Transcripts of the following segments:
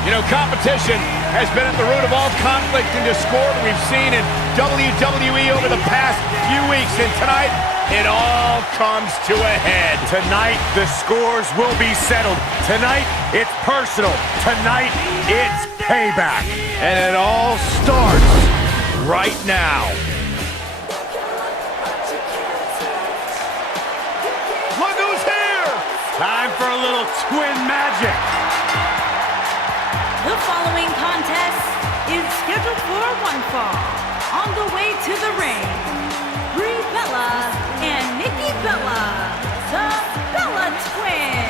You know, competition has been at the root of all conflict and discord we've seen in WWE over the past few weeks. And tonight, it all comes to a head. Tonight, the scores will be settled. Tonight, it's personal. Tonight, it's payback. And it all starts right now. Look who's here! Time for a little twin magic. The following contest is scheduled for one fall. On the way to the ring, Brie Bella and Nikki Bella, the Bella Twins.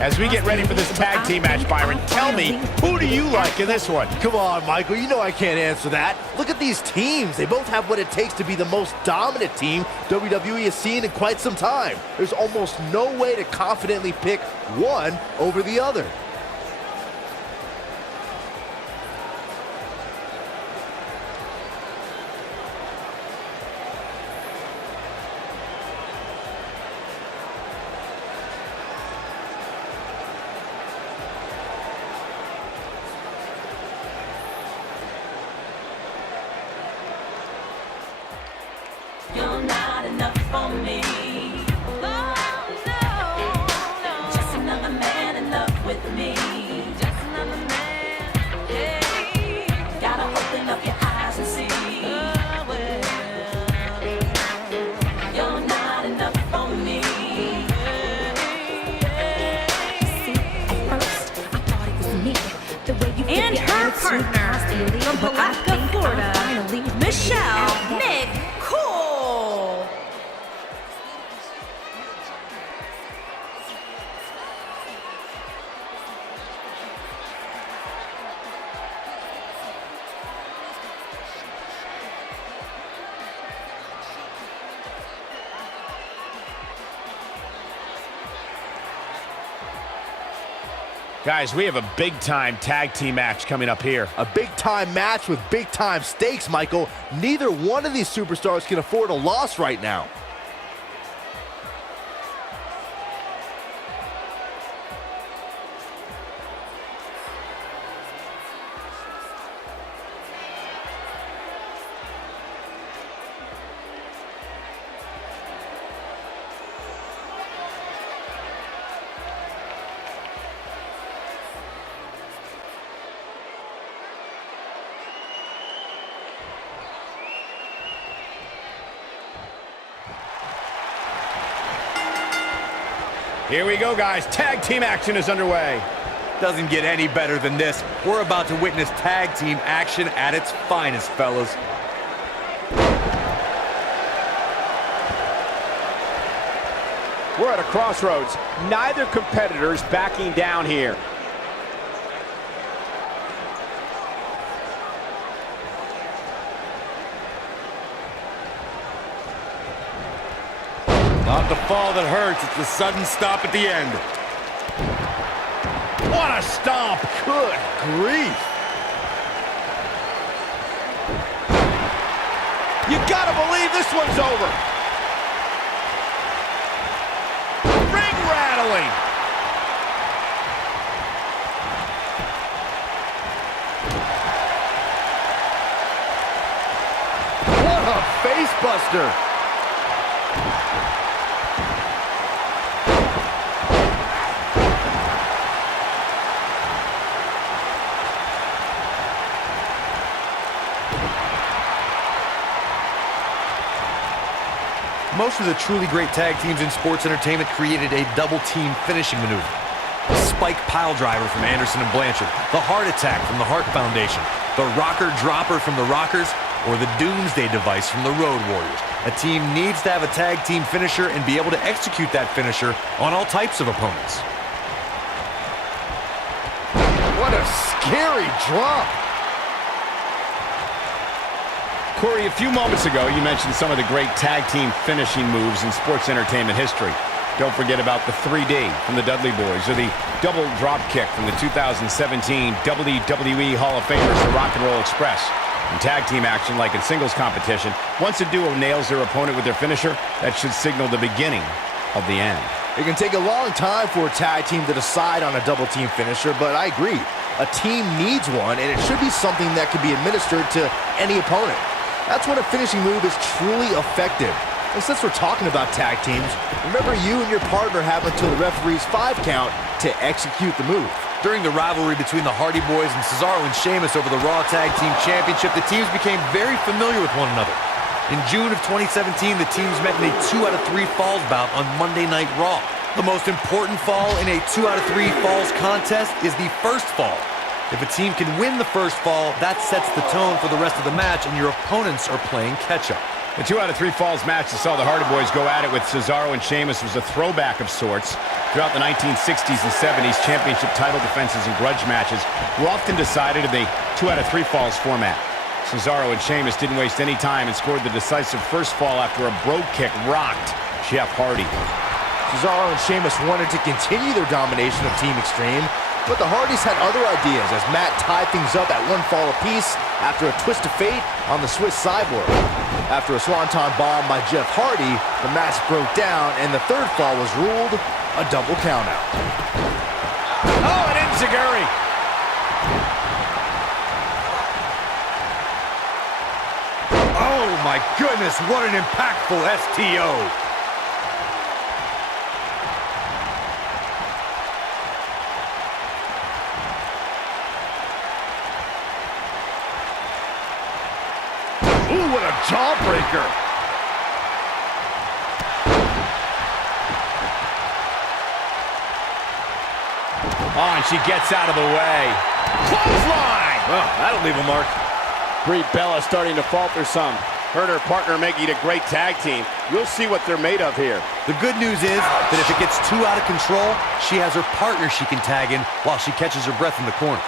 As we get ready for this tag team match, Byron, tell me, who do you like in this one? Come on, Michael, you know I can't answer that. Look at these teams. They both have what it takes to be the most dominant team WWE has seen in quite some time. There's almost no way to confidently pick one over the other. You're not enough for me. Oh, no. Just another man in love with me. Just another man. Hey. Gotta open up your eyes and see. Oh, well. You're not enough for me. And her partner from Palatka, Florida, Michelle Nick. Guys, we have a big-time tag team match coming up here. A big-time match with big-time stakes, Michael. Neither one of these superstars can afford a loss right now. Here we go, guys. Tag team action is underway. Doesn't get any better than this. We're about to witness tag team action at its finest, fellas. We're at a crossroads. Neither competitor's backing down here. Not the fall that hurts, it's the sudden stop at the end. What a stomp! Good grief. You gotta believe this one's over. Ring rattling. face buster. Most of the truly great tag teams in sports entertainment created a double team finishing maneuver. The spike pile driver from Anderson and Blanchard, the heart attack from the Hart Foundation, the rocker dropper from the Rockers, or the Doomsday device from the Road Warriors. A team needs to have a tag team finisher and be able to execute that finisher on all types of opponents. What a scary drop. Corey, a few moments ago, you mentioned some of the great tag team finishing moves in sports entertainment history. Don't forget about the 3D from the Dudley Boys, or the double drop kick from the 2017 WWE Hall of Famers, the Rock and Roll Express. In tag team action, like in singles competition, once a duo nails their opponent with their finisher, that should signal the beginning of the end. It can take a long time for a tag team to decide on a double team finisher, but I agree. A team needs one, and it should be something that can be administered to any opponent. That's when a finishing move is truly effective. And since we're talking about tag teams, remember you and your partner have until the referee's 5 count to execute the move. During the rivalry between the Hardy Boys and Cesaro and Sheamus over the Raw Tag Team Championship, the teams became very familiar with one another. In June of 2017, the teams met in a 2 out of 3 falls bout on Monday Night Raw. The most important fall in a 2 out of 3 falls contest is the first fall. If a team can win the first fall, that sets the tone for the rest of the match, and your opponents are playing catch-up. The 2 out of 3 falls match that saw the Hardy Boys go at it with Cesaro and Sheamus was a throwback of sorts. Throughout the 1960s and 70s, championship title defenses and grudge matches were often decided in the 2 out of 3 falls format. Cesaro and Sheamus didn't waste any time and scored the decisive first fall after a brogue kick rocked Jeff Hardy. Cesaro and Sheamus wanted to continue their domination of Team Extreme, but the Hardys had other ideas as Matt tied things up at 1 fall apiece after a twist of fate on the Swiss Cyborg. After a swanton bomb by Jeff Hardy, the match broke down and the 3rd fall was ruled a double countout. Oh, an enziguri! Oh my goodness, what an impactful STO! Ooh, what a jawbreaker! Oh, and she gets out of the way. Clothesline! Well, that'll leave a mark. Brie Bella starting to falter some. Her and her partner making a great tag team. We'll see what they're made of here. The good news is that if it gets too out of control, she has her partner she can tag in while she catches her breath in the corner.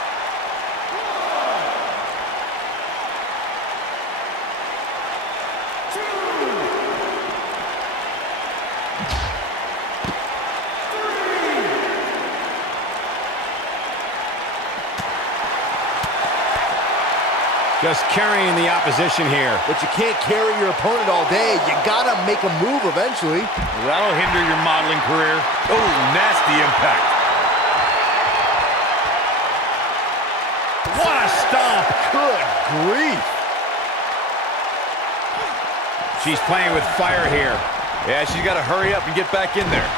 Just carrying the opposition here. But you can't carry your opponent all day. You gotta make a move eventually. That'll hinder your modeling career. Oh, nasty impact. What a stomp! Good grief. She's playing with fire here. Yeah, she's got to hurry up and get back in there.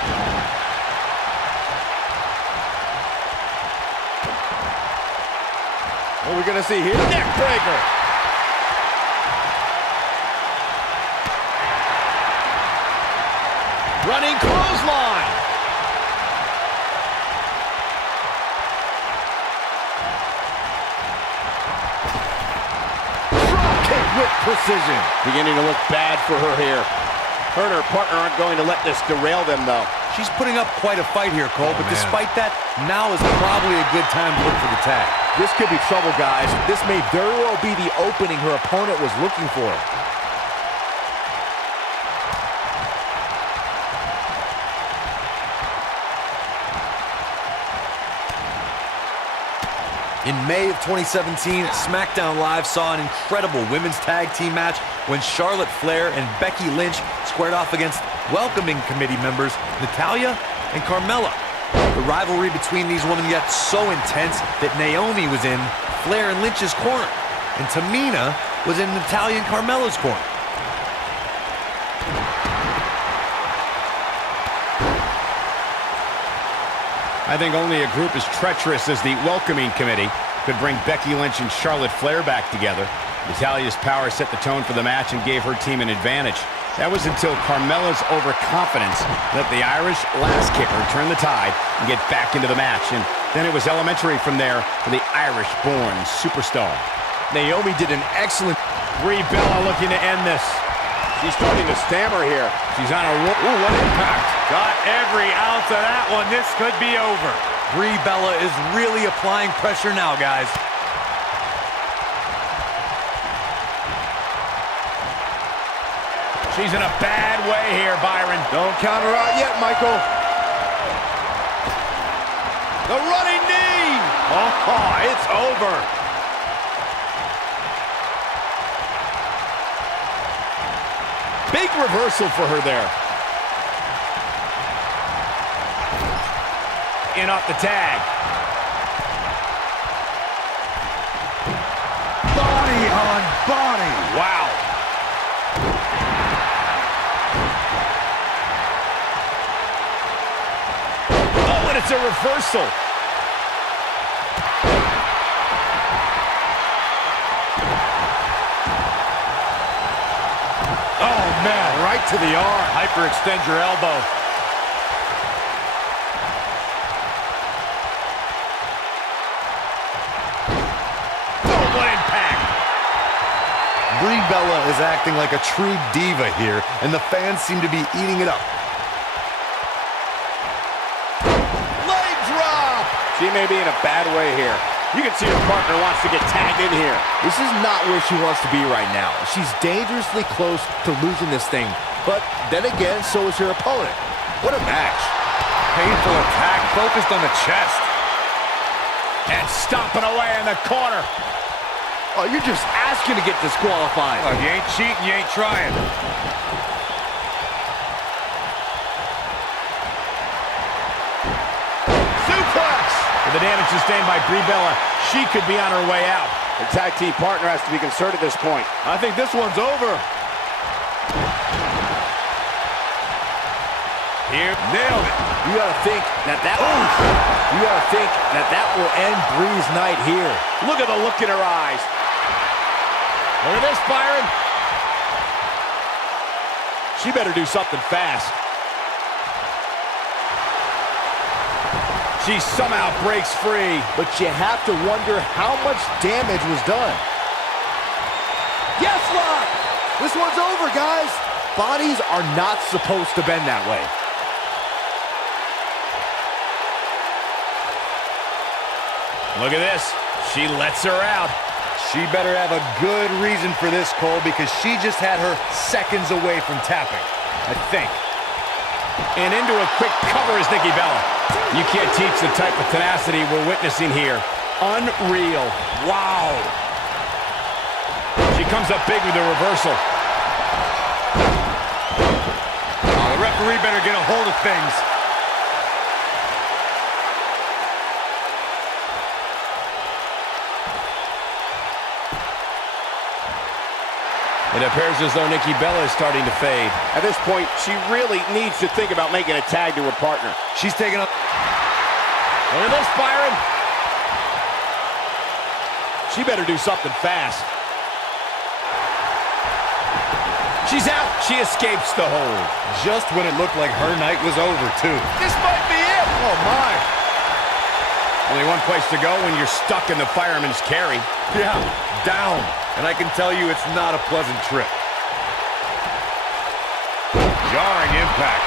What are we gonna see here? Neck breaker! Running clothesline! Drop kick with precision. Beginning to look bad for her here. Her and her partner aren't going to let this derail them, though. She's putting up quite a fight here, Cole, but despite that, now is probably a good time to look for the tag. This could be trouble, guys. This may very well be the opening her opponent was looking for. In May of 2017, SmackDown Live saw an incredible women's tag team match when Charlotte Flair and Becky Lynch squared off against welcoming committee members Natalya and Carmella. The rivalry between these women got so intense that Naomi was in Flair and Lynch's corner, and Tamina was in Natalya and Carmella's corner. I think only a group as treacherous as the Welcoming Committee could bring Becky Lynch and Charlotte Flair back together. Natalia's power set the tone for the match and gave her team an advantage. That was until Carmella's overconfidence let the Irish last kicker turn the tide and get back into the match. And then it was elementary from there for the Irish-born superstar. Naomi did an excellent... Brie Bella looking to end this. She's starting to stammer here. She's on a roll. Ooh, what impact. Got every ounce of that one. This could be over. Brie Bella is really applying pressure now, guys. She's in a bad way here, Byron. Don't count her out yet, Michael. The running knee. Oh, it's over. Big reversal for her there. In off the tag. Body on body. Wow. Oh, and it's a reversal. Oh, man, right to the arm. Hyperextend your elbow. Oh, what impact. Brie Bella is acting like a true diva here, and the fans seem to be eating it up. Leg drop. She may be in a bad way here. You can see her partner wants to get tagged in here. This is not where she wants to be right now. She's dangerously close to losing this thing. But then again, so is her opponent. What a match. Painful attack focused on the chest. And stomping away in the corner. Oh, you're just asking to get disqualified. Well, if you ain't cheating, you ain't trying. Suplex. With the damage sustained by Brie Bella, she could be on her way out. The tag team partner has to be concerned at this point. I think this one's over. Here, nailed it. You gotta think that will end Brie's night here. Look at the look in her eyes. Look at this, Byron. She better do something fast. She somehow breaks free. But you have to wonder how much damage was done. Yes, lock! This one's over, guys. Bodies are not supposed to bend that way. Look at this. She lets her out. She better have a good reason for this, Cole, because she just had her seconds away from tapping, I think. And into a quick cover is Nikki Bella. You can't teach the type of tenacity we're witnessing here. Unreal. Wow. She comes up big with the reversal. Oh, the referee better get a hold of things. It appears as though Nikki Bella is starting to fade. At this point, she really needs to think about making a tag to her partner. She's taking up... Look at this, Byron. She better do something fast. She's out. She escapes the hold. Just when it looked like her night was over, too. This might be it. Oh, my. Only one place to go when you're stuck in the fireman's carry. Yeah, down. And I can tell you it's not a pleasant trip. Jarring impact.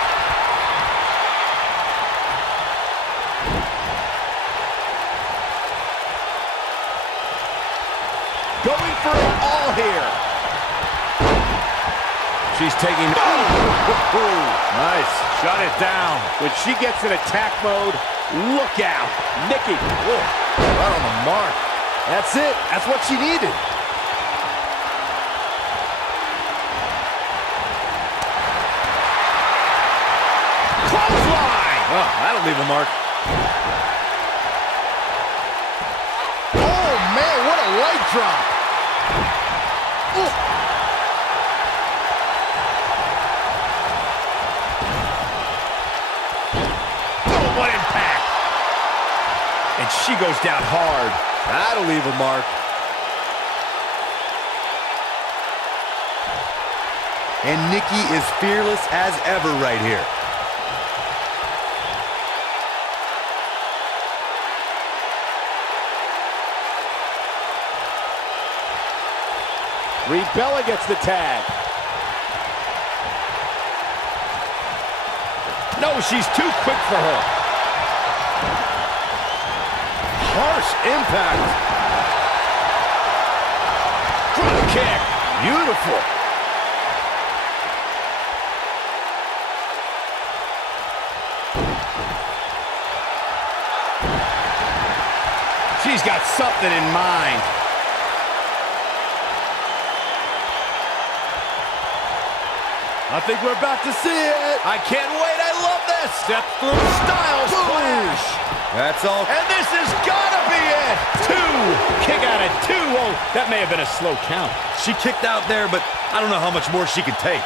Going for it all here. She's taking... Nice. Shut it down. When she gets in attack mode, look out. Nikki. Right on the mark. That's it. That's what she needed. Clothesline! Oh, that'll leave a mark. Oh, man, what a leg drop. Ooh. Oh, what impact! she goes down hard. That'll leave a mark. And Mickie is fearless as ever right here. Bella gets the tag. No, she's too quick for her. Harsh impact. Drop kick. Beautiful. She's got something in mind. I think we're about to see it. I can't wait. I love this. Step through. Styles clash. That's all. And this has got to be it. 2. Kick out at 2. Oh, that may have been a slow count. She kicked out there, but I don't know how much more she could take.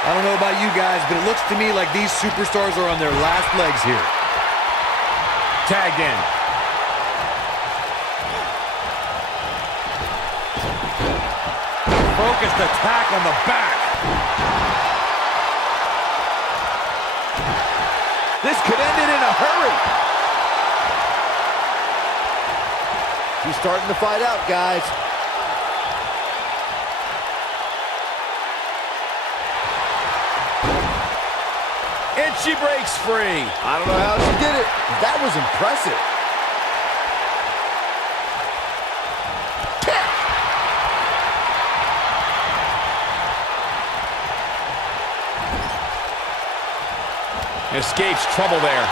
I don't know about you guys, but it looks to me like these superstars are on their last legs here. Tagged in. Focused attack on the back. This could end it in a hurry. She's starting to fight out, guys. And she breaks free. I don't know how she did it. That was impressive. Kick. Escapes trouble there.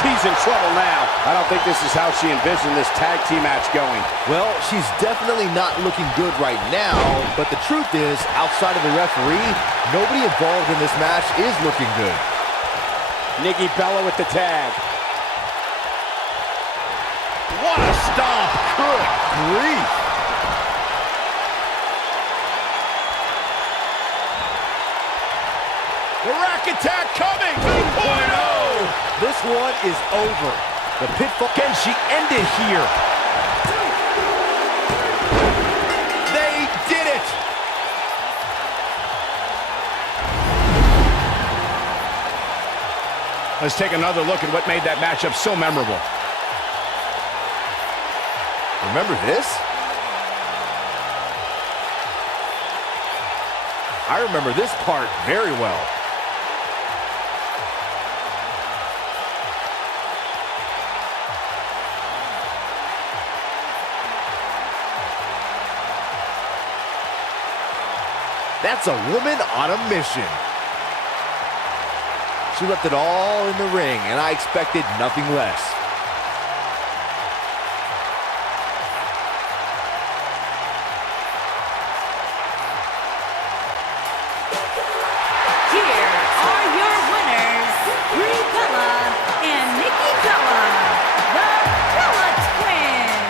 She's in trouble now. I don't think this is how she envisioned this tag team match going. Well, she's definitely not looking good right now, but the truth is, outside of the referee, nobody involved in this match is looking good. Bella with the tag. What a stomp. Good grief. The rack attack coming. 2.0. This one is over. The pitfall. Can she end it here? They did it. Let's take another look at what made that matchup so memorable. Remember this? I remember this part very well. That's a woman on a mission. She left it all in the ring, and I expected nothing less. Here are your winners, Brie Bella and Mickie Bella, the Bella Twins.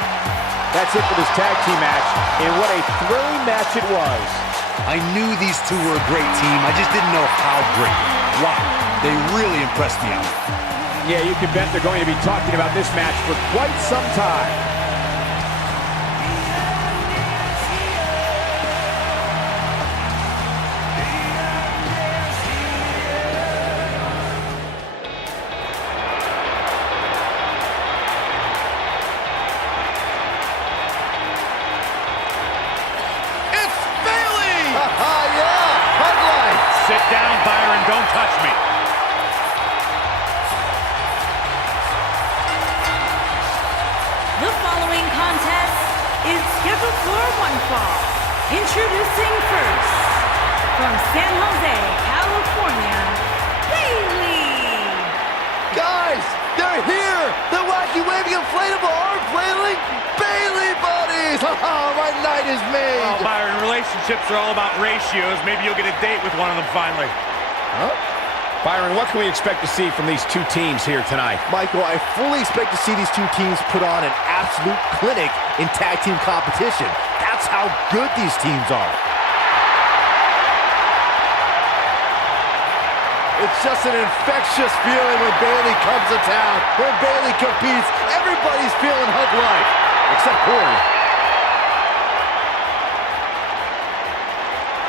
That's it for this tag team match, and what a thrilling match it was. I knew these two were a great team. I just didn't know how great. Wow. They really impressed me out. Yeah, you can bet they're going to be talking about this match for quite some time. It's Bayley! Yeah! Hug life! Sit down, Byron. Don't touch me. The following contest is scheduled for one fall. Introducing first, from San Jose, California, Bayley. Guys, they're here! The wacky waving inflatable arm flailing Bayley buddies! My night is made! Well, Byron, relationships are all about ratios. Maybe you'll get a date with one of them finally. Huh? Byron, what can we expect to see from these two teams here tonight? Michael, I fully expect to see these two teams put on an absolute clinic in tag team competition. That's how good these teams are. It's just an infectious feeling when Bayley comes to town. When Bayley competes, everybody's feeling hug life, except Corey.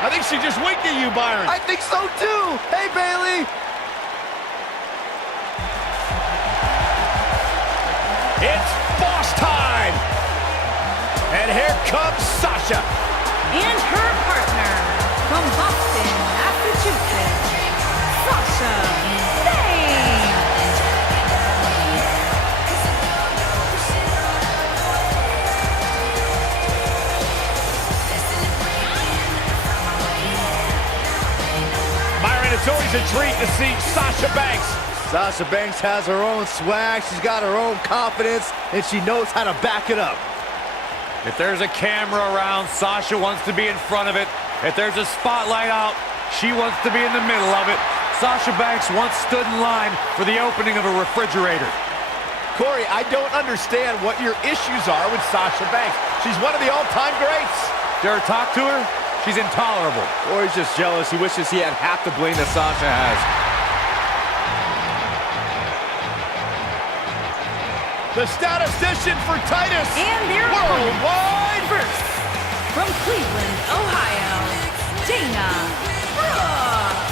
I think she just winked at you, Byron. I think so too. Hey, Bayley. It's boss time. And here comes Sasha. And her partner from Boston, Massachusetts, Sasha Sane. Byron, it's always a treat to see Sasha Banks. Sasha Banks has her own swag, she's got her own confidence, and she knows how to back it up. If there's a camera around, Sasha wants to be in front of it. If there's a spotlight out, she wants to be in the middle of it. Sasha Banks once stood in line for the opening of a refrigerator. Corey, I don't understand what your issues are with Sasha Banks. She's one of the all-time greats. Did you ever talk to her? She's intolerable. Or he's just jealous, he wishes he had half the bling that Sasha has. The statistician for Titus. And their worldwide. First, from Cleveland, Ohio, Dana Brooke.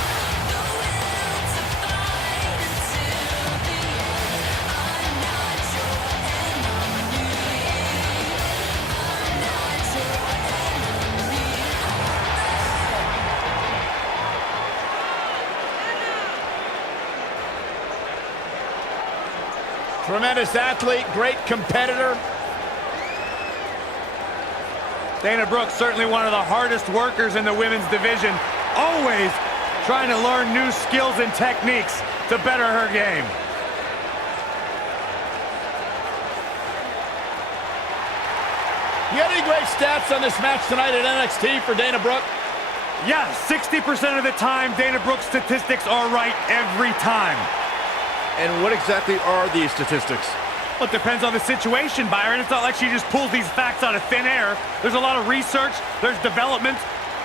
Tremendous athlete, great competitor. Dana Brooke, certainly one of the hardest workers in the women's division, always trying to learn new skills and techniques to better her game. You got any great stats on this match tonight at NXT for Dana Brooke? Yeah, 60% of the time, Dana Brooke's statistics are right every time. And what exactly are these statistics? Well, it depends on the situation, Byron. It's not like she just pulls these facts out of thin air. There's a lot of research, there's development,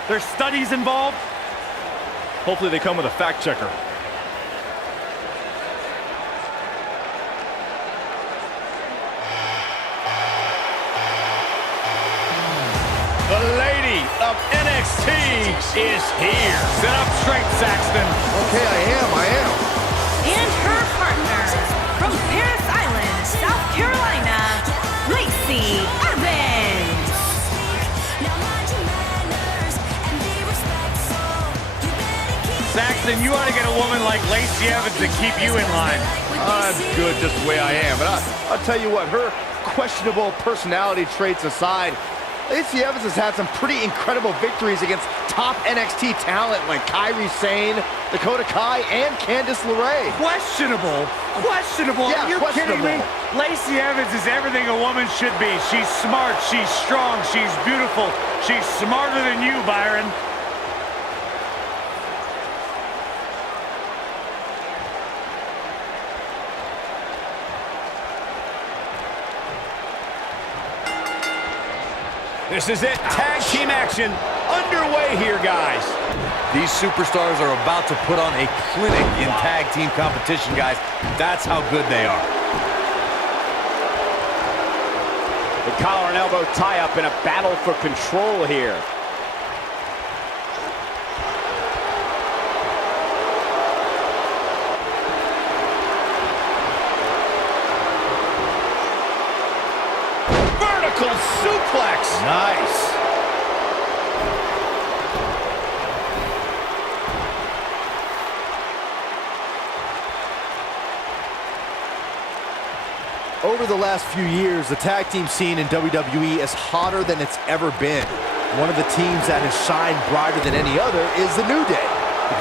there's studies involved. Hopefully they come with a fact checker. The lady of NXT is here. Sit up straight, Saxton. Okay, I am. And her partner from Paris Island, South Carolina, Lacey Evans. Saxton, you ought to get a woman like Lacey Evans to keep you in line. I'm good just the way I am, but I'll tell you what, her questionable personality traits aside, Lacey Evans has had some pretty incredible victories against top NXT talent like Kairi, Sane, Dakota Kai, and Candice LeRae. Questionable? Questionable? Yeah, Are you kidding me? questionable. Lacey Evans is everything a woman should be. She's smart, she's strong, she's beautiful. She's smarter than you, Byron. This is it. Tag team action underway here, guys. These superstars are about to put on a clinic in tag team competition, guys. That's how good they are. The collar and elbow tie-up in a battle for control here. Vertical suplex. Nice. Over the last few years, the tag team scene in WWE is hotter than it's ever been. One of the teams that has shined brighter than any other is the New Day.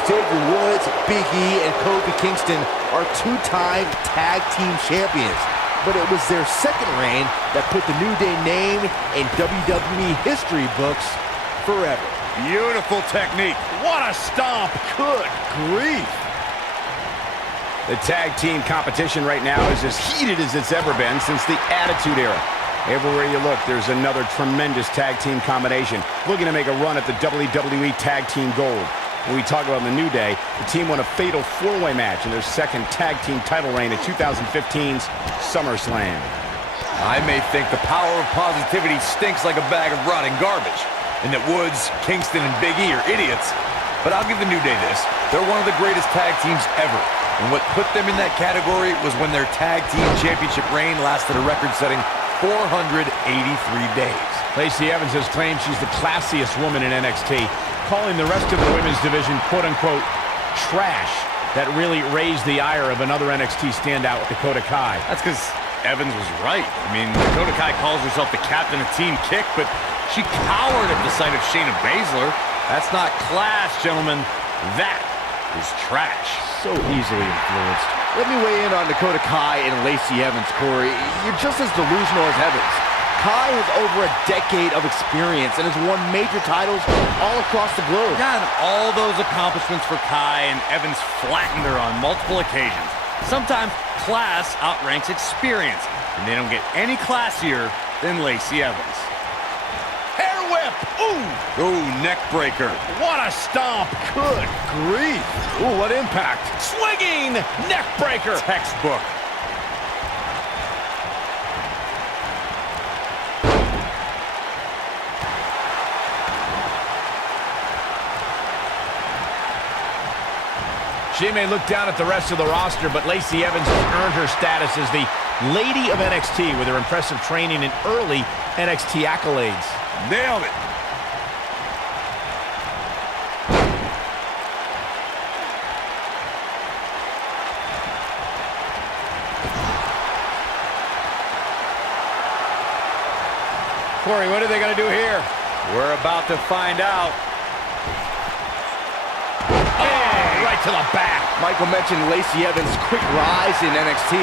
Xavier Woods, Big E, and Kofi Kingston are two-time tag team champions. But it was their second reign that put the New Day name in WWE history books forever. Beautiful technique. What a stomp. Good grief. The tag team competition right now is as heated as it's ever been since the Attitude Era. Everywhere you look, there's another tremendous tag team combination looking to make a run at the WWE Tag Team Gold. When we talk about the New Day, the team won a fatal four-way match in their second tag team title reign at 2015's SummerSlam. I may think the power of positivity stinks like a bag of rotting garbage, and that Woods, Kingston, and Big E are idiots, but I'll give the New Day this. They're one of the greatest tag teams ever, and what put them in that category was when their tag team championship reign lasted a record-setting 483 days. Lacey Evans has claimed she's the classiest woman in NXT, calling the rest of the women's division quote-unquote trash. That really raised the ire of another NXT standout, Dakota Kai. That's because Evans was right. I mean, Dakota Kai calls herself the captain of Team Kick, but she cowered at the sight of Shayna Baszler. That's not class, gentlemen. That is trash. So easily influenced. Let me weigh in on Dakota Kai and Lacey Evans, Corey. You're just as delusional as Evans. Kai has over a decade of experience and has won major titles all across the globe. Yeah, and all those accomplishments for Kai, and Evans flattened her on multiple occasions. Sometimes class outranks experience, and they don't get any classier than Lacey Evans. Hair whip! Ooh! Ooh, neck breaker. What a stomp! Good grief! Ooh, what impact! Swinging neck breaker! Textbook. She may look down at the rest of the roster, but Lacey Evans has earned her status as the Lady of NXT with her impressive training and early NXT accolades. Nailed it. Corey, what are they going to do here? We're about to find out. Right to the back. Michael mentioned Lacey Evans' quick rise in NXT.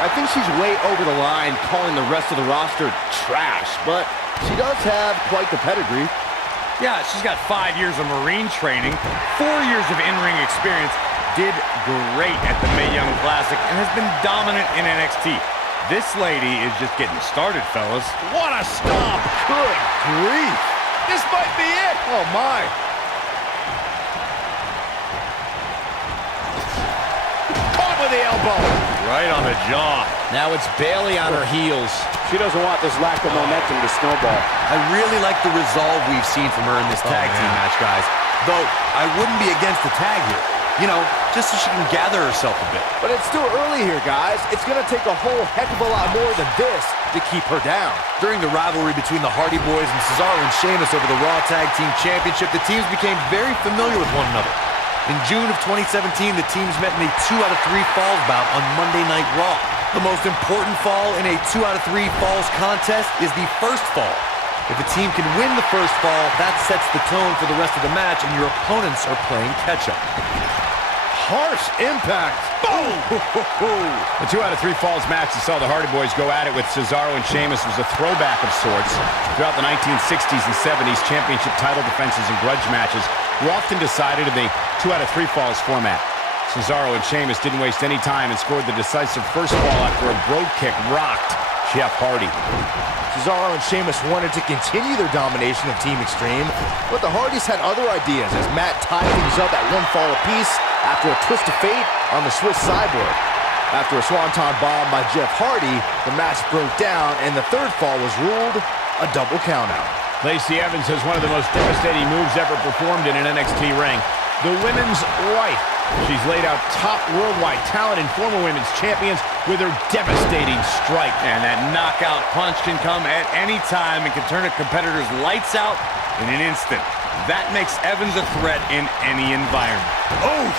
I think she's way over the line calling the rest of the roster trash, but she does have quite the pedigree. Yeah, she's got 5 years of Marine training, 4 years of in-ring experience, did great at the Mae Young Classic, and has been dominant in NXT. This lady is just getting started, fellas. What a stomp. Good grief. This might be it. Oh, my. Caught with the elbow. Right on the jaw. Now it's Bayley on her heels. She doesn't want this lack of momentum to snowball. I really like the resolve we've seen from her in this tag team match, guys. Though, I wouldn't be against the tag here. You know, just so she can gather herself a bit. But it's still early here, guys. It's going to take a whole heck of a lot more than this to keep her down. During the rivalry between the Hardy Boys and Cesaro and Sheamus over the Raw Tag Team Championship, the teams became very familiar with one another. In June of 2017, the teams met in a 2 out of 3 falls bout on Monday Night Raw. The most important fall in a 2 out of 3 falls contest is the first fall. If a team can win the first fall, that sets the tone for the rest of the match, and your opponents are playing catch-up. Harsh impact. Boom! The 2 out of 3 falls match that saw the Hardy Boys go at it with Cesaro and Sheamus was a throwback of sorts. Throughout the 1960s and 70s, championship title defenses and grudge matches were often decided in the 2 out of 3 falls format. Cesaro and Sheamus didn't waste any time and scored the decisive first fall after a brogue kick rocked Jeff Hardy. Cesaro and Sheamus wanted to continue their domination of Team Extreme, but the Hardys had other ideas as Matt tied things up at 1 fall apiece after a twist of fate on the Swiss Cyborg. After a swanton bomb by Jeff Hardy, the match broke down and the third fall was ruled a double countout. Lacey Evans has one of the most devastating moves ever performed in an NXT ring. The women's right. She's laid out top worldwide talent and former women's champions with her devastating strike. And that knockout punch can come at any time and can turn a competitor's lights out in an instant. That makes Evans a threat in any environment. Oof!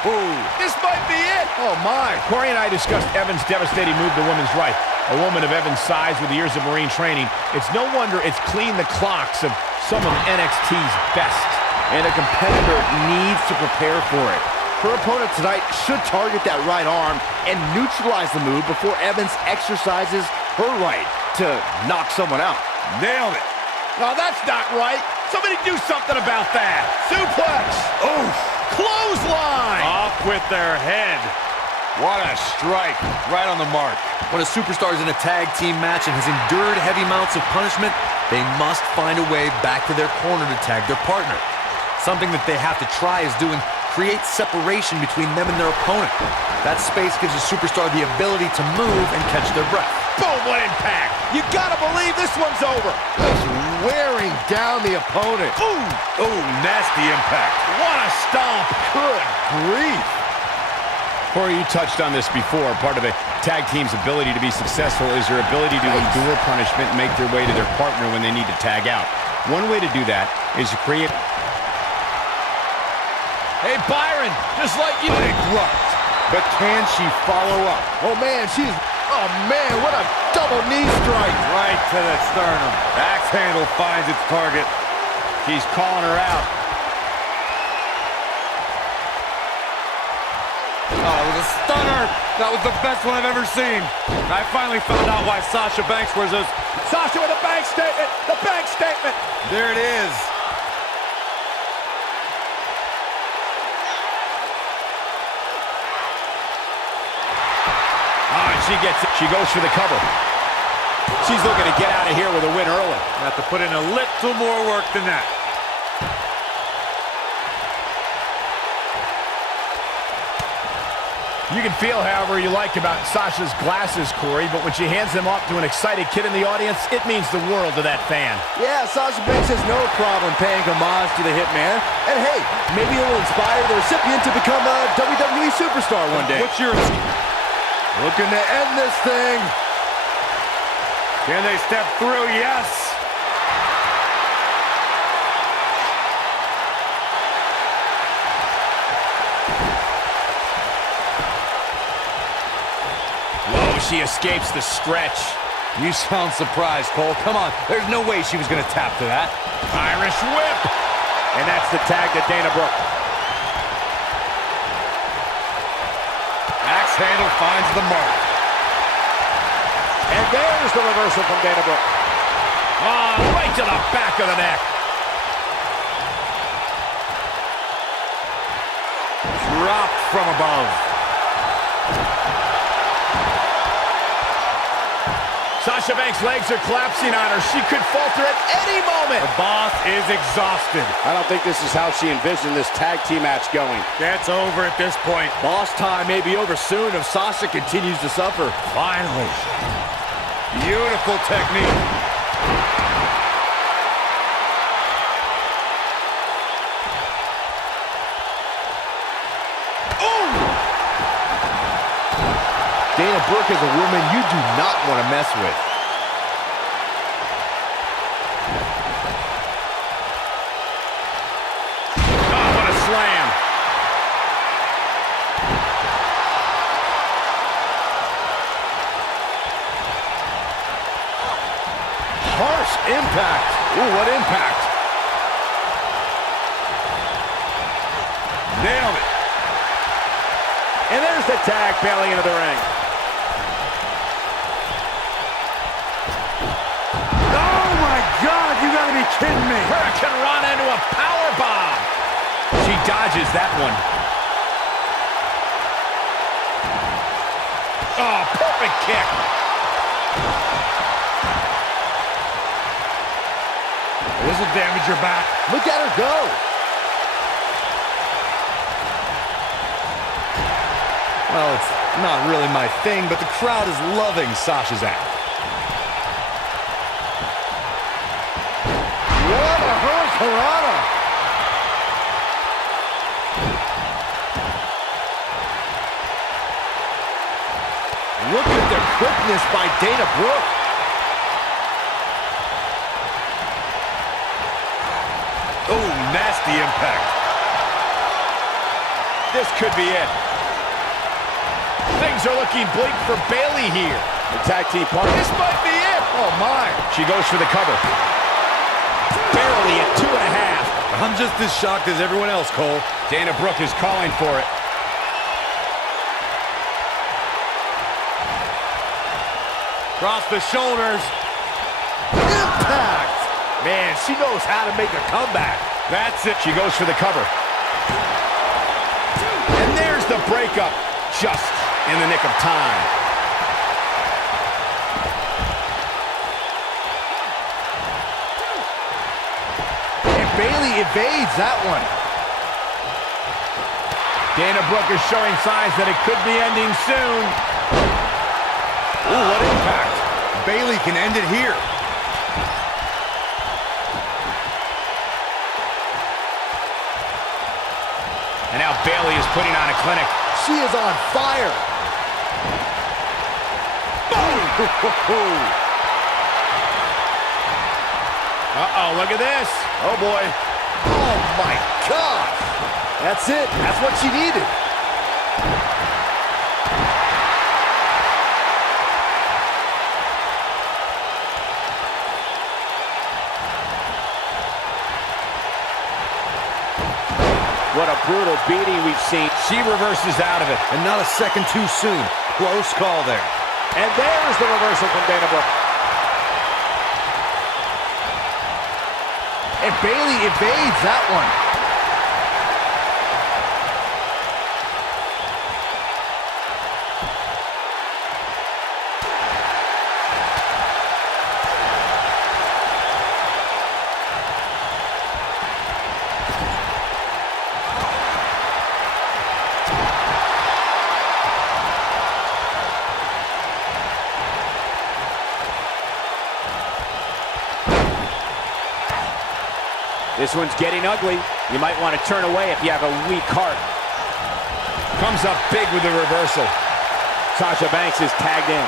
Boom! This might be it! Oh, my. Corey and I discussed Evans' devastating move to women's right. A woman of Evans' size with years of Marine training, it's no wonder it's cleaned the clocks of some of NXT's best. And a competitor needs to prepare for it. Her opponent tonight should target that right arm and neutralize the move before Evans exercises her right to knock someone out. Nailed it. No, that's not right. Somebody do something about that. Suplex. Oof. Clothesline! Off with their head. What a strike. Right on the mark. When a superstar is in a tag team match and has endured heavy amounts of punishment, they must find a way back to their corner to tag their partner. Something that they have to try is doing create separation between them and their opponent. That space gives a superstar the ability to move and catch their breath. Boom, what impact. You gotta believe this one's over. Just wearing down the opponent. Boom. Oh, nasty impact. What a stomp. Good grief. Corey, you touched on this before. Part of a tag team's ability to be successful is their ability to endure punishment and make their way to their partner when they need to tag out. One way to do that is to create... Hey, Byron, just like you... Abrupt. But can she follow up? Oh, man, she's... Oh, man, what a double knee strike. Right to the sternum. Axe handle finds its target. She's calling her out. Oh, it was a stunner. That was the best one I've ever seen. I finally found out why Sasha Banks wears those. Sasha with a bank statement. The bank statement. There it is. She goes for the cover. She's looking to get out of here with a win early. Have to put in a little more work than that. You can feel however you like about Sasha's glasses, Corey, but when she hands them off to an excited kid in the audience, it means the world to that fan. Yeah, Sasha Banks has no problem paying homage to the Hitman. And hey, maybe it will inspire the recipient to become a WWE superstar one day. What's your... Looking to end this thing. Can they step through? Yes. Whoa, she escapes the stretch. You sound surprised, Cole. Come on. There's no way she was going to tap to that. Irish whip. And that's the tag to Dana Brooke. Axe handle finds the mark. And there's the reversal from Dana Brooke. Oh, right to the back of the neck. Dropped from above. Sasha Banks' legs are collapsing on her. She could falter at any moment. The boss is exhausted. I don't think this is how she envisioned this tag team match going. It's over at this point. Boss time may be over soon if Sasha continues to suffer. Finally. Beautiful technique. Dana Brooke is a woman you do not want to mess with. Oh, what a slam. Harsh impact. Ooh, what impact. Nailed it. And there's the tag. Bayley into the ring. God, you gotta be kidding me. Hurricane Rana into a power bomb. She dodges that one. Oh, perfect kick. This will damage your back. Look at her go. Well, it's not really my thing, but the crowd is loving Sasha's act. What a hurricanrana. Look at the quickness by Dana Brooke. Oh, nasty impact. This could be it. Things are looking bleak for Bayley here. The tag team partner. This might be it. Oh, my. She goes for the cover. Barely at 2.5. I'm just as shocked as everyone else, Cole. Dana Brooke is calling for it. Across the shoulders. Impact. Man, she knows how to make a comeback. That's it. She goes for the cover. the breakup just in the nick of time. And Bayley evades that one. Dana Brooke is showing signs that it could be ending soon. Ooh, what impact. Bayley can end it here. And now Bayley is putting on a clinic. She is on fire. Uh-oh, look at this. Oh, boy. Oh, my gosh. That's it. That's what she needed. What a brutal beating we've seen. She reverses out of it. And not a second too soon. Close call there. And there's the reversal from Dana Brooke. And Bayley evades that one. This one's getting ugly. You might want to turn away if you have a weak heart. Comes up big with the reversal. Sasha Banks is tagged in.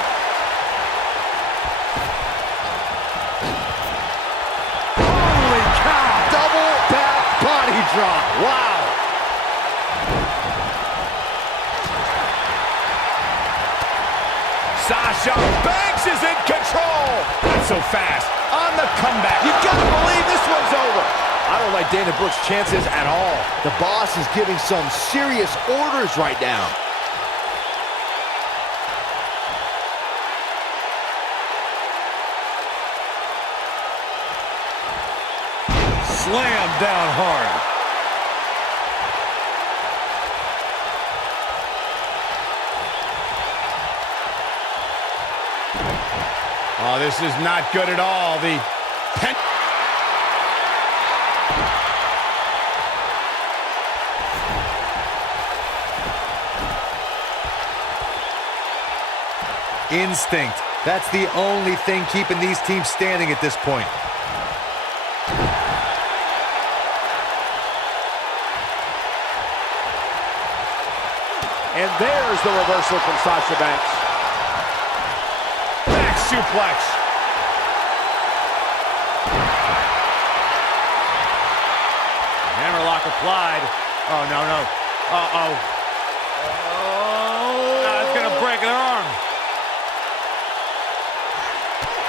Holy cow! Double back body drop. Wow. Sasha Banks is in control. Not so fast. On the comeback. You gotta believe this one's over. I don't like Dana Brooke's chances at all. The boss is giving some serious orders right now. Slam down hard. Oh, this is not good at all. The pen. Instinct. That's the only thing keeping these teams standing at this point. And there's the reversal from Sasha Banks. Back suplex. Hammerlock applied. Oh, no, no. Uh-oh. Oh. It's going to break her arm.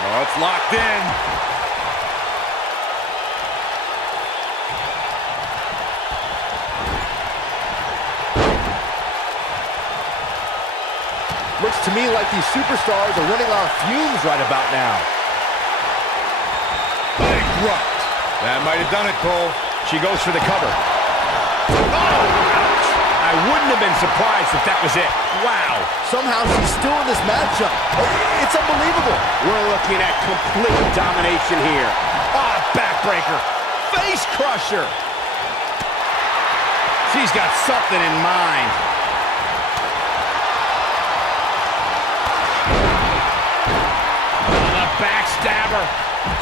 Oh, it's locked in. Looks to me like these superstars are running on fumes right about now. Bankrupt. That might have done it, Cole. She goes for the cover. Oh, ouch. I wouldn't have been surprised if that was it. Wow. Somehow she's still in this matchup. It's unbelievable. We're looking at complete domination here. Ah, backbreaker. Face crusher. She's got something in mind. The backstabber.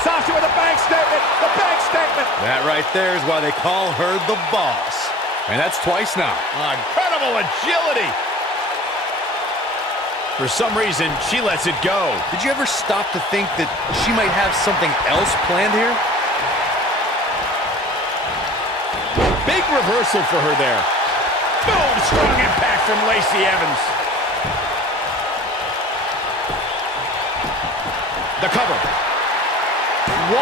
Sasha with a bank statement. The bank statement. That right there is why they call her the boss. And that's twice now. Incredible agility. For some reason, she lets it go. Did you ever stop to think that she might have something else planned here? Big reversal for her there. Boom! Strong impact from Lacey Evans. The cover. 1,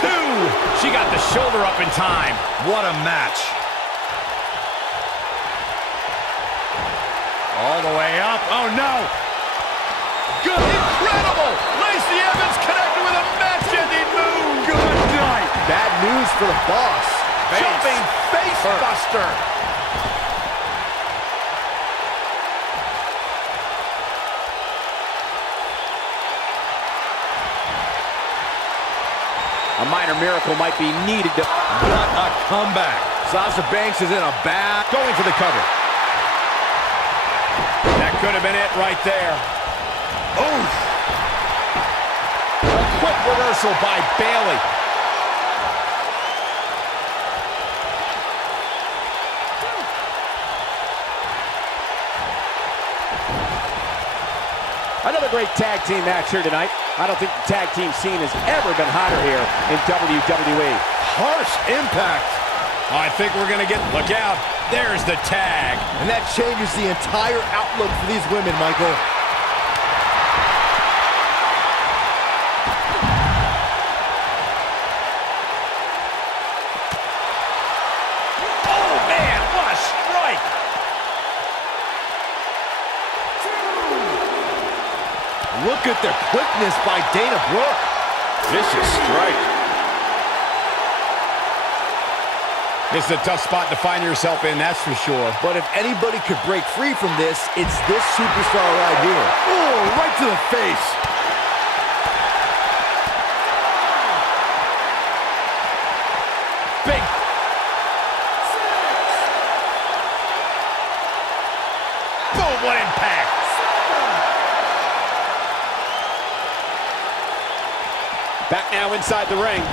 2. She got the shoulder up in time. What a match. All the way up. Oh, no. Good. Incredible. Lacey Evans connected with a match-ending move. Good night. Bad news for the boss. Jumping face buster. A minor miracle might be needed to... What a comeback. Sasha Banks is in a bad... Going for the cover. That could have been it right there. Oof. A quick reversal by Bayley. Another great tag team match here tonight. I don't think the tag team scene has ever been hotter here in WWE. Harsh impact. I think we're going to get... Look out. There's the tag. And that changes the entire outlook for these women, Michael. Oh, man, what a strike. Look at the quickness by Dana Brooke. Vicious strike. This is a tough spot to find yourself in, that's for sure. But if anybody could break free from this, it's this superstar right here. Oh, right to the face. Big. Boom, what impact. Back now inside the ring.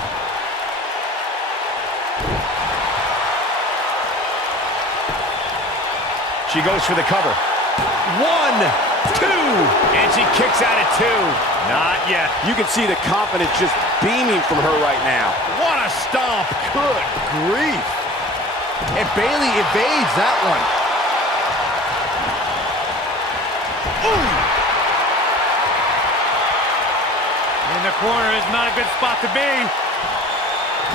She goes for the cover. 1, 2, and she kicks out at 2. Not yet. You can see the confidence just beaming from her right now. What a stomp. Good grief. And Bayley evades that one. Ooh. In the corner is not a good spot to be.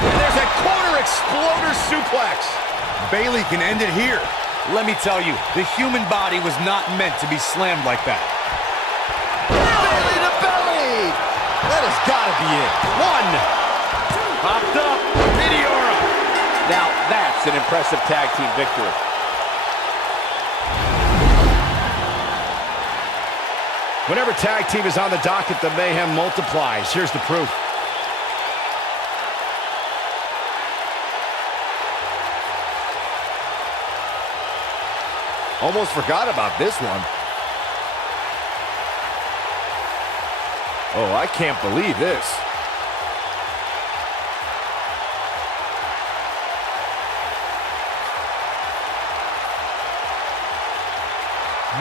And there's a corner exploder suplex. Bayley can end it here. Let me tell you, the human body was not meant to be slammed like that. Belly to belly. That has got to be it. 1. Popped up. Meteora. Now that's an impressive tag team victory. Whenever tag team is on the docket, the mayhem multiplies. Here's the proof. Almost forgot about this one. Oh, I can't believe this.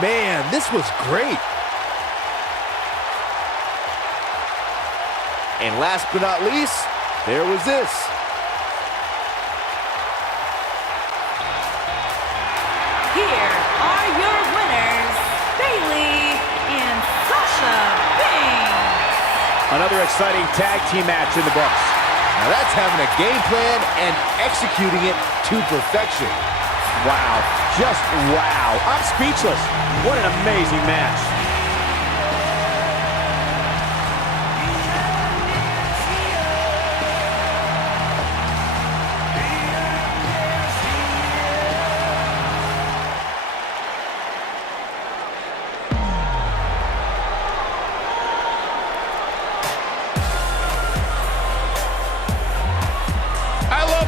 Man, this was great. And last but not least, there was this. Here are your winners, Bayley and Sasha Banks. Another exciting tag team match in the books. Now that's having a game plan and executing it to perfection. Wow, just wow. I'm speechless. What an amazing match.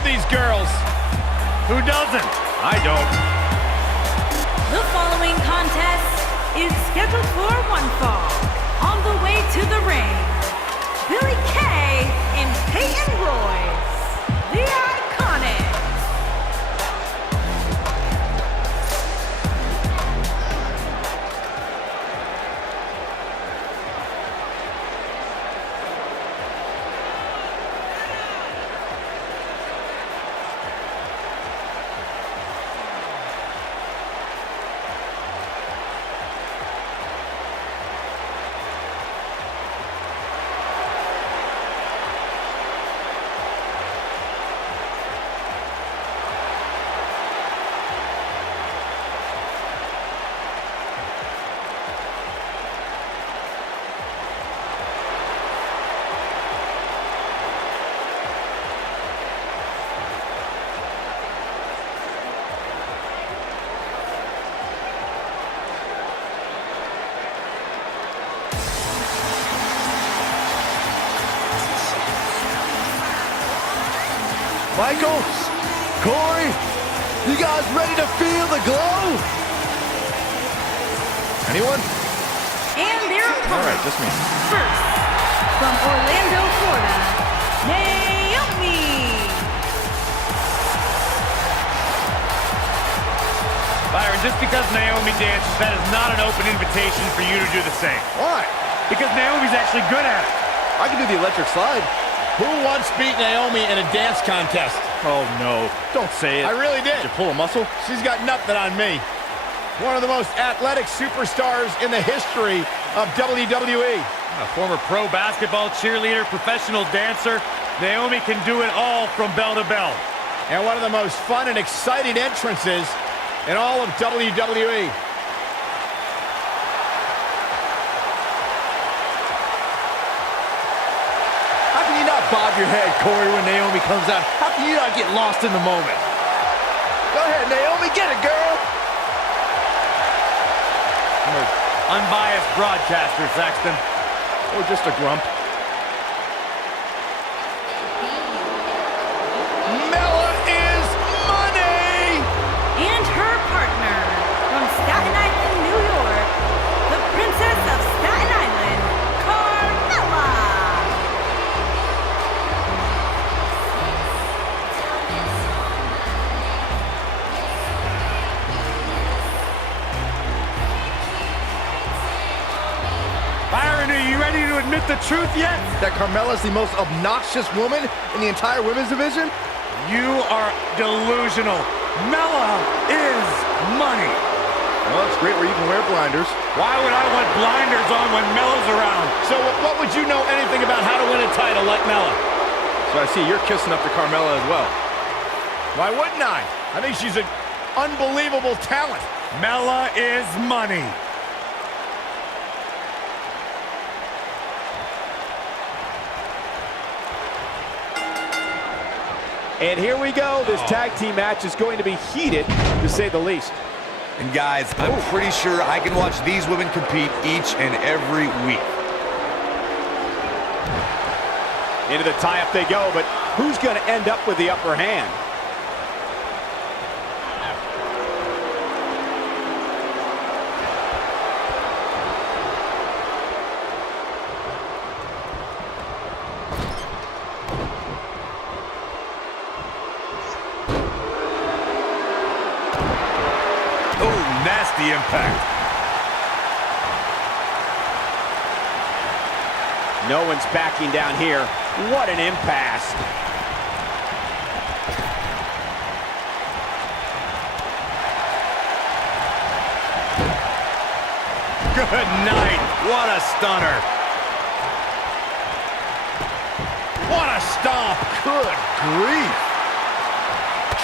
These girls. Who doesn't? I don't. The following contest is scheduled for one fall. On the way to the ring, Billy Kay and Peyton Royce, the IIconics. Michael, Corey, you guys ready to feel the glow? Anyone? And their opponent. All right, just me. First, from Orlando, Florida, Naomi. Byron, just because Naomi dances, that is not an open invitation for you to do the same. Why? Because Naomi's actually good at it. I can do the electric slide. Who once beat Naomi in a dance contest? Oh, no. Don't say it. I really did. Did you pull a muscle? She's got nothing on me. One of the most athletic superstars in the history of WWE. A former pro basketball cheerleader, professional dancer, Naomi can do it all from bell to bell. And one of the most fun and exciting entrances in all of WWE. How can you not bob your head, Corey, when Naomi comes out? How can you not get lost in the moment? Go ahead, Naomi, get it, girl! Unbiased broadcaster, Saxton. Or just a grump. Mella is money! And her partner, from Staten Island, New York, the Princess of Staten Island, Carmella. Byron, are you ready to admit the truth yet? That Carmella's the most obnoxious woman in the entire women's division? You are delusional. Mella is money. Well, it's great where you can wear blinders. Why would I want blinders on when Mella's around? So what would you know anything about how to win a title like Mella? So I see you're kissing up to Carmella as well. Why wouldn't I? I think she's an unbelievable talent. Mella is money. And here we go. This tag team match is going to be heated, to say the least. And guys, I'm pretty sure I can watch these women compete each and every week. Into the tie-up they go, but who's going to end up with the upper hand? Nasty impact. No one's backing down here. What an impasse. Good night. What a stunner. What a stomp. Good grief.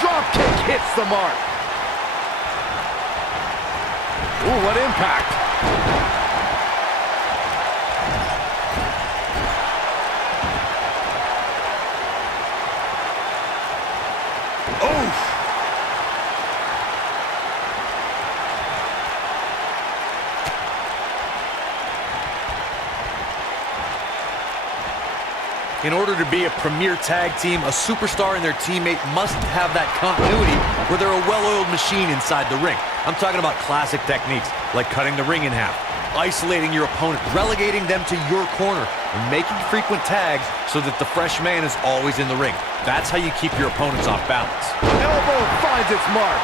Drop kick hits the mark. Ooh, what impact. Oof. In order to be a premier tag team, a superstar and their teammate must have that continuity where they're a well-oiled machine inside the ring. I'm talking about classic techniques like cutting the ring in half, isolating your opponent, relegating them to your corner, and making frequent tags so that the fresh man is always in the ring. That's how you keep your opponents off balance. Elbow finds its mark.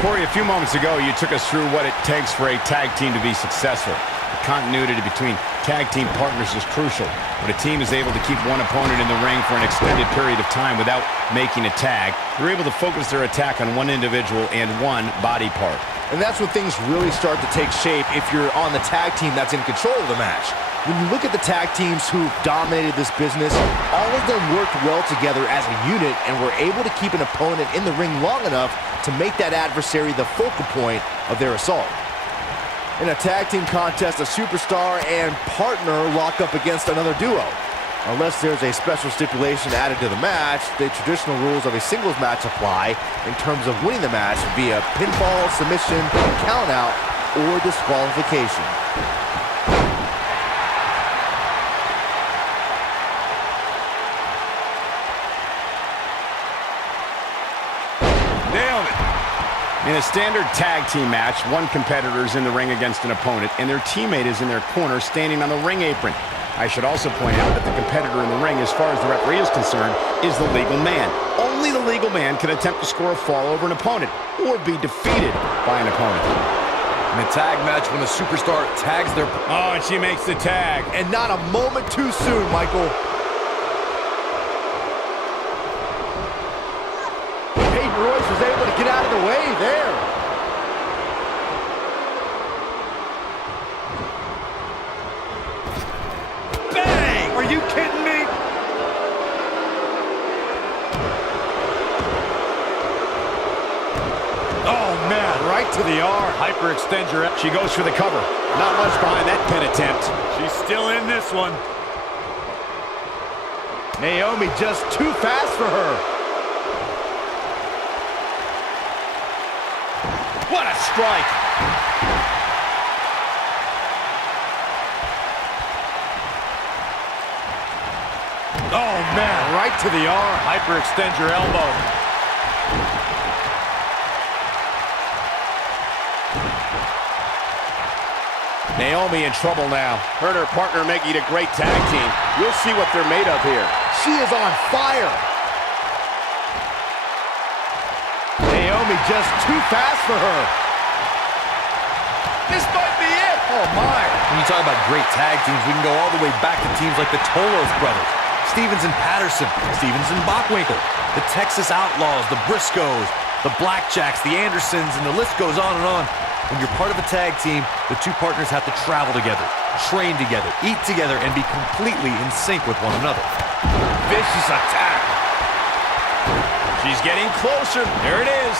Corey, a few moments ago, you took us through what it takes for a tag team to be successful. The continuity between tag team partners is crucial. When a team is able to keep one opponent in the ring for an extended period of time without making a tag, they're able to focus their attack on one individual and one body part. And that's when things really start to take shape if you're on the tag team that's in control of the match. When you look at the tag teams who've dominated this business, all of them worked well together as a unit and were able to keep an opponent in the ring long enough to make that adversary the focal point of their assault. In a tag team contest, a superstar and partner lock up against another duo. Unless there's a special stipulation added to the match, the traditional rules of a singles match apply in terms of winning the match via pinfall, submission, countout, or disqualification. In a standard tag team match, one competitor is in the ring against an opponent, and their teammate is in their corner standing on the ring apron. I should also point out that the competitor in the ring, as far as the referee is concerned, is the legal man. Only the legal man can attempt to score a fall over an opponent or be defeated by an opponent. In a tag match, when a superstar tags their... Oh, and she makes the tag. And not a moment too soon, Michael. Peyton Royce was able to get out of the way there. Bang! Are you kidding me? Oh, man, right to the arm. Hyperextend your... She goes for the cover. Not much behind that pin attempt. She's still in this one. Naomi just too fast for her. What a strike. Oh, man. Right to the arm. Hyperextend your elbow. Naomi in trouble now. Her and her partner making a great tag team. You'll see what they're made of here. She is on fire. Naomi just too fast for her. This might be it. Oh, my. When you talk about great tag teams, we can go all the way back to teams like the Tolos brothers, Stevens and Patterson, Stevens and Bockwinkel, the Texas Outlaws, the Briscoes, the Blackjacks, the Andersons, and the list goes on and on. When you're part of a tag team, the two partners have to travel together, train together, eat together, and be completely in sync with one another. Vicious attack. She's getting closer. There it is.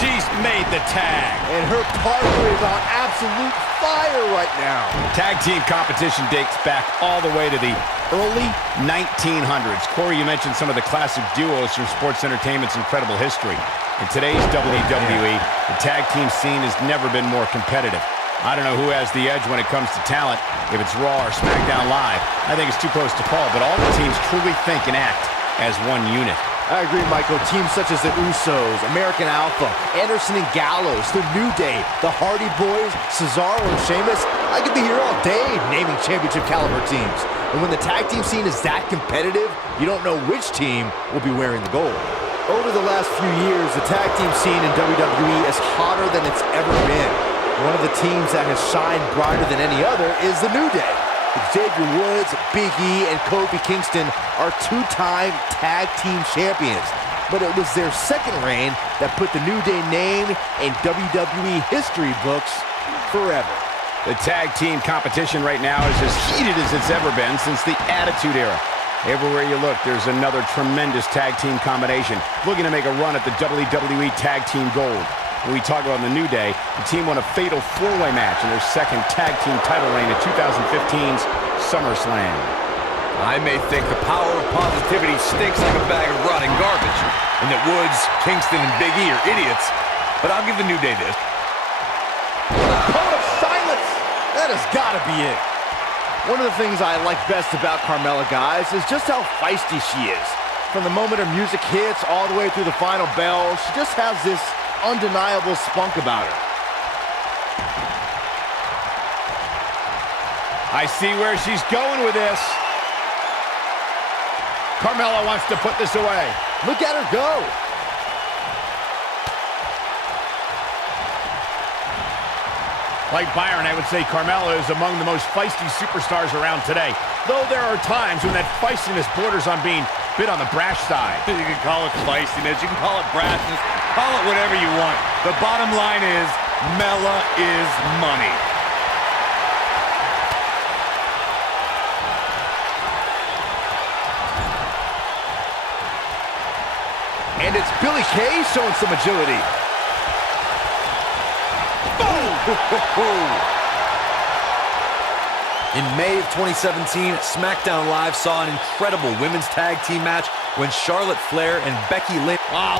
She's made the tag. And her partner is on absolute fire right now. Tag team competition dates back all the way to the early 1900s. Corey, you mentioned some of the classic duos from sports entertainment's incredible history. In today's WWE, the tag team scene has never been more competitive. I don't know who has the edge when it comes to talent, if it's Raw or SmackDown Live. I think it's too close to call, but all the teams truly think and act as one unit. I agree, Michael. Teams such as the Usos, American Alpha, Anderson and Gallows, The New Day, the Hardy Boys, Cesaro and Sheamus. I could be here all day naming championship caliber teams. And when the tag team scene is that competitive, you don't know which team will be wearing the gold. Over the last few years, the tag team scene in WWE is hotter than it's ever been. One of the teams that has shined brighter than any other is the New Day. Xavier Woods, Big E, and Kofi Kingston are two-time tag team champions. But it was their second reign that put the New Day name in WWE history books forever. The tag team competition right now is as heated as it's ever been since the Attitude Era. Everywhere you look, there's another tremendous tag team combination looking to make a run at the WWE Tag Team Gold. When we talk about the New Day, the team won a fatal four-way match in their second tag team title reign at 2015's SummerSlam. I may think the power of positivity stinks like a bag of rotting garbage, and that Woods, Kingston, and Big E are idiots, but I'll give the New Day this. Cone of silence! That has got to be it. One of the things I like best about Carmella, guys, is just how feisty she is. From the moment her music hits all the way through the final bell, she just has this undeniable spunk about her. I see where she's going with this. Carmella wants to put this away. Look at her go. Like Byron, I would say Carmella is among the most feisty superstars around today. Though there are times when that feistiness borders on being a bit on the brash side. You can call it feistiness, you can call it brashness, call it whatever you want. The bottom line is, Mella is money. And it's Billie Kay showing some agility. In May of 2017, SmackDown Live saw an incredible women's tag team match when Charlotte Flair and Becky Lynch... Wow,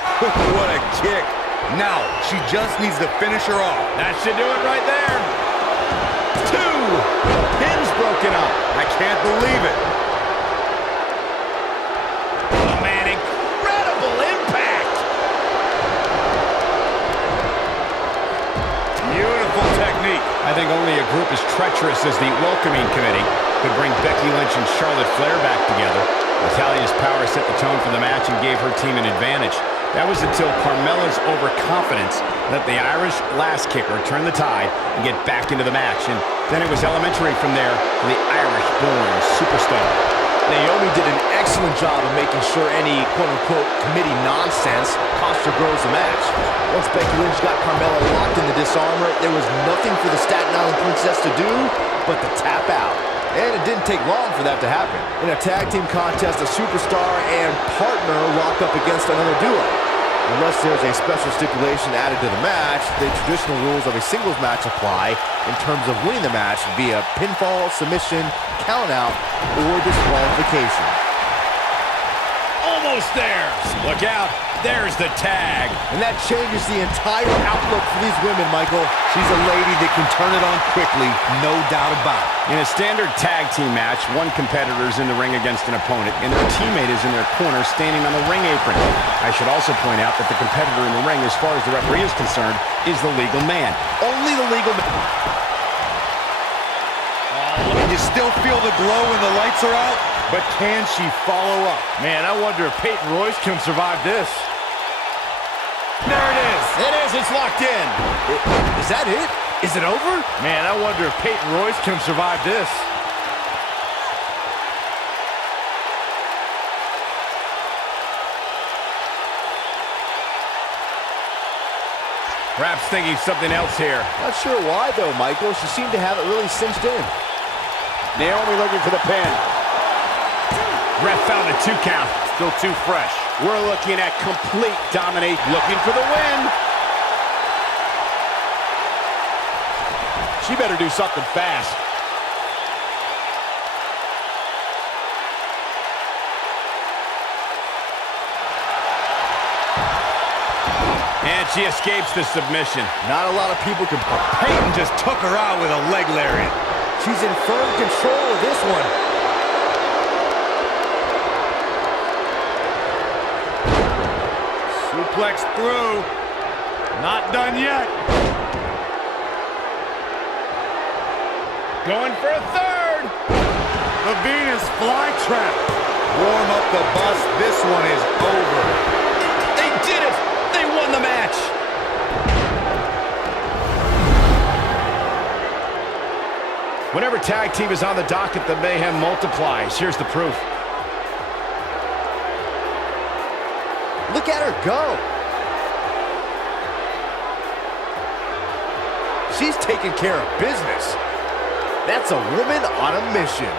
what a kick. Now, she just needs to finish her off. That should do it right there. 2 pins broken up. I can't believe it. Oh, man, incredible impact. treacherous as the welcoming committee could bring Becky Lynch and Charlotte Flair back together. Natalia's power set the tone for the match and gave her team an advantage. That was until Carmella's overconfidence let the Irish last kicker turn the tide and get back into the match. And then it was elementary from there for the Irish-born superstar. Naomi did an excellent job of making sure any quote-unquote committee nonsense cost her girls the match. Once Becky Lynch got Carmella locked in the disarmor, there was nothing for the Staten Island Princess to do but to tap out. And it didn't take long for that to happen. In a tag team contest, a superstar and partner lock up against another duo. Unless there's a special stipulation added to the match, the traditional rules of a singles match apply in terms of winning the match via pinfall, submission, count-out, or disqualification. Almost there. Look out. There's the tag. And that changes the entire outlook for these women, Michael. She's a lady that can turn it on quickly, no doubt about it. In a standard tag team match, one competitor is in the ring against an opponent, and their teammate is in their corner standing on the ring apron. I should also point out that the competitor in the ring, as far as the referee is concerned, is the legal man. Only the legal man. And you still feel the glow when the lights are out, but can she follow up? Man, I wonder if Peyton Royce can survive this. There it is. It is. It's locked in. Is that it? Is it over? Man, I wonder if Peyton Royce can survive this. Perhaps thinking something else here. Not sure why, though, Michael. She seemed to have it really cinched in. Naomi looking for the pin. Ref found a 2 count. Still too fresh. We're looking at complete domination. Looking for the win. She better do something fast. And she escapes the submission. Not a lot of people can... Peyton just took her out with a leg lariat. She's in firm control of this one. Suplex through. Not done yet. Going for a third. The Venus flytrap. Warm up the bus. This one is over. They did it. They won the match. Whenever tag team is on the docket, the mayhem multiplies. Here's the proof. Look at her go. She's taking care of business. That's a woman on a mission.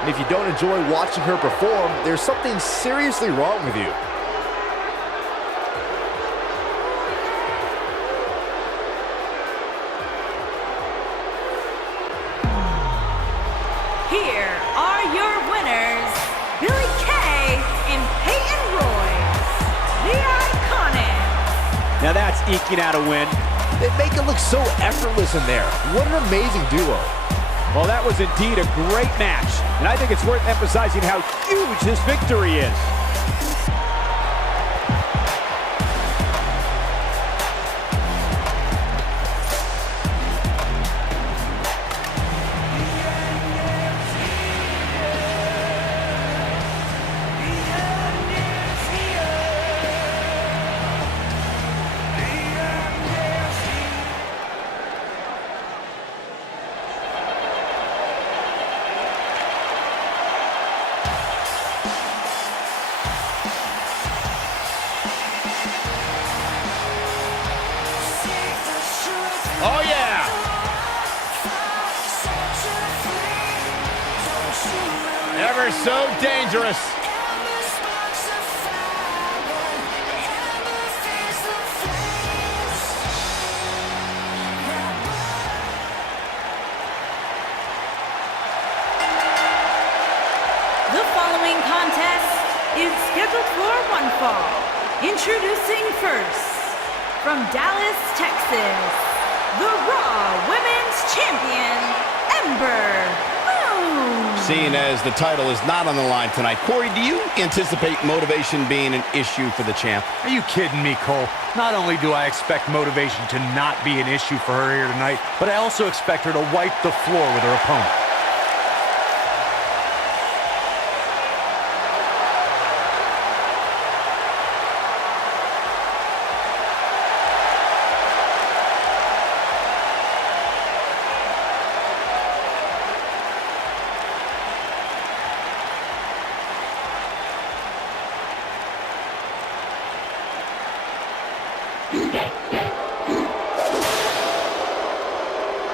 And if you don't enjoy watching her perform, there's something seriously wrong with you. Here are your winners, Billy Kay and Peyton Royce, the IIconics. Now that's eking out a win. They make it look so effortless in there. What an amazing duo. Well, that was indeed a great match. And I think it's worth emphasizing how huge this victory is. Oh, yeah. Ever so dangerous. The following contest is scheduled for one fall. Introducing first, from Dallas, Texas, the Raw Women's Champion, Ember Moon. Seeing as the title is not on the line tonight, Corey, do you anticipate motivation being an issue for the champ? Are you kidding me, Cole? Not only do I expect motivation to not be an issue for her here tonight, but I also expect her to wipe the floor with her opponent.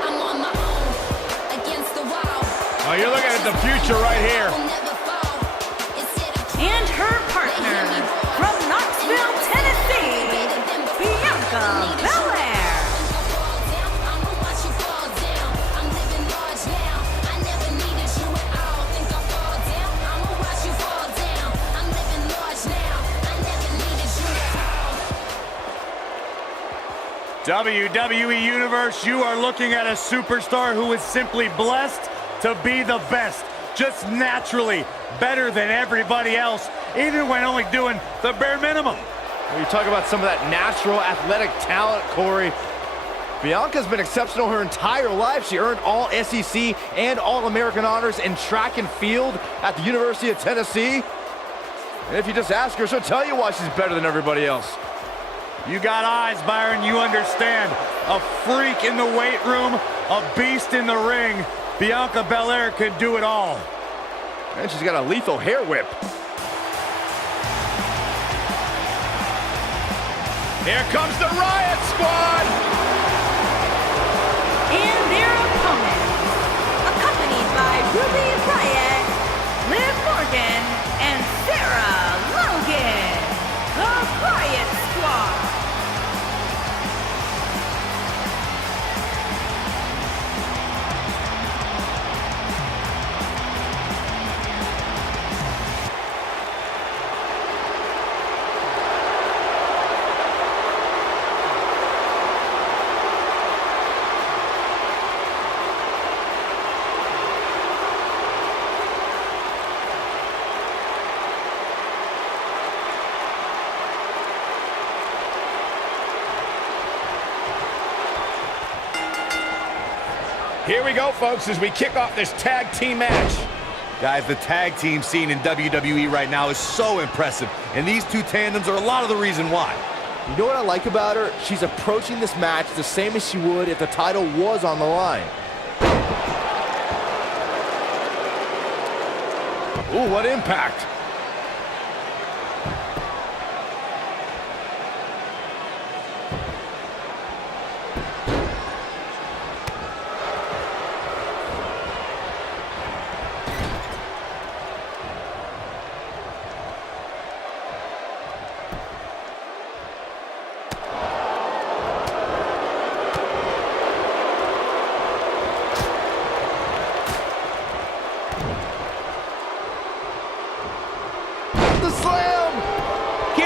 I'm on my own, against the wall. Oh, you're looking at the future right here. And her partner, from Knoxville, Tennessee, Bianca Belair. WWE Universe, you are looking at a superstar who is simply blessed to be the best. Just naturally better than everybody else, even when only doing the bare minimum. When you talk about some of that natural athletic talent, Corey, Bianca's been exceptional her entire life. She earned all SEC and All-American honors in track and field at the University of Tennessee. And if you just ask her, she'll tell you why she's better than everybody else. You got eyes, Byron, you understand. A freak in the weight room, a beast in the ring. Bianca Belair could do it all. And she's got a lethal hair whip. here comes the Riot Squad. And their opponents, accompanied by Ruby Riot, Liv Morgan, and Sarah Logan, the Riot Squad. Here we go, folks, as we kick off this tag team match. Guys, the tag team scene in WWE right now is so impressive, and these two tandems are a lot of the reason why. You know what I like about her? She's approaching this match the same as she would if the title was on the line. Ooh, what impact.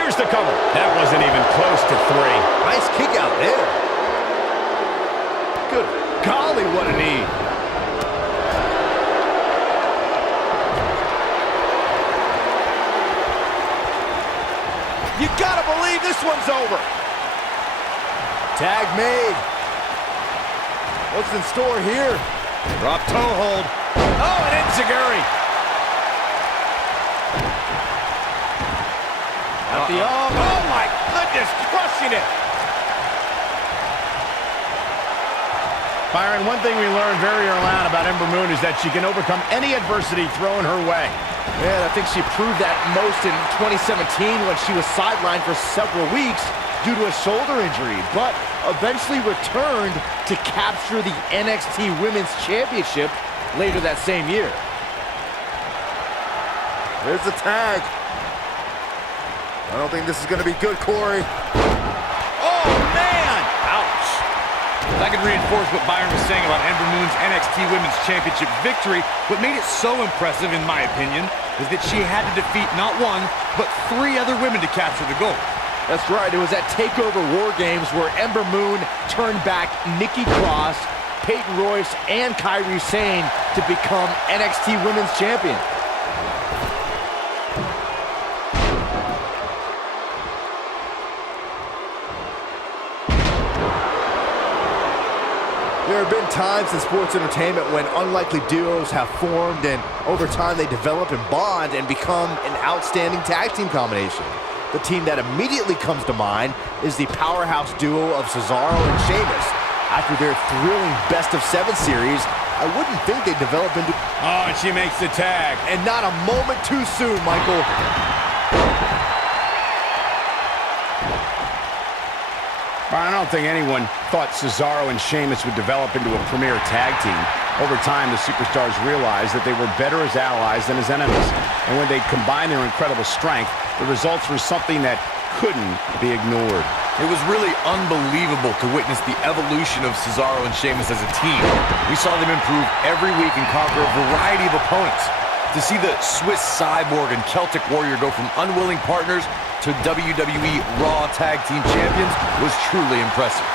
The cover. That wasn't even close to 3. Nice kick out there. Good golly, what a knee. You gotta believe this one's over. Tag made. What's in store here? Drop toe hold. Oh, and enziguri. Oh my goodness, crushing it. Byron, one thing we learned very early on about Ember Moon is that she can overcome any adversity thrown her way. Yeah, I think she proved that most in 2017 when she was sidelined for several weeks due to a shoulder injury, but eventually returned to capture the NXT Women's Championship later that same year. There's the tag. I don't think this is going to be good, Corey. Oh, man! Ouch. If I could reinforce what Byron was saying about Ember Moon's NXT Women's Championship victory, what made it so impressive, in my opinion, is that she had to defeat not one, but 3 other women to capture the gold. That's right. It was at TakeOver War Games where Ember Moon turned back Nikki Cross, Peyton Royce and Kairi Sane to become NXT Women's Champion. There have been times in sports entertainment when unlikely duos have formed, and over time they develop and bond and become an outstanding tag team combination. The team that immediately comes to mind is the powerhouse duo of Cesaro and Sheamus. After their thrilling best-of-7 series, I wouldn't think they'd develop into... Oh, and she makes the tag. And not a moment too soon, Michael. I don't think anyone thought Cesaro and Sheamus would develop into a premier tag team. Over time, the superstars realized that they were better as allies than as enemies. And when they combined their incredible strength, the results were something that couldn't be ignored. It was really unbelievable to witness the evolution of Cesaro and Sheamus as a team. We saw them improve every week and conquer a variety of opponents. To see the Swiss Cyborg and Celtic Warrior go from unwilling partners to WWE Raw Tag Team Champions was truly impressive.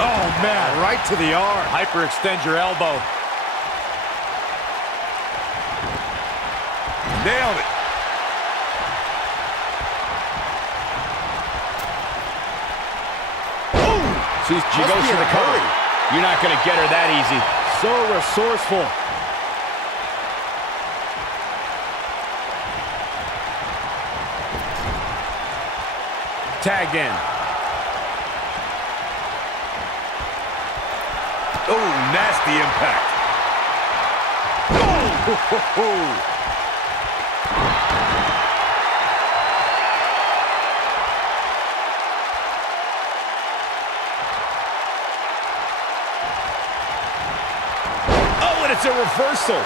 Oh, man, right to the arm. Hyperextend your elbow. Nailed it. She goes for the cover. You're not going to get her that easy. So resourceful. Tagged in. Oh, nasty impact. Oh! It's a reversal.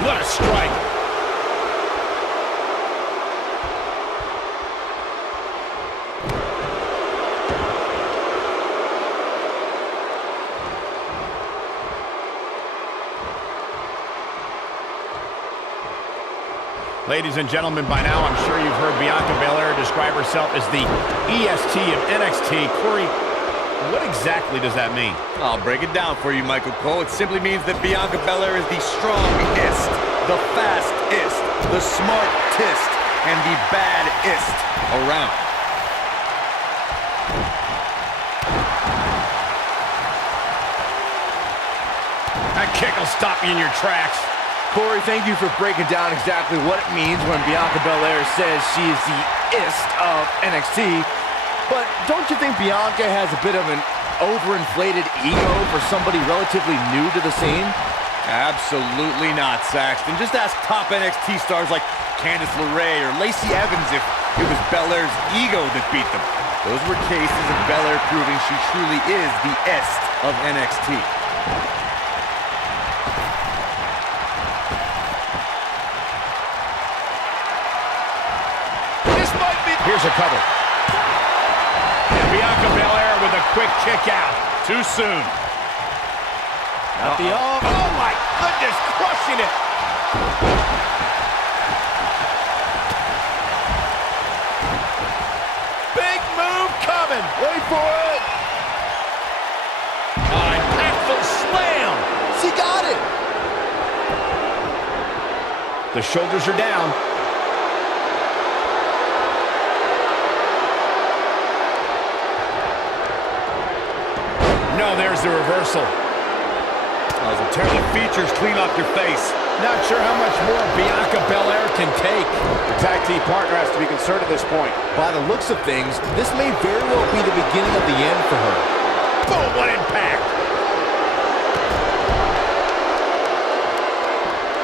What a strike. Ladies and gentlemen, by now I'm sure you've heard Bianca Belair describe herself as the EST of NXT. Corey, what exactly does that mean? I'll break it down for you, Michael Cole. It simply means that Bianca Belair is the strongest, the fastest, the smartest, and the baddest around. That kick will stop you in your tracks. Corey, thank you for breaking down exactly what it means when Bianca Belair says she is the ist of NXT. But don't you think Bianca has a bit of an overinflated ego for somebody relatively new to the scene? Absolutely not, Saxton. Just ask top NXT stars like Candice LeRae or Lacey Evans if it was Belair's ego that beat them. Those were cases of Belair proving she truly is the est of NXT. This might be... Here's a cover. Bianca Belair with a quick kick out. Too soon. Not the arm. Oh my goodness, crushing it. Big move coming. Wait for it. Impactful slam. She got it. The shoulders are down. No, there's the reversal. Tear the features clean off your face. Not sure how much more Bianca Belair can take. The tag team partner has to be concerned at this point. By the looks of things, this may very well be the beginning of the end for her. Boom, what impact.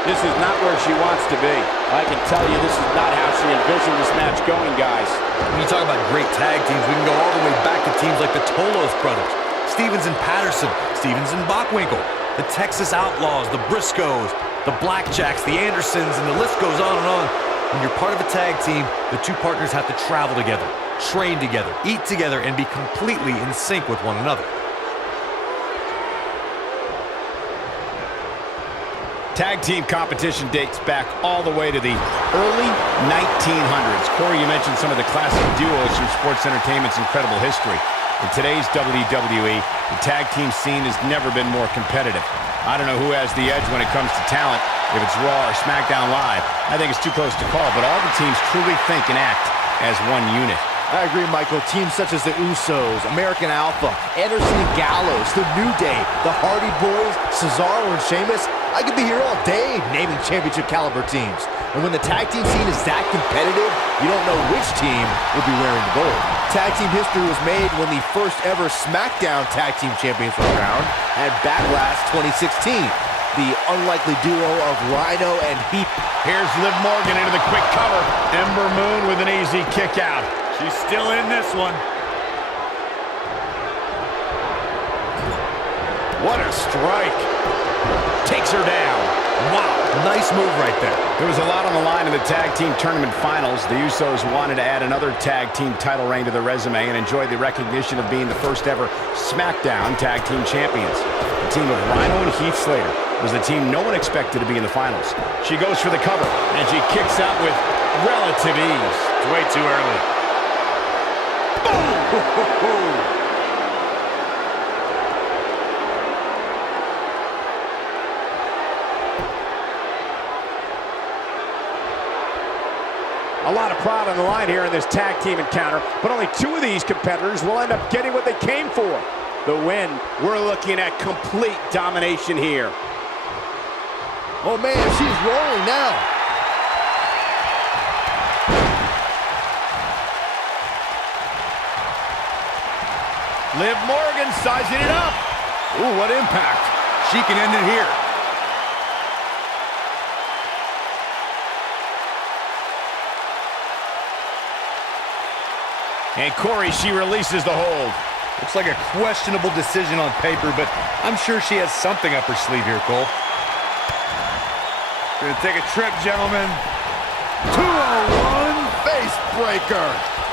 This is not where she wants to be. I can tell you this is not how she envisioned this match going, guys. When you talk about great tag teams, we can go all the way back to teams like the Tolos brothers, Stevens and Patterson, Stevens and Bockwinkel, the Texas Outlaws, the Briscoes, the Blackjacks, the Andersons, and the list goes on and on. When you're part of a tag team, the two partners have to travel together, train together, eat together, and be completely in sync with one another. Tag team competition dates back all the way to the early 1900s. Corey, you mentioned some of the classic duos from sports entertainment's incredible history. In today's WWE, the tag team scene has never been more competitive. I don't know who has the edge when it comes to talent, if it's Raw or SmackDown Live. I think it's too close to call, but all the teams truly think and act as one unit. I agree, Michael. Teams such as the Usos, American Alpha, Anderson and Gallows, The New Day, the Hardy Boys, Cesaro and Sheamus. I could be here all day naming championship caliber teams. And when the tag team scene is that competitive, you don't know which team will be wearing the gold. Tag team history was made when the first ever SmackDown Tag Team Champions were crowned at Backlash 2016. The unlikely duo of Rhino and Heath. Here's Liv Morgan into the quick cover. Ember Moon with an easy kick out. She's still in this one. What a strike. Takes her down. Wow, nice move right there. There was a lot on the line in the tag team tournament finals. The Usos wanted to add another tag team title reign to their resume and enjoy the recognition of being the first ever SmackDown Tag Team Champions. The team of Rhino and Heath Slater was the team no one expected to be in the finals. She goes for the cover, and she kicks out with relative ease. It's way too early. Boom! A lot of pride on the line here in this tag team encounter, but only two of these competitors will end up getting what they came for. The win. We're looking at complete domination here. Oh man, she's rolling now. Liv Morgan sizing it up. Ooh, what impact. She can end it here. And Corey, she releases the hold. Looks like a questionable decision on paper, but I'm sure she has something up her sleeve here, Cole. Gonna take a trip, gentlemen. 201 face breaker.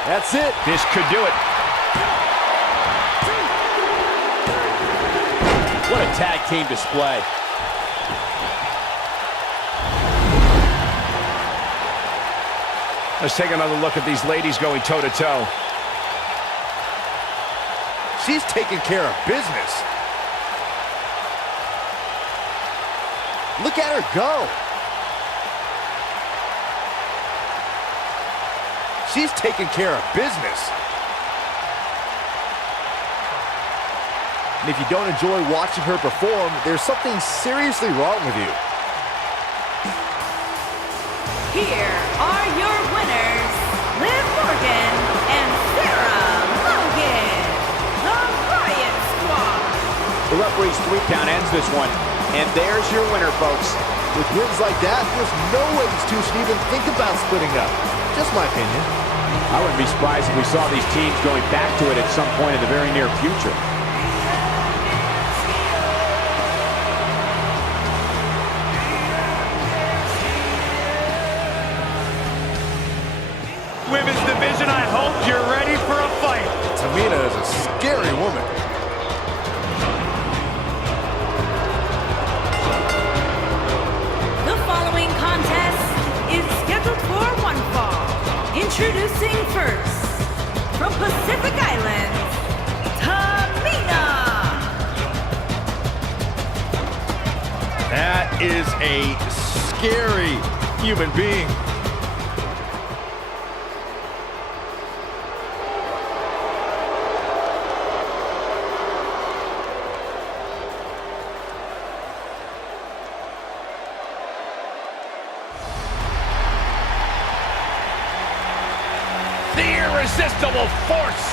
That's it. This could do it. What a tag team display. Let's take another look at these ladies going toe-to-toe. She's taking care of business. Look at her go. She's taking care of business. And if you don't enjoy watching her perform, there's something seriously wrong with you. Here are your winners, Liv Morgan and Sarah Logan, the Riot Squad. The referee's 3 count ends this one. And there's your winner, folks. With wins like that, there's no way these two should even think about splitting up. Just my opinion. I wouldn't be surprised if we saw these teams going back to it at some point in the very near future. Women's division, I hope you're ready for a fight. Tamina is a scary woman. The following contest is scheduled for one fall. Introducing first, from Pacific Islands, Tamina. That is a scary human being. The irresistible force.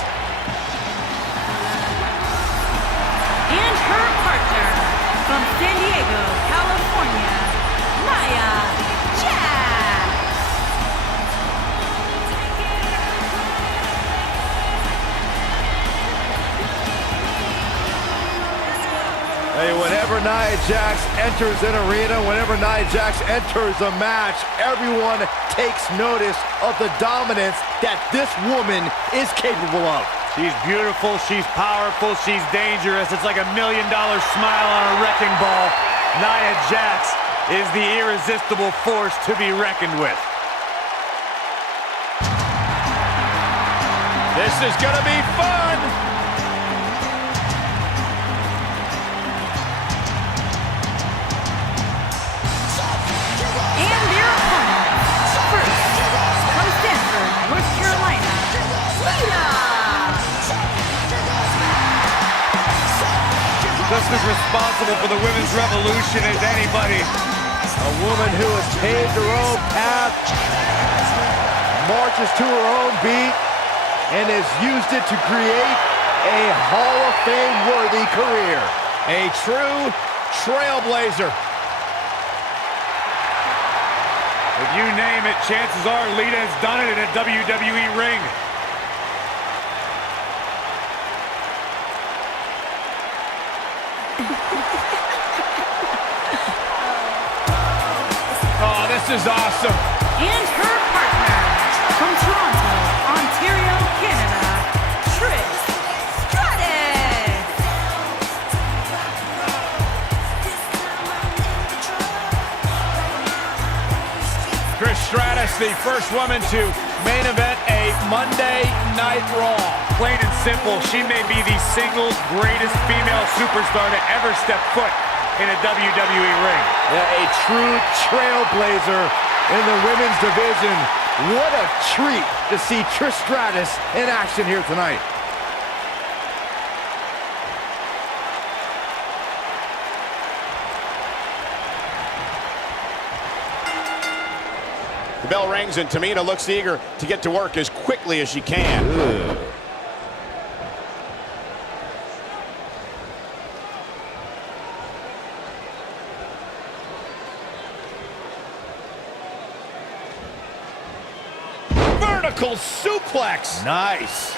And her partner, from San Diego, California, Nia Jax. Hey, whenever Nia Jax enters an arena, whenever Nia Jax enters a match, everyone takes notice of the dominance that this woman is capable of. She's beautiful, she's powerful, she's dangerous. It's like $1 million smile on a wrecking ball. Nia Jax is the irresistible force to be reckoned with. This is gonna be fun. just as responsible for the women's revolution as anybody. A woman who has paved her own path, marches to her own beat, and has used it to create a Hall of Fame-worthy career. A true trailblazer. If you name it, chances are Lita has done it in a WWE ring. Oh, this is awesome. And her partner from Toronto, Ontario, Canada, Trish Stratus. Trish Stratus, the first woman to main event a Monday Night Raw. Plain and simple, she may be the single greatest female superstar to ever step foot in a WWE ring. Yeah, a true trailblazer in the women's division. What a treat to see Trish Stratus in action here tonight. The bell rings and Tamina looks eager to get to work as quickly as she can. Ugh. Vertical suplex. Nice.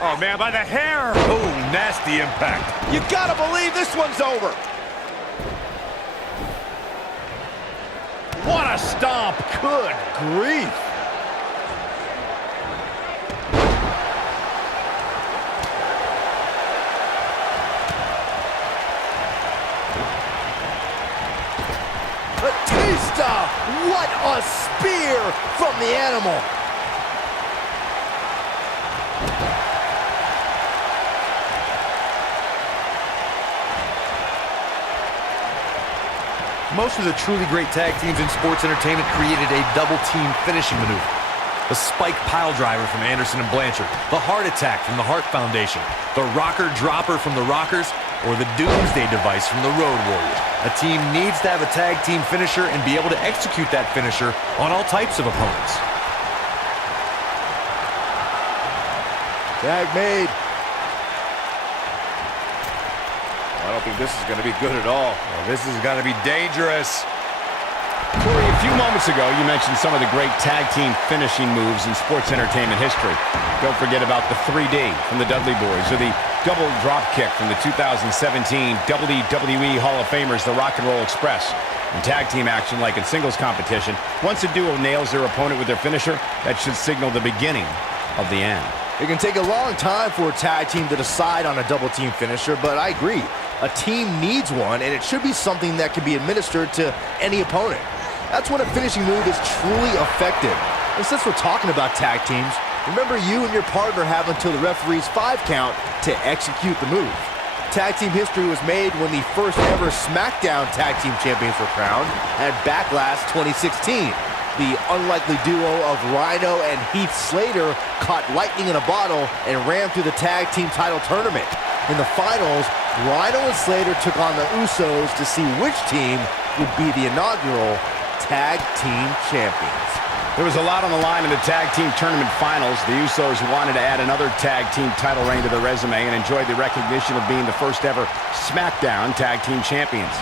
Oh man, by the hair! Oh, nasty impact. You gotta believe this one's over. What a stomp. Good grief. Batista! What a spear from the animal. Most of the truly great tag teams in sports entertainment created a double-team finishing maneuver. The spike pile driver from Anderson and Blanchard, the heart attack from the Hart Foundation, the rocker dropper from the Rockers, or the Doomsday device from the Road Warriors. A team needs to have a tag team finisher and be able to execute that finisher on all types of opponents. Tag made. I don't think this is going to be good at all. Well, this is going to be dangerous. Corey, a few moments ago, you mentioned some of the great tag team finishing moves in sports entertainment history. Don't forget about the 3D from the Dudley Boys, or the double drop kick from the 2017 WWE Hall of Famers, the Rock and Roll Express. In tag team action, like in singles competition, once a duo nails their opponent with their finisher, that should signal the beginning of the end. It can take a long time for a tag team to decide on a double team finisher, but I agree. A team needs one, and it should be something that can be administered to any opponent. That's when a finishing move is truly effective. And since we're talking about tag teams, remember you and your partner have until the referee's 5 count to execute the move. Tag team history was made when the first ever SmackDown Tag Team Champions were crowned at Backlash 2016. The unlikely duo of Rhino and Heath Slater caught lightning in a bottle and ran through the tag team title tournament. In the finals, Rhino and Slater took on the Usos to see which team would be the inaugural Tag Team Champions. There was a lot on the line in the tag team tournament finals. The Usos wanted to add another tag team title reign to their resume and enjoyed the recognition of being the first ever SmackDown Tag Team Champions.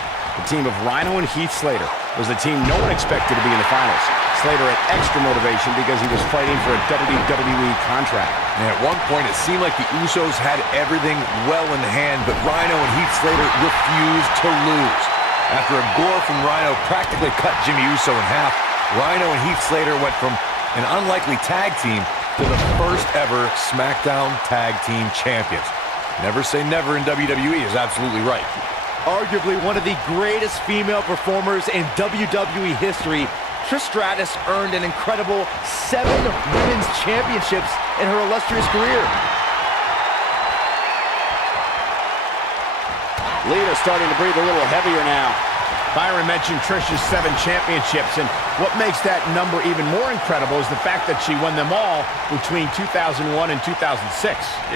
The team of Rhino and Heath Slater was the team no one expected to be in the finals. Slater had extra motivation because he was fighting for a WWE contract. And at one point, it seemed like the Usos had everything well in hand, but Rhino and Heath Slater refused to lose. After a gore from Rhino practically cut Jimmy Uso in half, Rhino and Heath Slater went from an unlikely tag team to the first ever SmackDown Tag Team Champions. Never say never in WWE is absolutely right. Arguably one of the greatest female performers in WWE history, Trish Stratus earned an incredible 7 women's championships in her illustrious career. Lita starting to breathe a little heavier now. Byron mentioned Trish's 7 championships, and what makes that number even more incredible is the fact that she won them all between 2001 and 2006.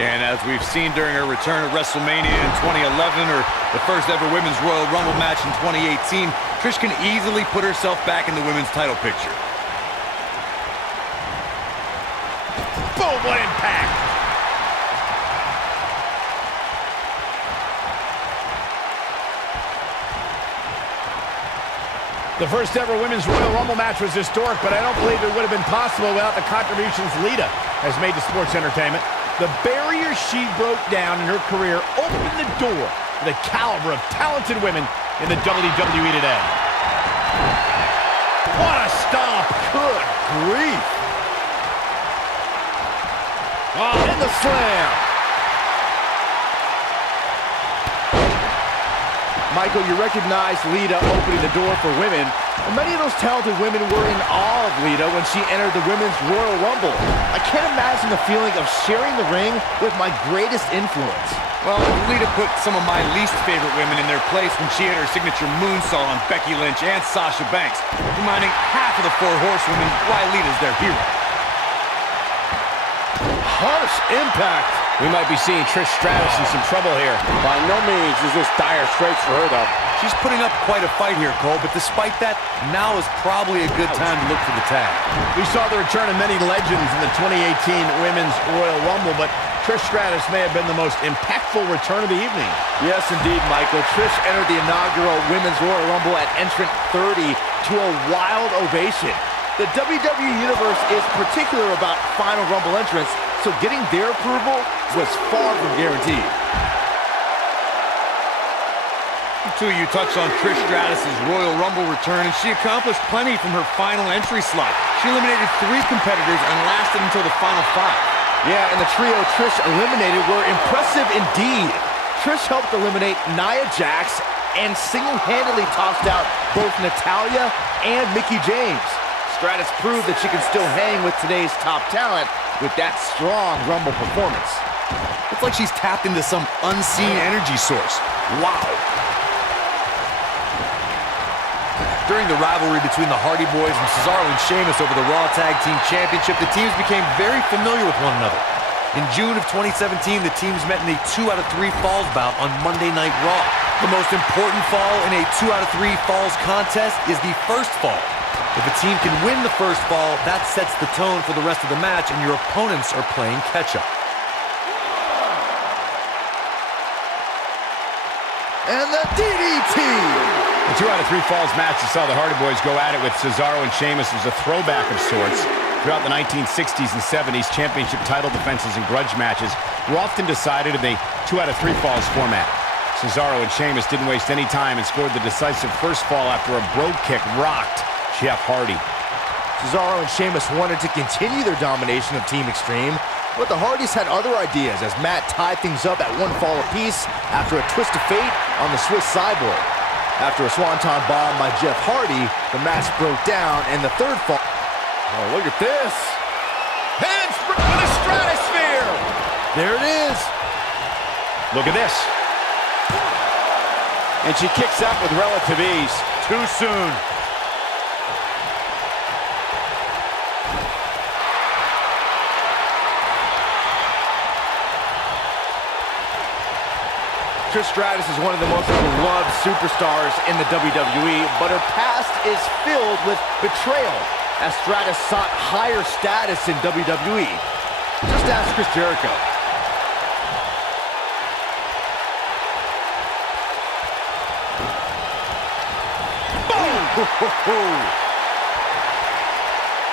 And as we've seen during her return at WrestleMania in 2011 or the first ever Women's Royal Rumble match in 2018, Trish can easily put herself back in the women's title picture. Boom, what impact! The first ever Women's Royal Rumble match was historic, but I don't believe it would have been possible without the contributions Lita has made to sports entertainment. The barrier she broke down in her career opened the door to the caliber of talented women in the WWE today. What a stomp! Good grief! Oh, in the slam! Michael, you recognize Lita opening the door for women, and many of those talented women were in awe of Lita when she entered the Women's Royal Rumble. I can't imagine the feeling of sharing the ring with my greatest influence. Well, Lita put some of my least favorite women in their place when she hit her signature moonsault on Becky Lynch and Sasha Banks, reminding half of the 4 horsewomen why Lita's their hero. Harsh impact. We might be seeing Trish Stratus in some trouble here. By no means is this dire straits for her, though. She's putting up quite a fight here, Cole, but despite that, now is probably a good time to look for the tag. We saw the return of many legends in the 2018 Women's Royal Rumble, but Trish Stratus may have been the most impactful return of the evening. Yes, indeed, Michael. Trish entered the inaugural Women's Royal Rumble at entrant 30 to a wild ovation. The WWE Universe is particular about Final Rumble entrants, so getting their approval was far from guaranteed. Two of you touched on Trish Stratus' Royal Rumble return, and she accomplished plenty from her final entry slot. She eliminated 3 competitors and lasted until the final 5. Yeah, and the trio Trish eliminated were impressive indeed. Trish helped eliminate Nia Jax and single-handedly tossed out both Natalya and Mickie James. Stratus proved that she can still hang with today's top talent with that strong Rumble performance. It's like she's tapped into some unseen energy source. Wow. During the rivalry between the Hardy Boys and Cesaro and Sheamus over the Raw Tag Team Championship, the teams became very familiar with one another. In June of 2017, the teams met in a 2 out of 3 falls bout on Monday Night Raw. The most important fall in a 2 out of 3 falls contest is the first fall. If a team can win the first fall, that sets the tone for the rest of the match, and your opponents are playing catch-up. And the DDT! The 2 out of 3 falls match that saw the Hardy Boys go at it with Cesaro and Sheamus was a throwback of sorts. Throughout the 1960s and 70s, championship title defenses and grudge matches were often decided in a 2 out of 3 falls format. Cesaro and Sheamus didn't waste any time and scored the decisive first fall after a brogue kick rocked Jeff Hardy. Cesaro and Sheamus wanted to continue their domination of Team Extreme, but the Hardys had other ideas as Matt tied things up at 1 fall apiece after a twist of fate on the Swiss Cyborg. After a swanton bomb by Jeff Hardy, the match broke down and the 3rd fall. Oh, look at this! Handspring with a stratosphere! There it is! Look at this. And she kicks out with relative ease. Too soon. Trish Stratus is one of the most beloved superstars in the WWE, but her past is filled with betrayal as Stratus sought higher status in WWE. Just ask Chris Jericho. Boom!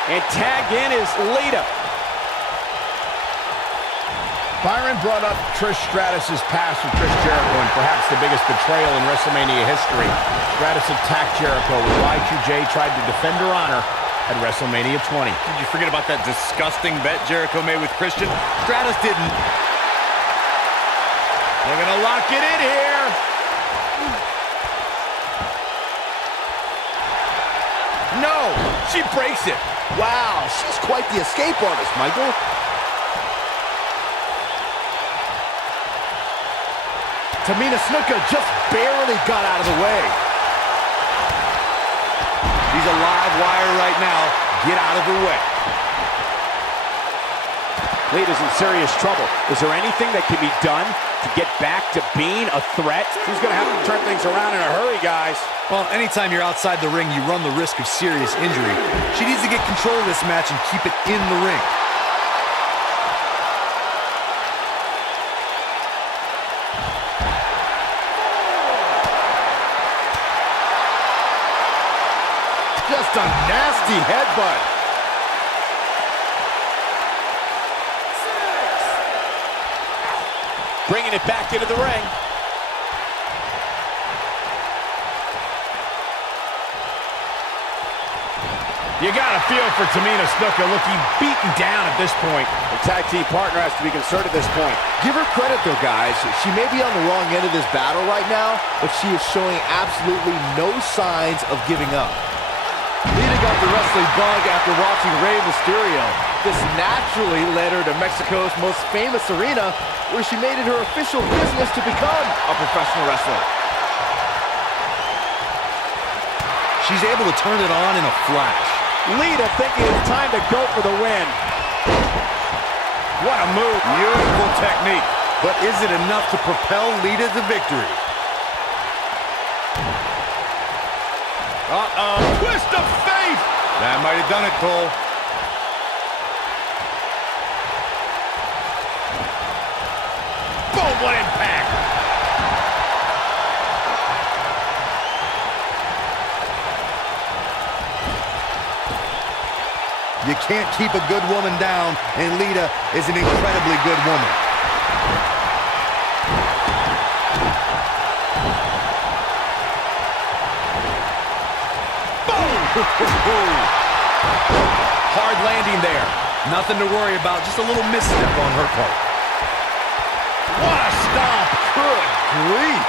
And tagged in is Lita. Byron brought up Trish Stratus' past with Chris Jericho and perhaps the biggest betrayal in Wrestlemania history. Stratus attacked Jericho when Y2J tried to defend her honor at Wrestlemania 20. Did you forget about that disgusting bet Jericho made with Christian? Stratus didn't. They're gonna lock it in here. No, she breaks it. Wow, she's quite the escape artist, Michael. Tamina Snuka just barely got out of the way. She's a live wire right now. Get out of her way. Lita's in serious trouble. Is there anything that can be done to get back to being a threat? She's going to have to turn things around in a hurry, guys. Well, anytime you're outside the ring, you run the risk of serious injury. She needs to get control of this match and keep it in the ring. Just a nasty headbutt. Bringing it back into the ring. You got a feel for Tamina Snuka looking beaten down at this point. The tag team partner has to be concerned at this point. Give her credit though, guys. She may be on the wrong end of this battle right now, but she is showing absolutely no signs of giving up. Lita got the wrestling bug after watching Rey Mysterio. This naturally led her to Mexico's most famous arena, where she made it her official business to become a professional wrestler. She's able to turn it on in a flash. Lita thinking it's time to go for the win. What a move. Beautiful technique. But is it enough to propel Lita to victory? Uh-oh. Twist of fate! That might have done it, Cole. Boom, what impact! You can't keep a good woman down, and Lita is an incredibly good woman. Hard landing there. Nothing to worry about, just a little misstep on her part. What a stomp! Good grief.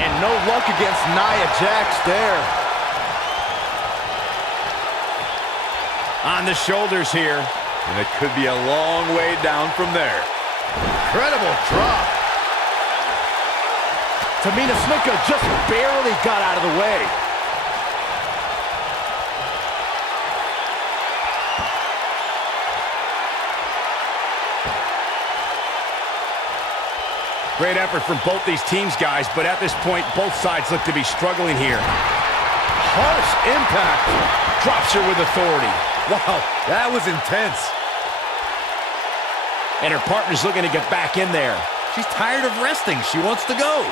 And no luck against Nia Jax there. On the shoulders here. And it could be a long way down from there. Incredible drop. Tamina Snuka just barely got out of the way. Great effort from both these teams, guys, but at this point, both sides look to be struggling here. Harsh impact. Drops her with authority. Wow, that was intense. And her partner's looking to get back in there. She's tired of resting. She wants to go.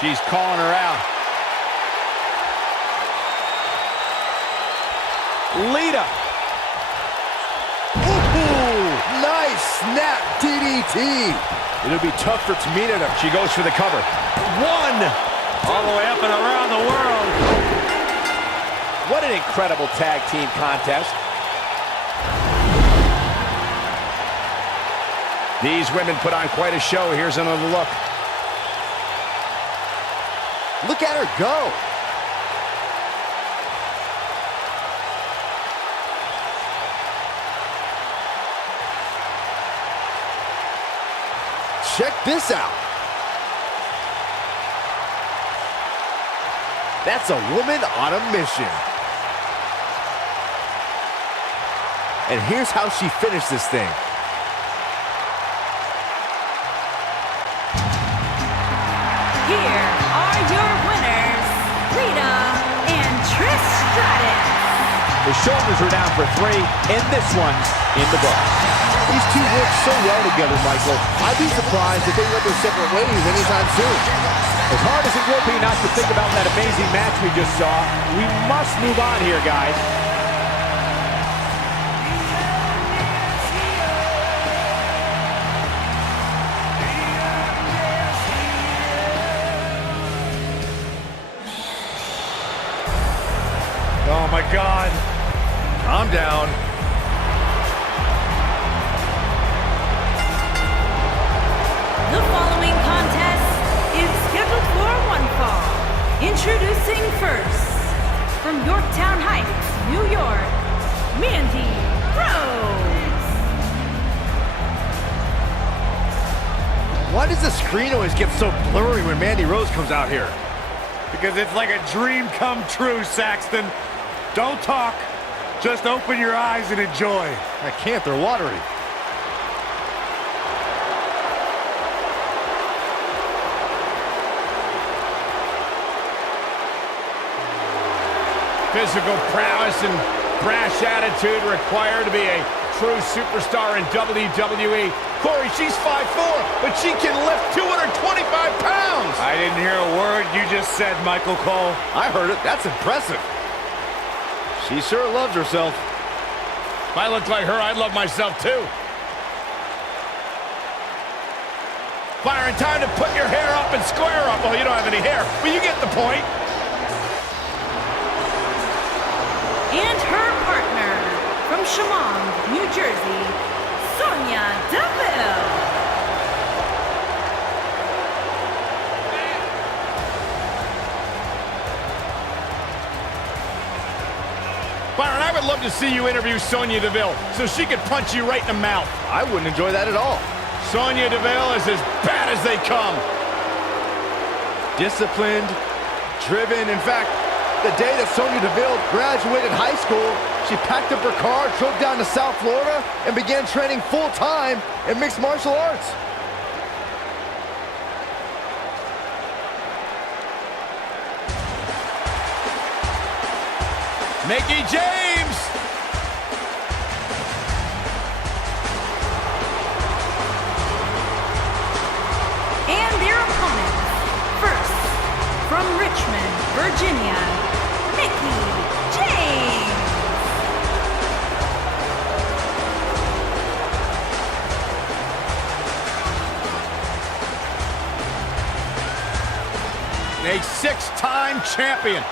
She's calling her out. Lita. Ooh, nice snap DDT. It'll be tough for Tamina to... She goes for the cover. One! All the way up and around the world. What an incredible tag team contest. These women put on quite a show. Here's another look. Look at her go. Check this out. That's a woman on a mission. And here's how she finished this thing. Here are your winners, Lita and Trish Stratus. The shoulders are down for 3, and this one's in the books. These two work so well together, Michael. I'd be surprised if they went their separate ways anytime soon. As hard as it will be not to think about that amazing match we just saw, we must move on here, guys. Oh, my God. Calm down. The following contest is scheduled for one fall. Introducing first, from Yorktown Heights, New York, Mandy Rose. Why does the screen always get so blurry when Mandy Rose comes out here? Because it's like a dream come true, Saxton. Don't talk. Just open your eyes and enjoy. I can't, they're watery. Physical prowess and brash attitude required to be a true superstar in WWE. Corey, she's 5'4", but she can lift 225 pounds. I didn't hear a word you just said, Michael Cole. I heard it, that's impressive. She sure loves herself. If I looked like her, I'd love myself too. Byron, time to put your hair up and square up. Well, you don't have any hair, but you get the point. And her partner, from Chemung, New Jersey, Sonya Deville. Byron, I would love to see you interview Sonya Deville so she could punch you right in the mouth. I wouldn't enjoy that at all. Sonya Deville is as bad as they come. Disciplined, driven. In fact, the day that Sonya Deville graduated high school, she packed up her car, drove down to South Florida, and began training full-time in mixed martial arts. Mickie James. And their opponents, first, from Richmond, Virginia, Mickie James. A six-time champion.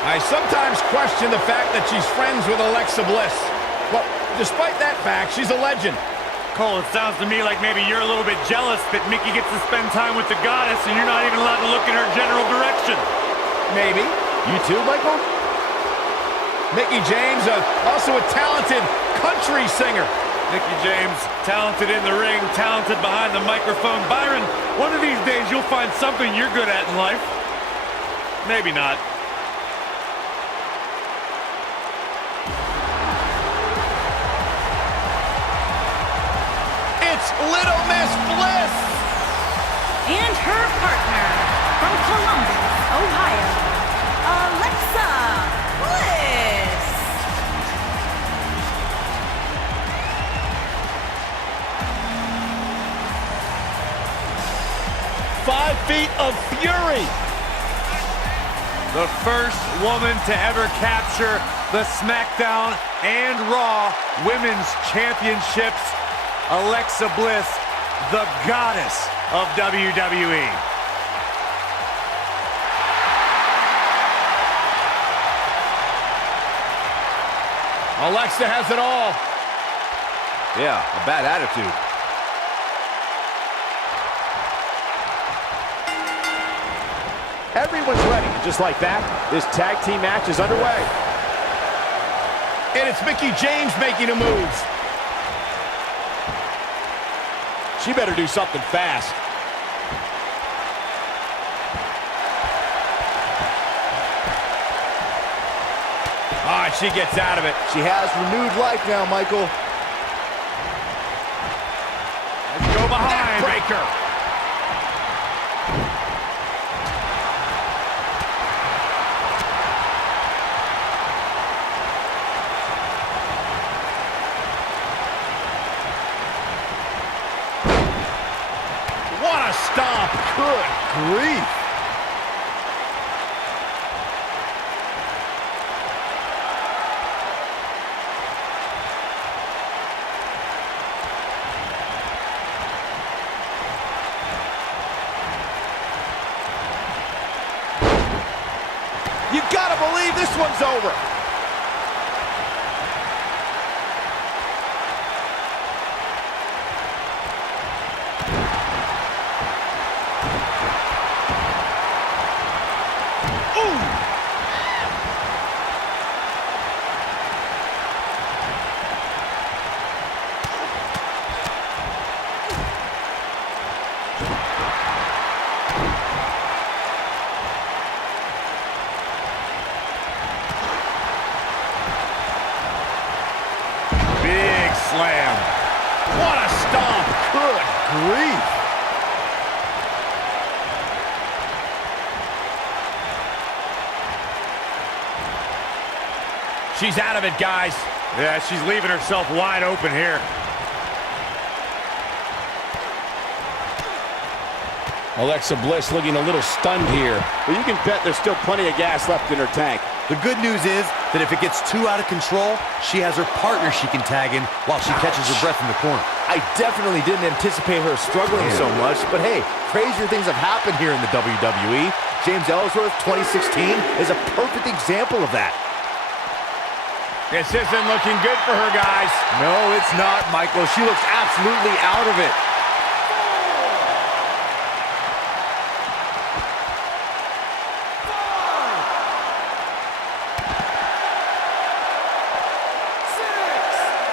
I sometimes question the fact that she's friends with Alexa Bliss. Well, despite that fact, she's a legend. Cole, it sounds to me like maybe you're a little bit jealous that Mickie gets to spend time with the goddess and you're not even allowed to look in her general direction. Maybe. You too, Michael? Mickie James, also a talented country singer. Mickie James, talented in the ring, talented behind the microphone. Byron, one of these days you'll find something you're good at in life. Maybe not. It's Little Miss Bliss. And her partner, from Columbus, Ohio, Alexa Bliss. 5 feet of fury. The first woman to ever capture the SmackDown and Raw Women's Championships, Alexa Bliss, the goddess of WWE. Alexa has it all. Yeah, a bad attitude. Everyone's ready. And just like that, this tag team match is underway. And it's Mickie James making a move. She better do something fast. Ah, she gets out of it. She has renewed life now, Michael. Let's go behind. Breaker. What a stomp. Good grief. You gotta believe this one's over. She's out of it, guys. Yeah, she's leaving herself wide open here. Alexa Bliss looking a little stunned here. But you can bet there's still plenty of gas left in her tank. The good news is that if it gets too out of control, she has her partner she can tag in while she catches her breath in the corner. I definitely didn't anticipate her struggling so much, but hey, crazier things have happened here in the WWE. James Ellsworth 2016 is a perfect example of that. This isn't looking good for her, guys. No, it's not, Michael. She looks absolutely out of it.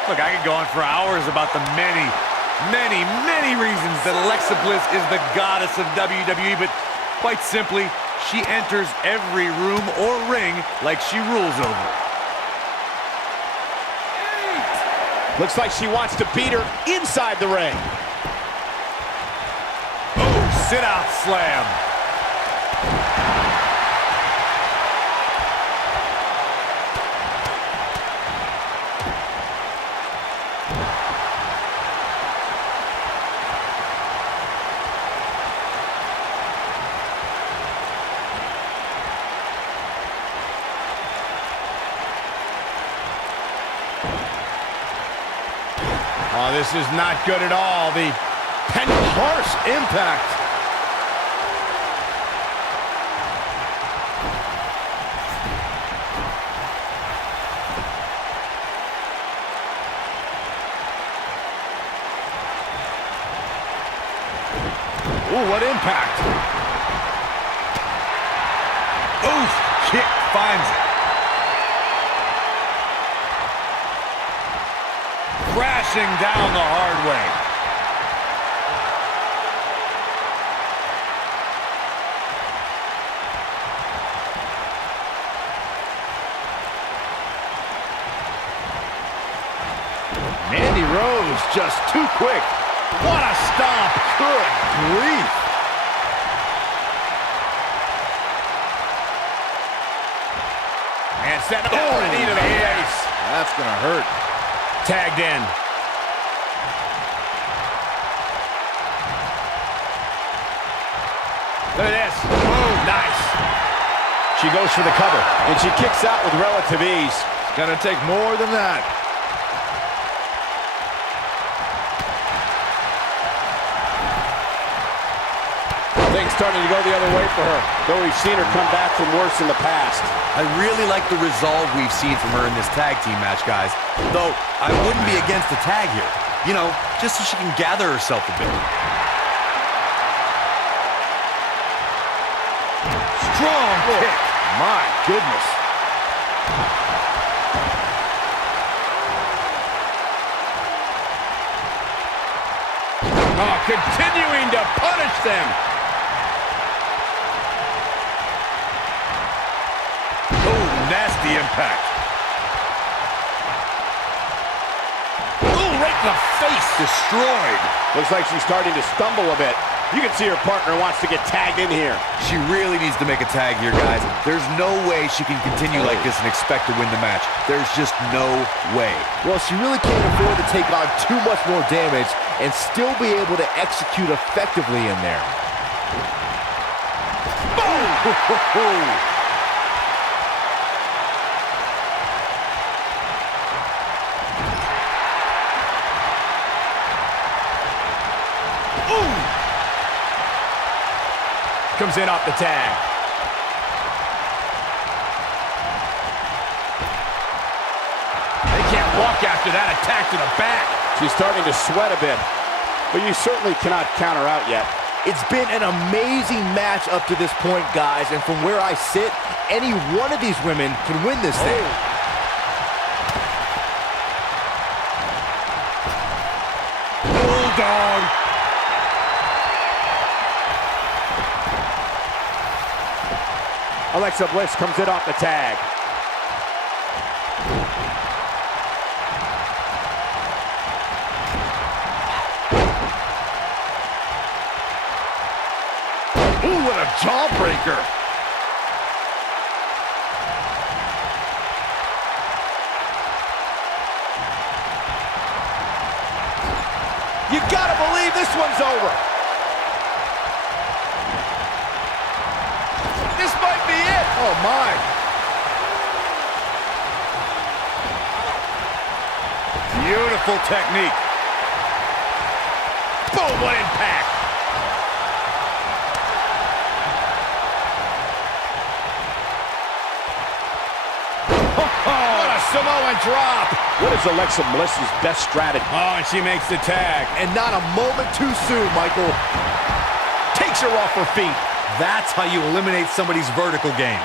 Look, I could go on for hours about the many reasons that Alexa Bliss is the goddess of WWE, but quite simply, she enters every room or ring like she rules over it. Looks like she wants to beat her inside the ring. Oh, sit-out slam. Oh, this is not good at all. The harsh impact. Ooh, what impact. Oof, kick finds it. Crashing down the hard way. Mandy Rose just too quick. What a stomp. Good grief. And setting up a knee to the face. That's going to hurt. Tagged in. Look at this. Boom. Nice. She goes for the cover. And she kicks out with relative ease. It's going to take more than that. Things starting to go the other way for her, though we've seen her come back from worse in the past. I really like the resolve we've seen from her in this tag team match, guys. Though, I wouldn't be against the tag here. You know, just so she can gather herself a bit. Strong kick. My goodness. Oh, continuing to punish them. Nasty impact. Ooh, right in the face. Destroyed. Looks like she's starting to stumble a bit. You can see her partner wants to get tagged in here. She really needs to make a tag here, guys. There's no way she can continue like this and expect to win the match. There's just no way. Well, she really can't afford to take on too much more damage and still be able to execute effectively in there. Boom! Comes in off the tag. They can't walk after that attack to the back. She's starting to sweat a bit, but you certainly cannot count her out yet. It's been an amazing match up to this point, guys, and from where I sit, any one of these women can win this thing. Bulldog. Alexa Bliss comes in off the tag. Ooh, what a jawbreaker. You gotta believe this one's over. This might be it. Oh, my. Beautiful technique. Boom, what impact. What a Samoan drop. What is Alexa Bliss's best strategy? Oh, and she makes the tag. And not a moment too soon, Michael. Takes her off her feet. That's how you eliminate somebody's vertical game.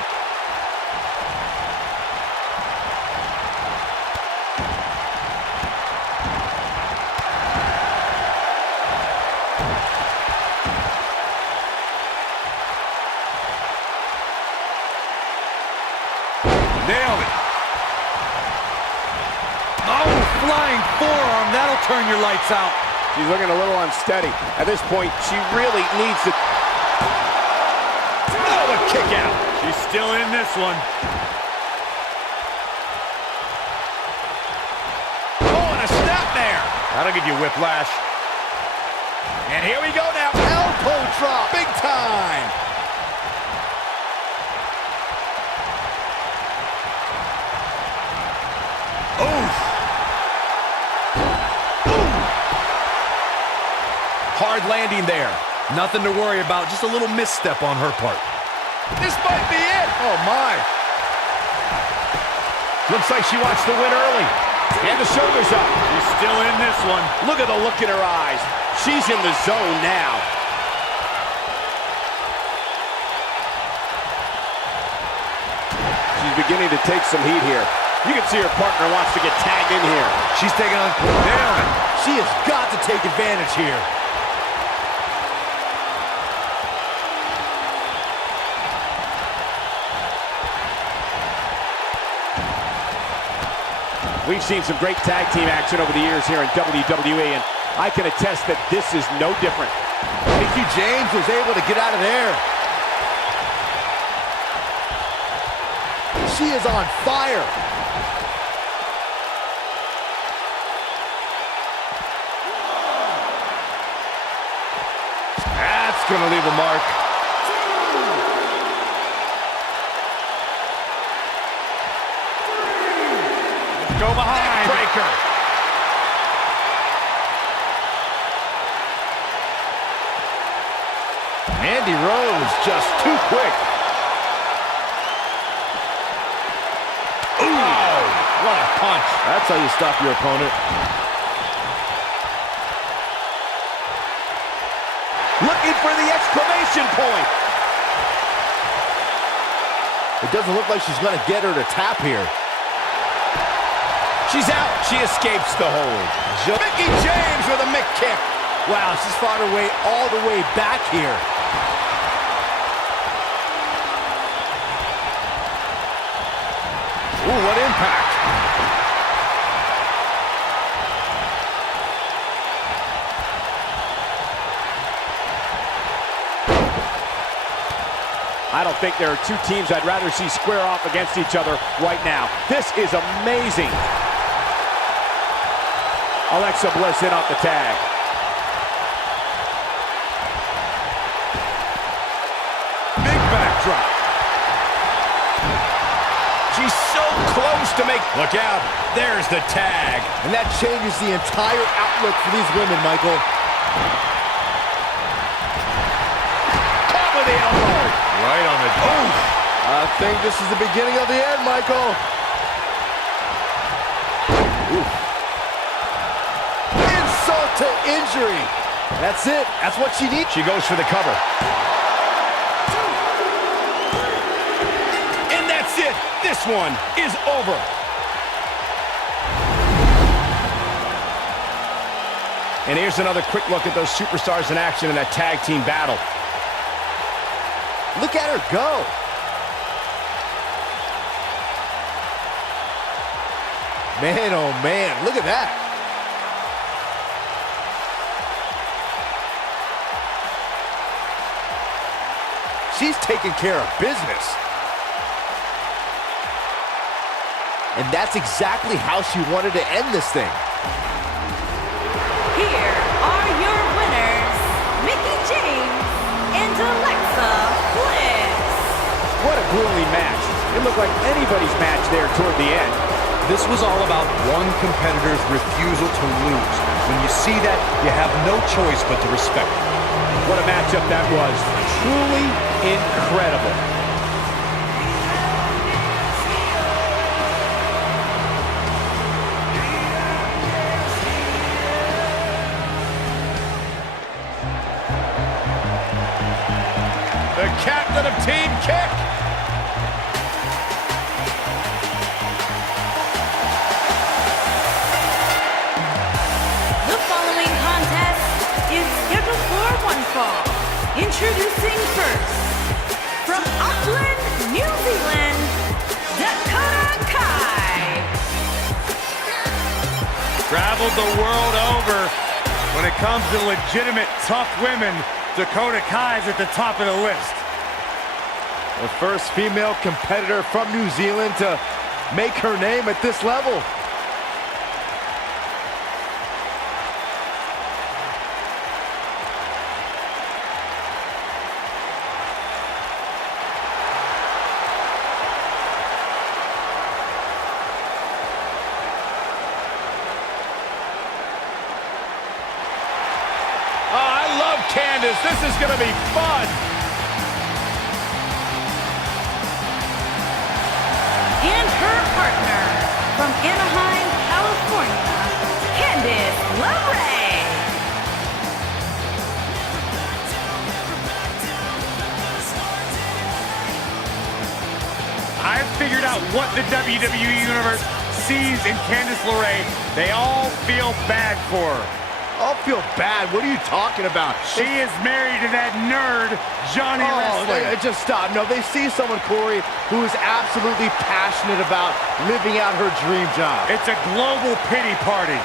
Nailed it. Oh, flying forearm. That'll turn your lights out. She's looking a little unsteady. At this point, she really needs to... Oh, a kick out. She's still in this one. Oh, and a snapmare. That'll give you whiplash. And here we go now. Elbow drop. Big time. Hard landing there. Nothing to worry about, just a little misstep on her part. This might be it. Oh, my. Looks like she wants to win early. And the shoulders up. She's still in this one. Look at the look in her eyes. She's in the zone now. She's beginning to take some heat here. You can see her partner wants to get tagged in here. She's taking on... Nailed it. She has got to take advantage here. We've seen some great tag team action over the years here in WWE, and I can attest that this is no different. Mickie James was able to get out of there. She is on fire. That's gonna leave a mark. Go behind. Breaker. Mandy Rose just too quick. Oh, what a punch. That's how you stop your opponent. Looking for the exclamation point. It doesn't look like she's going to get her to tap here. She's out. She escapes the hold. Mickie James with a mick kick. Wow, she's fought her way all the way back here. Ooh, what impact. I don't think there are two teams I'd rather see square off against each other right now. This is amazing. Alexa Bliss in off the tag. Big backdrop. She's so close to make... Look out. There's the tag. And that changes the entire outlook for these women, Michael. Caught with the elbow. Right on the... I think this is the beginning of the end, Michael. Insult to injury. That's it. That's what she needs. She goes for the cover. And that's it. This one is over. And here's another quick look at those superstars in action in that tag team battle. Look at her go. Man, oh man, look at that. She's taking care of business. And that's exactly how she wanted to end this thing. Here are your winners, Mickie James and Alexa Bliss. What a grueling match. It looked like anybody's match there toward the end. This was all about one competitor's refusal to lose. When you see that, you have no choice but to respect it. What a matchup that was. Truly incredible. The captain of Team Kick. The following contest is scheduled for one fall. Introducing first, from Auckland, New Zealand, Dakota Kai. Traveled the world over. When it comes to legitimate tough women, Dakota Kai's at the top of the list. The first female competitor from New Zealand to make her name at this level. Candice, this is going to be fun. And her partner, from Anaheim, California, Candice LeRae. I've figured out what the WWE Universe sees in Candice LeRae. They all feel bad for her. I'll feel bad. What are you talking about? She is married to that nerd, Johnny Wrestling. Just stop. No, they see someone, Corey, who is absolutely passionate about living out her dream job. It's a global pity party.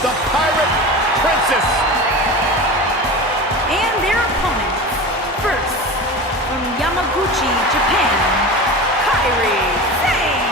The Pirate Princess. And their opponents, first, from Yamaguchi, Japan, Kairi Sane.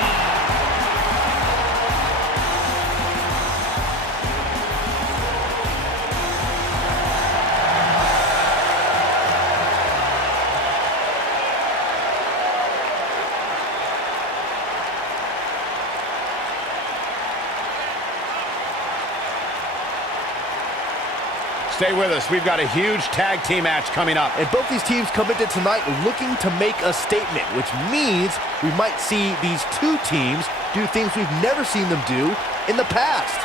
Stay with us. We've got a huge tag team match coming up. And both these teams come into tonight looking to make a statement, which means we might see these two teams do things we've never seen them do in the past.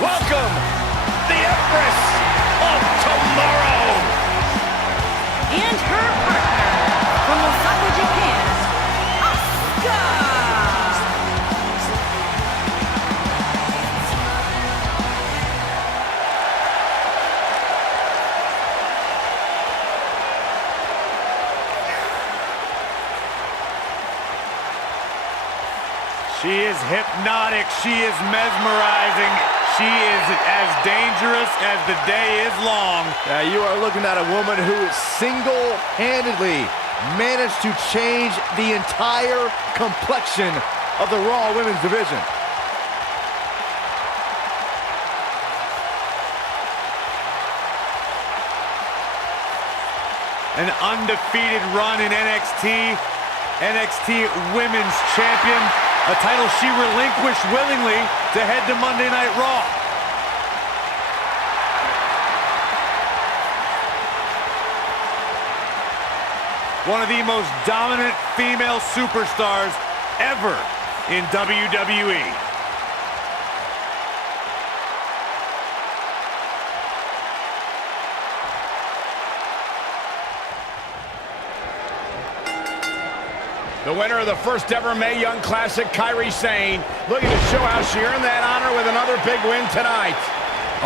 Welcome, the Empress of Tomorrow. And her partner, from Osaka, Japan, Asuka. She is hypnotic. She is mesmerizing. She is as dangerous as the day is long. You are looking at a woman who single-handedly managed to change the entire complexion of the Raw Women's division. An undefeated run in NXT, NXT Women's Champion, a title she relinquished willingly to head to Monday Night Raw. One of the most dominant female superstars ever in WWE. The winner of the first ever Mae Young Classic, Kairi Sane, looking to show how she earned that honor with another big win tonight.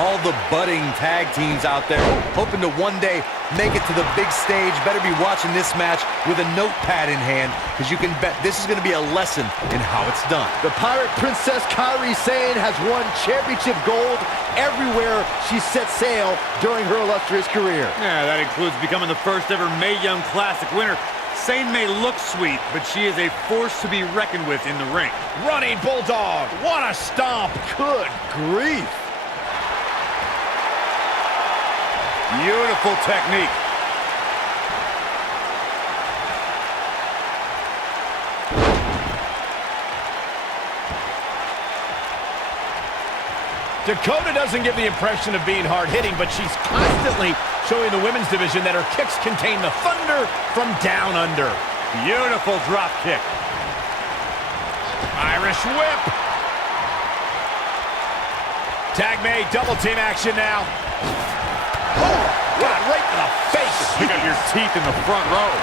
All the budding tag teams out there hoping to one day make it to the big stage better be watching this match with a notepad in hand, because you can bet this is going to be a lesson in how it's done. The Pirate Princess Kairi Sane has won championship gold everywhere she set sail during her illustrious career. Yeah, that includes becoming the first ever Mae Young Classic winner. Sane may look sweet, but she is a force to be reckoned with in the ring. Running Bulldog, what a stomp. Good grief. Beautiful technique. Dakota doesn't give the impression of being hard-hitting, but she's constantly showing the women's division that her kicks contain the thunder from down under. Beautiful drop kick. Irish whip. Tag made, double team action now. Oh, what right in the face. Pick up your teeth in the front row.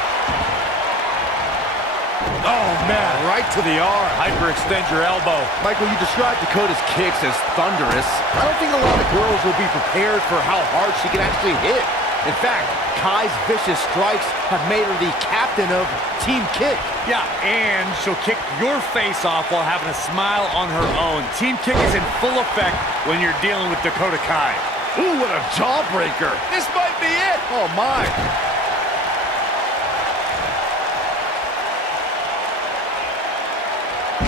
Oh, man, right to the arm. Hyperextend your elbow. Michael, you described Dakota's kicks as thunderous. I don't think a lot of girls will be prepared for how hard she can actually hit. In fact, Kai's vicious strikes have made her the captain of Team Kick. Yeah, and she'll kick your face off while having a smile on her own. Team Kick is in full effect when you're dealing with Dakota Kai. Ooh, what a jawbreaker. This might be it. Oh, my.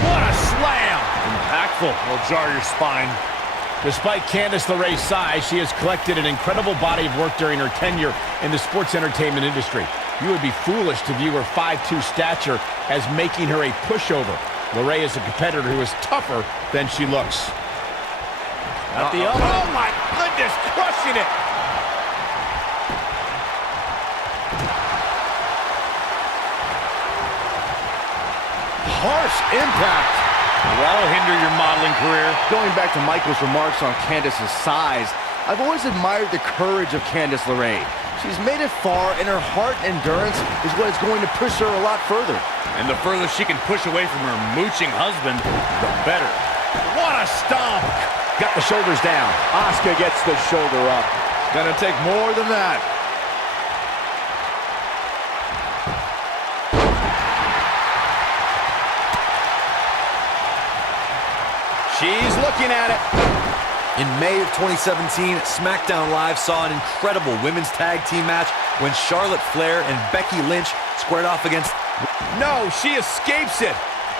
What a slam. Impactful. Will jar your spine. Despite Candice LeRae's size, she has collected an incredible body of work during her tenure in the sports entertainment industry. You would be foolish to view her 5'2" stature as making her a pushover. LeRae is a competitor who is tougher than she looks. At the elbow. Oh my goodness, crushing it. Harsh impact. That'll hinder your modeling career. Going back to Michael's remarks on Candice's size, I've always admired the courage of Candice LeRae. She's made it far, and her heart endurance is what is going to push her a lot further. And the further she can push away from her mooching husband, the better. What a stomp. Got the shoulders down. Asuka gets the shoulder up. Gonna take more than that. She's looking at it. In May of 2017, SmackDown Live saw an incredible women's tag team match when Charlotte Flair and Becky Lynch squared off against... No, she escapes it.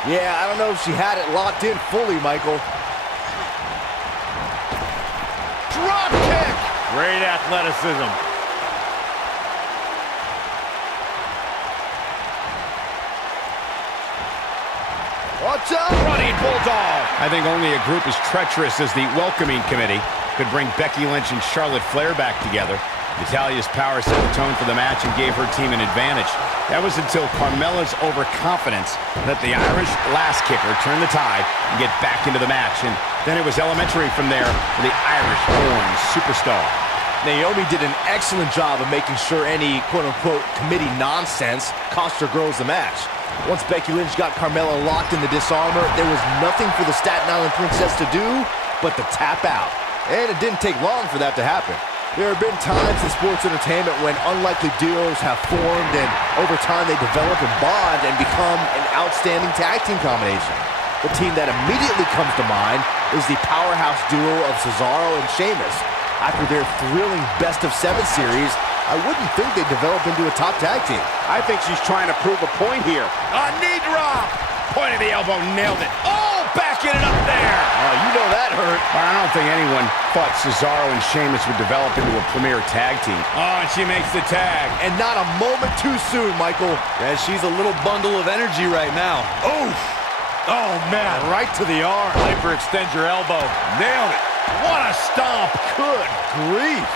Yeah, I don't know if she had it locked in fully, Michael. Drop kick. Great athleticism. Watch out! Running Bulldog. I think only a group as treacherous as the Welcoming Committee could bring Becky Lynch and Charlotte Flair back together. Natalya's power set the tone for the match and gave her team an advantage. That was until Carmella's overconfidence let the Irish lass kicker turn the tide and get back into the match. And then it was elementary from there for the Irish-born superstar. Naomi did an excellent job of making sure any quote-unquote committee nonsense cost her girls the match. Once Becky Lynch got Carmella locked in the disarmor, there was nothing for the Staten Island Princess to do but to tap out. And it didn't take long for that to happen. There have been times in sports entertainment when unlikely duos have formed, and over time they develop and bond and become an outstanding tag team combination. The team that immediately comes to mind is the powerhouse duo of Cesaro and Sheamus. After their thrilling best-of-7 series, I wouldn't think they'd develop into a top tag team. I think she's trying to prove a point here. A knee drop. Point of the elbow, nailed it. Oh, back Get it up there. Oh, you know that hurt. I don't think anyone thought Cesaro and Sheamus would develop into a premier tag team. Oh, and she makes the tag. And not a moment too soon, Michael. Yeah, she's a little bundle of energy right now. Oof. Oh, man. Right to the arm. Hyperextend your elbow. Nailed it. What a stomp. Good grief.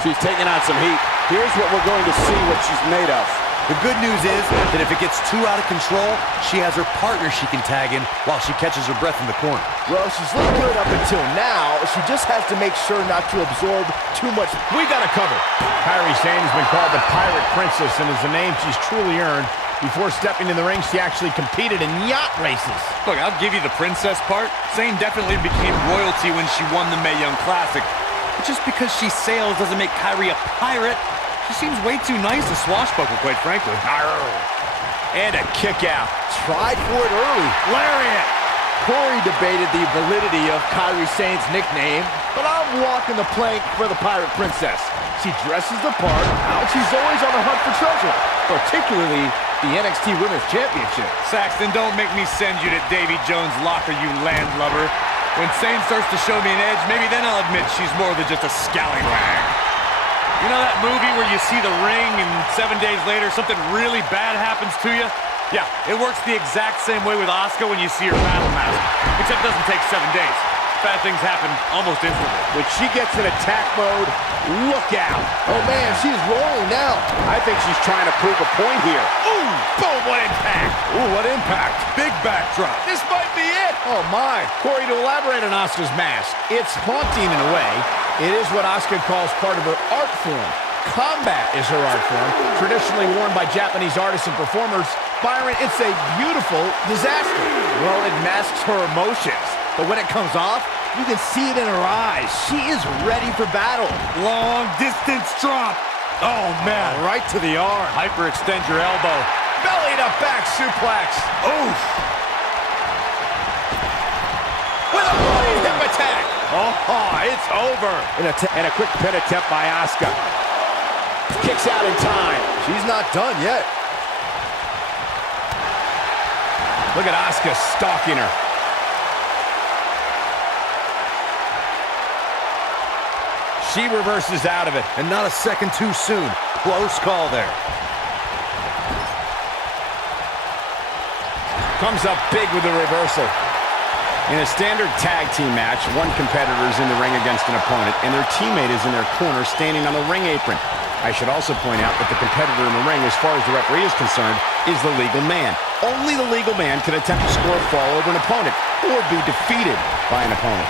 She's taking on some heat. Here's what we're going to see what she's made of. The good news is that if it gets too out of control, she has her partner she can tag in while she catches her breath in the corner. Well, she's looked good up until now. She just has to make sure not to absorb too much. We got a cover. Kairi Sane has been called the Pirate Princess and is a name she's truly earned. Before stepping in the ring, she actually competed in yacht races. Look, I'll give you the princess part. Sane definitely became royalty when she won the Mae Young Classic. But just because she sails doesn't make Kairi a pirate. She seems way too nice to swashbuckle, quite frankly. And a kick out. Tried for it early. Lariat. Corey debated the validity of Kairi Sane's nickname, but I'm walking the plank for the Pirate Princess. She dresses the part, and she's always on the hunt for treasure, particularly the NXT Women's Championship. Saxton, don't make me send you to Davy Jones' locker, you landlubber. When Sane starts to show me an edge, maybe then I'll admit she's more than just a scallywag. You know that movie where you see the ring and 7 days later something really bad happens to you? Yeah, it works the exact same way with Asuka when you see her battle mask. Except it doesn't take 7 days. Bad things happen almost instantly. When she gets in attack mode, look out. Oh man, she's rolling now. I think she's trying to prove a point here. Ooh, boom, what impact. Ooh, what impact. Big backdrop. This might be it. Oh my. Corey, to elaborate on Asuka's mask, it's haunting in a way. It is what Asuka calls part of her art form. Combat is her art form, traditionally worn by Japanese artists and performers. Byron, it's a beautiful disaster. Well, it masks her emotions, but when it comes off, you can see it in her eyes. She is ready for battle. Long distance drop. Oh, man. Right to the arm. Hyperextend your elbow. Belly to back suplex. Oof. With a bloody hip attack. Oh, it's over. And a quick pin attempt by Asuka. Kicks out in time. She's not done yet. Look at Asuka stalking her. She reverses out of it. And not a second too soon. Close call there. Comes up big with the reversal. In a standard tag team match, one competitor is in the ring against an opponent, and their teammate is in their corner standing on the ring apron. I should also point out that the competitor in the ring, as far as the referee is concerned, is the legal man. Only the legal man can attempt to score a fall over an opponent or be defeated by an opponent.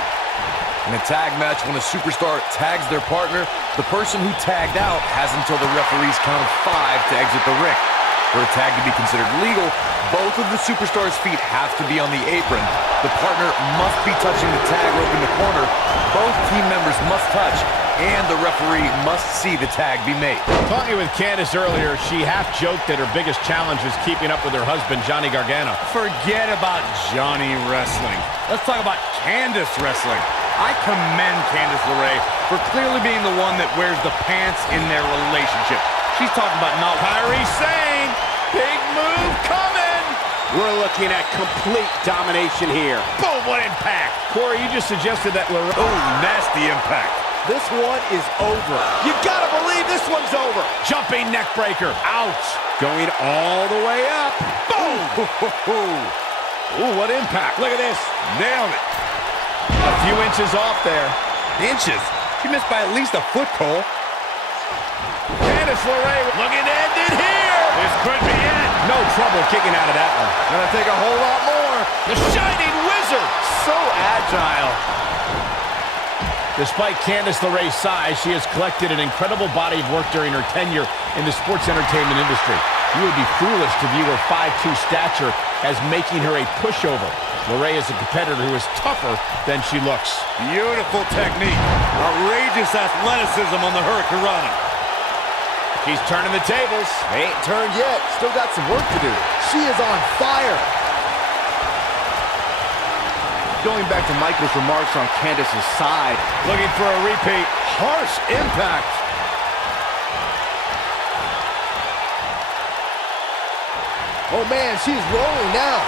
In a tag match, when a superstar tags their partner, the person who tagged out has until the referee's count of 5 to exit the ring. For a tag to be considered legal, both of the superstars' feet have to be on the apron. The partner must be touching the tag rope in the corner. Both team members must touch, and the referee must see the tag be made. Talking with Candice earlier, she half-joked that her biggest challenge was keeping up with her husband, Johnny Gargano. Forget about Johnny wrestling. Let's talk about Candice wrestling. I commend Candice LeRae for clearly being the one that wears the pants in their relationship. She's talking about not Kairi Sane, big move coming. We're looking at complete domination here. Boom, what impact. Corey, you just suggested that LeRae. Oh, nasty impact. This one is over. You gotta believe this one's over. Jumping neck breaker. Ouch. Going all the way up. Boom. Ooh, what impact. Look at this. Nailed it. A few inches off there. Inches? She missed by at least a foot, Cole. Candice LeRae looking to end it here. This could be it. No trouble kicking out of that one. Gonna take a whole lot more. The Shining Wizard. So agile. Despite Candice LeRae's size, she has collected an incredible body of work during her tenure in the sports entertainment industry. You would be foolish to view her 5'2" stature as making her a pushover. LeRae is a competitor who is tougher than she looks. Beautiful technique. Outrageous athleticism on the Hurricanrana. She's turning the tables. They ain't turned yet. Still got some work to do. She is on fire. Going back to Michael's remarks on Candice's side. Looking for a repeat. Harsh impact. Oh man, she's rolling now.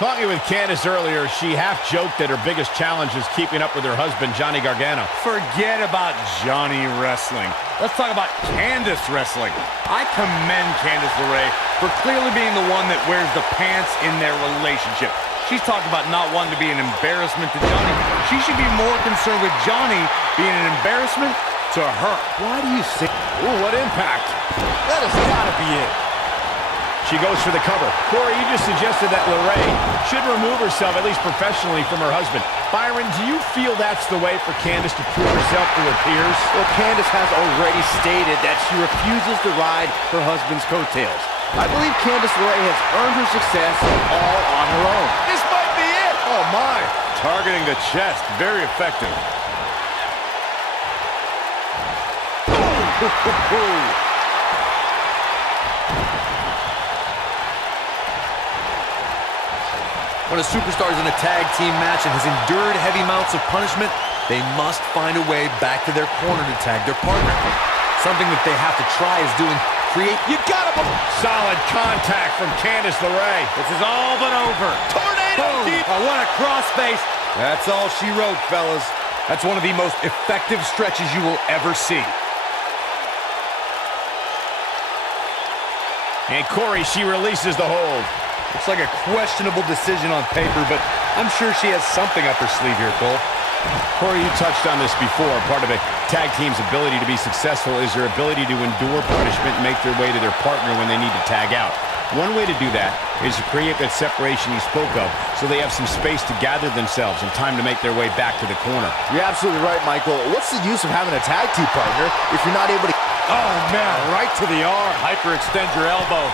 Talking with Candice earlier, she half-joked that her biggest challenge is keeping up with her husband, Johnny Gargano. Forget about Johnny wrestling. Let's talk about Candice wrestling. I commend Candice LeRae for clearly being the one that wears the pants in their relationship. She's talked about not wanting to be an embarrassment to Johnny. She should be more concerned with Johnny being an embarrassment to her. Why do you say... Ooh, what impact. That has got to be it. She goes for the cover. Corey, you just suggested that LeRae should remove herself, at least professionally, from her husband. Byron, do you feel that's the way for Candice to prove herself to her peers? Well, Candice has already stated that she refuses to ride her husband's coattails. I believe Candice LeRae has earned her success all on her own. This might be it. Oh, my. Targeting the chest. Very effective. When a superstar is in a tag team match and has endured heavy amounts of punishment, they must find a way back to their corner to tag their partner. Something that they have to try is doing You got him. Solid contact from Candice LeRae. This is all but over. Tornado deep. Oh, what a crossface. That's all she wrote, fellas. That's one of the most effective stretches you will ever see. And Corey, she releases the hold. Looks like a questionable decision on paper, but I'm sure she has something up her sleeve here, Cole. Corey, you touched on this before. Part of a tag team's ability to be successful is their ability to endure punishment and make their way to their partner when they need to tag out. One way to do that is to create that separation you spoke of so they have some space to gather themselves and time to make their way back to the corner. You're absolutely right, Michael. What's the use of having a tag team partner if you're not able to... Oh, man, right to the arm. Hyperextend your elbow.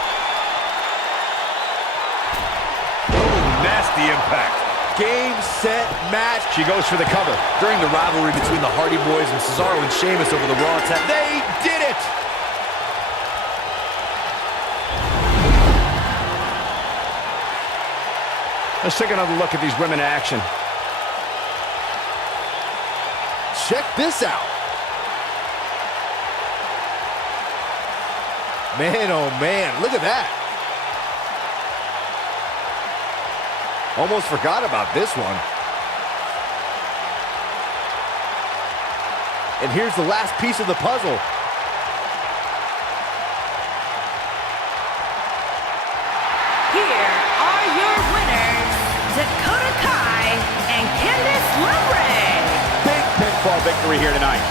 Nasty impact. Game, set, match. She goes for the cover. during the rivalry between the Hardy Boys and Cesaro and Sheamus over the Raw tag. They did it! Let's take another look at these women in action. Check this out. Man, oh man, look at that. Almost forgot about this one. And here's the last piece of the puzzle. Here are your winners, Dakota Kai and Candice LeRae. Big pinfall victory here tonight.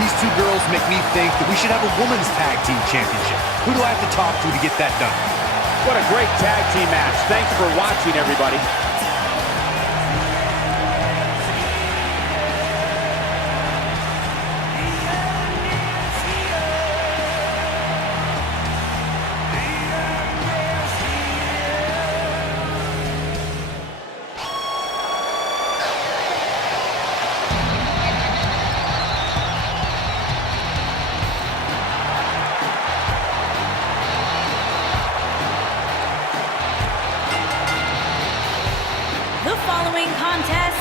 These two girls make me think that we should have a women's tag team championship. Who do I have to talk to get that done? What a great tag team match. Thanks for watching, everybody. The following contest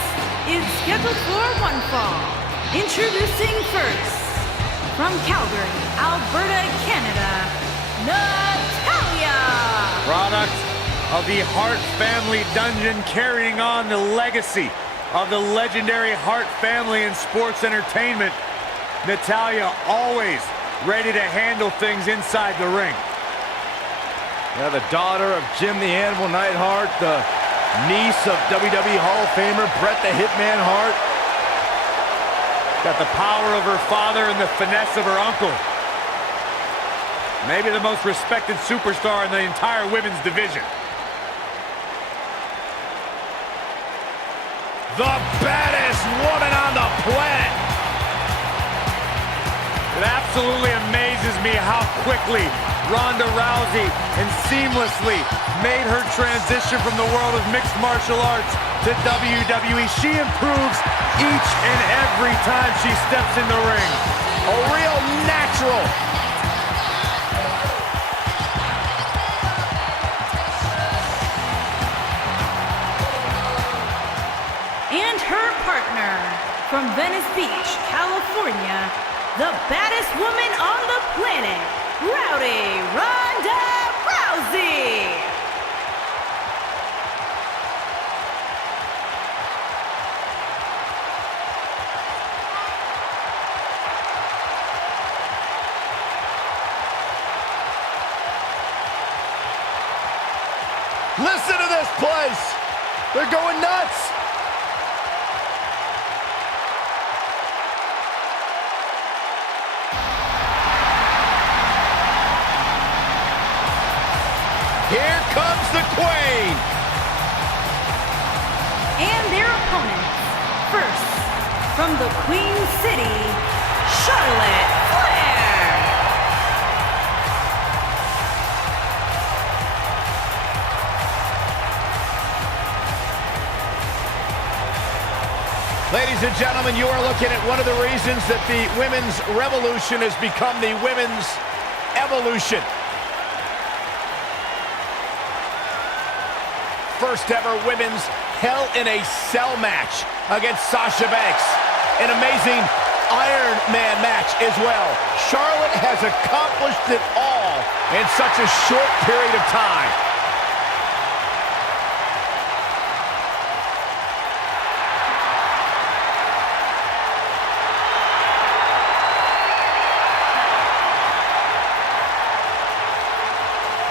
is scheduled for one fall. Introducing first, from Calgary, Alberta, Canada, Natalya. Product of the Hart family dungeon, carrying on the legacy of the legendary Hart family in sports entertainment. Natalya always ready to handle things inside the ring. Yeah, the daughter of Jim the Animal Neidhart, the niece of WWE Hall of Famer Bret the Hitman Hart. Got the power of her father and the finesse of her uncle. Maybe the most respected superstar in the entire women's division. The baddest woman on the planet. It absolutely amazes me how quickly Ronda Rousey and seamlessly made her transition from the world of mixed martial arts to WWE. She improves each and every time she steps in the ring. A real natural. And her partner, from Venice Beach, California, the baddest woman on the planet, Rowdy Ronda Rousey. Listen to this place. They're going nuts. Here comes the Queen. And their opponents. First, from the Queen City, Charlotte Flair. Ladies and gentlemen, you are looking at one of the reasons that the women's revolution has become the women's evolution. First ever women's Hell in a Cell match against Sasha Banks. An amazing Iron Man match as well. Charlotte has accomplished it all in such a short period of time.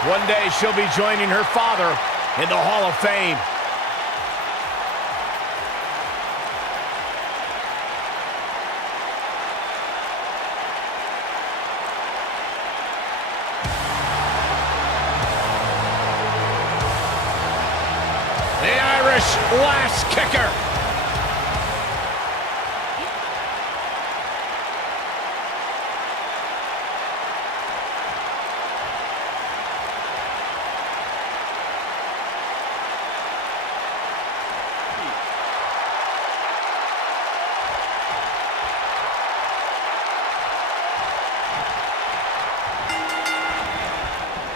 One day she'll be joining her father in the Hall of Fame. The Irish last kicker.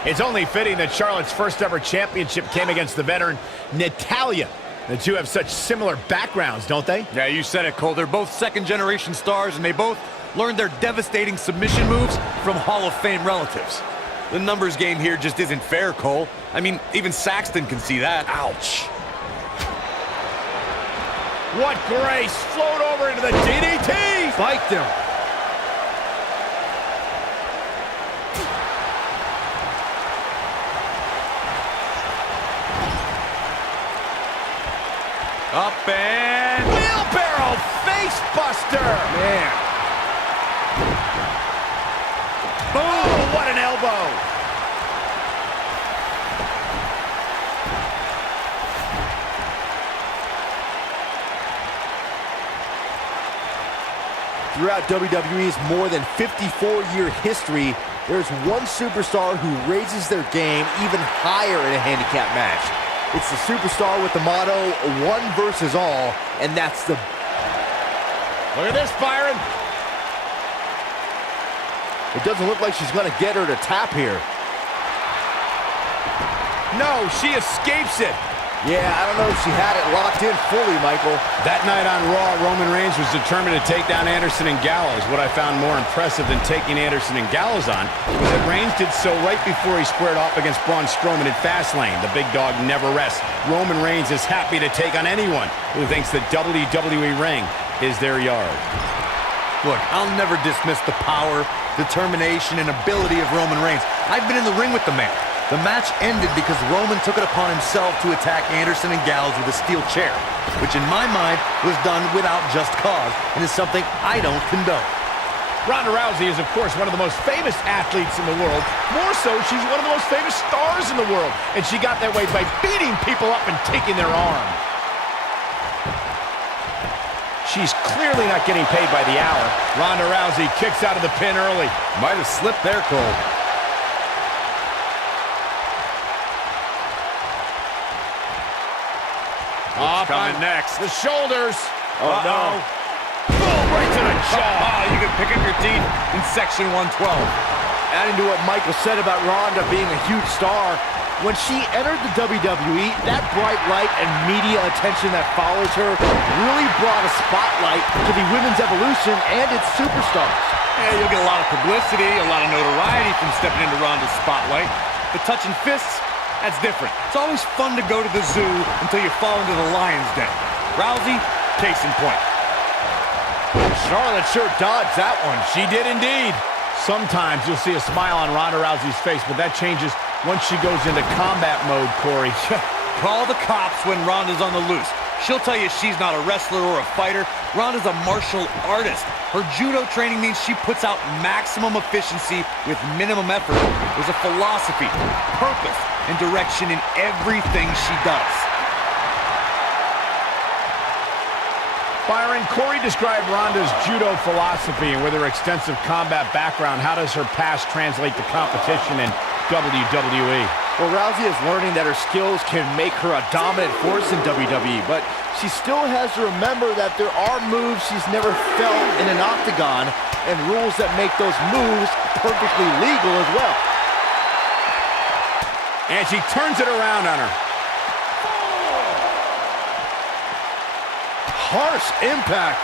It's only fitting that Charlotte's first ever championship came against the veteran Natalya. The two have such similar backgrounds, don't they? Yeah, you said it, Cole. They're both second-generation stars, and they both learned their devastating submission moves from Hall of Fame relatives. The numbers game here just isn't fair, Cole. I mean, even Saxton can see that. Ouch. What grace! Float over into the DDT! Spiked him. Up and... Wheelbarrow face buster! Man. Boom! Oh, what an elbow! Throughout WWE's more than 54-year history, there's one superstar who raises their game even higher in a handicap match. It's the superstar with the motto, one versus all, and that's the... Look at this, Byron! It doesn't look like she's gonna get her to tap here. No, she escapes it! Yeah, I don't know if she had it locked in fully, Michael. That night on Raw, Roman Reigns was determined to take down Anderson and Gallows. What I found more impressive than taking Anderson and Gallows on was that Reigns did so right before he squared off against Braun Strowman in Fastlane. The big dog never rests. Roman Reigns is happy to take on anyone who thinks the WWE ring is their yard. Look, I'll never dismiss the power, determination, and ability of Roman Reigns. I've been in the ring with the man. The match ended because Roman took it upon himself to attack Anderson and Gallows with a steel chair, which in my mind was done without just cause and is something I don't condone. Ronda Rousey is, of course, one of the most famous athletes in the world. More so, she's one of the most famous stars in the world. And she got that way by beating people up and taking their arm. She's clearly not getting paid by the hour. Ronda Rousey kicks out of the pin early. Might have slipped there, Cole. Coming next. The shoulders. Oh, no. Boom, right to the jaw. Oh, you can pick up your teeth in Section 112. Adding to what Michael said about Ronda being a huge star, when she entered the WWE, that bright light and media attention that follows her really brought a spotlight to the women's evolution and its superstars. Yeah, you'll get a lot of publicity, a lot of notoriety from stepping into Ronda's spotlight. But touching fists, that's different. It's always fun to go to the zoo until you fall into the lion's den. Rousey, case in point. Charlotte sure dodged that one. She did indeed. Sometimes you'll see a smile on Ronda Rousey's face, but that changes once she goes into combat mode, Corey. Call the cops when Ronda's on the loose. She'll tell you she's not a wrestler or a fighter. Ronda's a martial artist. Her judo training means she puts out maximum efficiency with minimum effort. There's a philosophy, purpose, and direction in everything she does. Byron, Corey described Ronda's judo philosophy, and with her extensive combat background, how does her past translate to competition in WWE? Well, Rousey is learning that her skills can make her a dominant force in WWE, but she still has to remember that there are moves she's never felt in an octagon and rules that make those moves perfectly legal as well. And she turns it around on her. Harsh impact.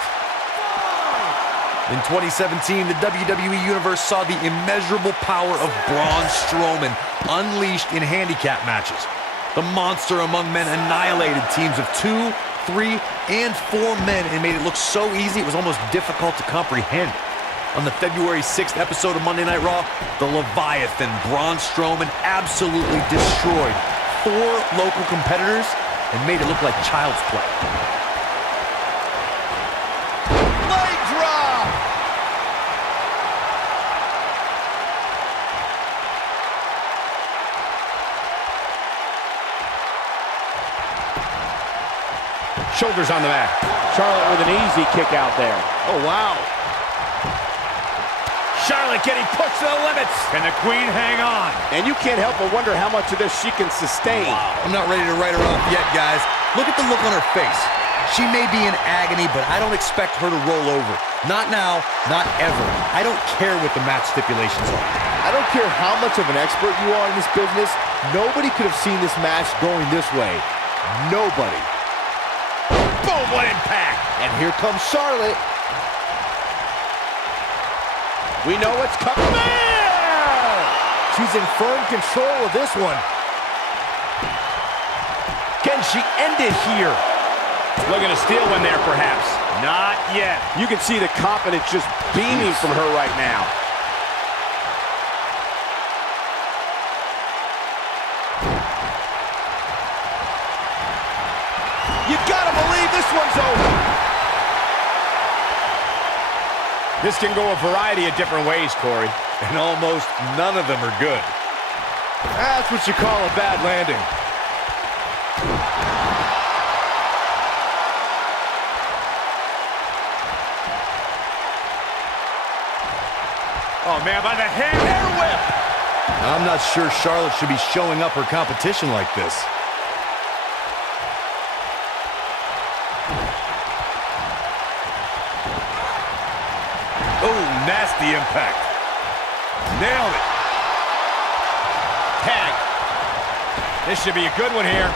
In 2017, the WWE Universe saw the immeasurable power of Braun Strowman unleashed in handicap matches. The monster among men annihilated teams of 2, 3, and 4 men and made it look so easy it was almost difficult to comprehend. On the February 6th episode of Monday Night Raw, the Leviathan Braun Strowman absolutely destroyed 4 local competitors and made it look like child's play. Shoulders on the mat. Charlotte with an easy kick out there. Oh, wow. Charlotte getting pushed to the limits. Can the Queen hang on? And you can't help but wonder how much of this she can sustain. I'm not ready to write her off yet, guys. Look at the look on her face. She may be in agony, but I don't expect her to roll over. Not now, not ever. I don't care what the match stipulations are. I don't care how much of an expert you are in this business. Nobody could have seen this match going this way. Nobody. Boom, what impact. And here comes Charlotte. We know what's coming. She's in firm control of this one. Can she end it here? Looking to steal one there, perhaps. Not yet. You can see the confidence just beaming from her right now. You gotta believe this one's over. This can go a variety of different ways, Corey. And almost none of them are good. That's what you call a bad landing. Oh, man, by the hair whip. I'm not sure Charlotte should be showing up her competition like this. Oh, nasty impact. Nailed it. Tag. This should be a good one here.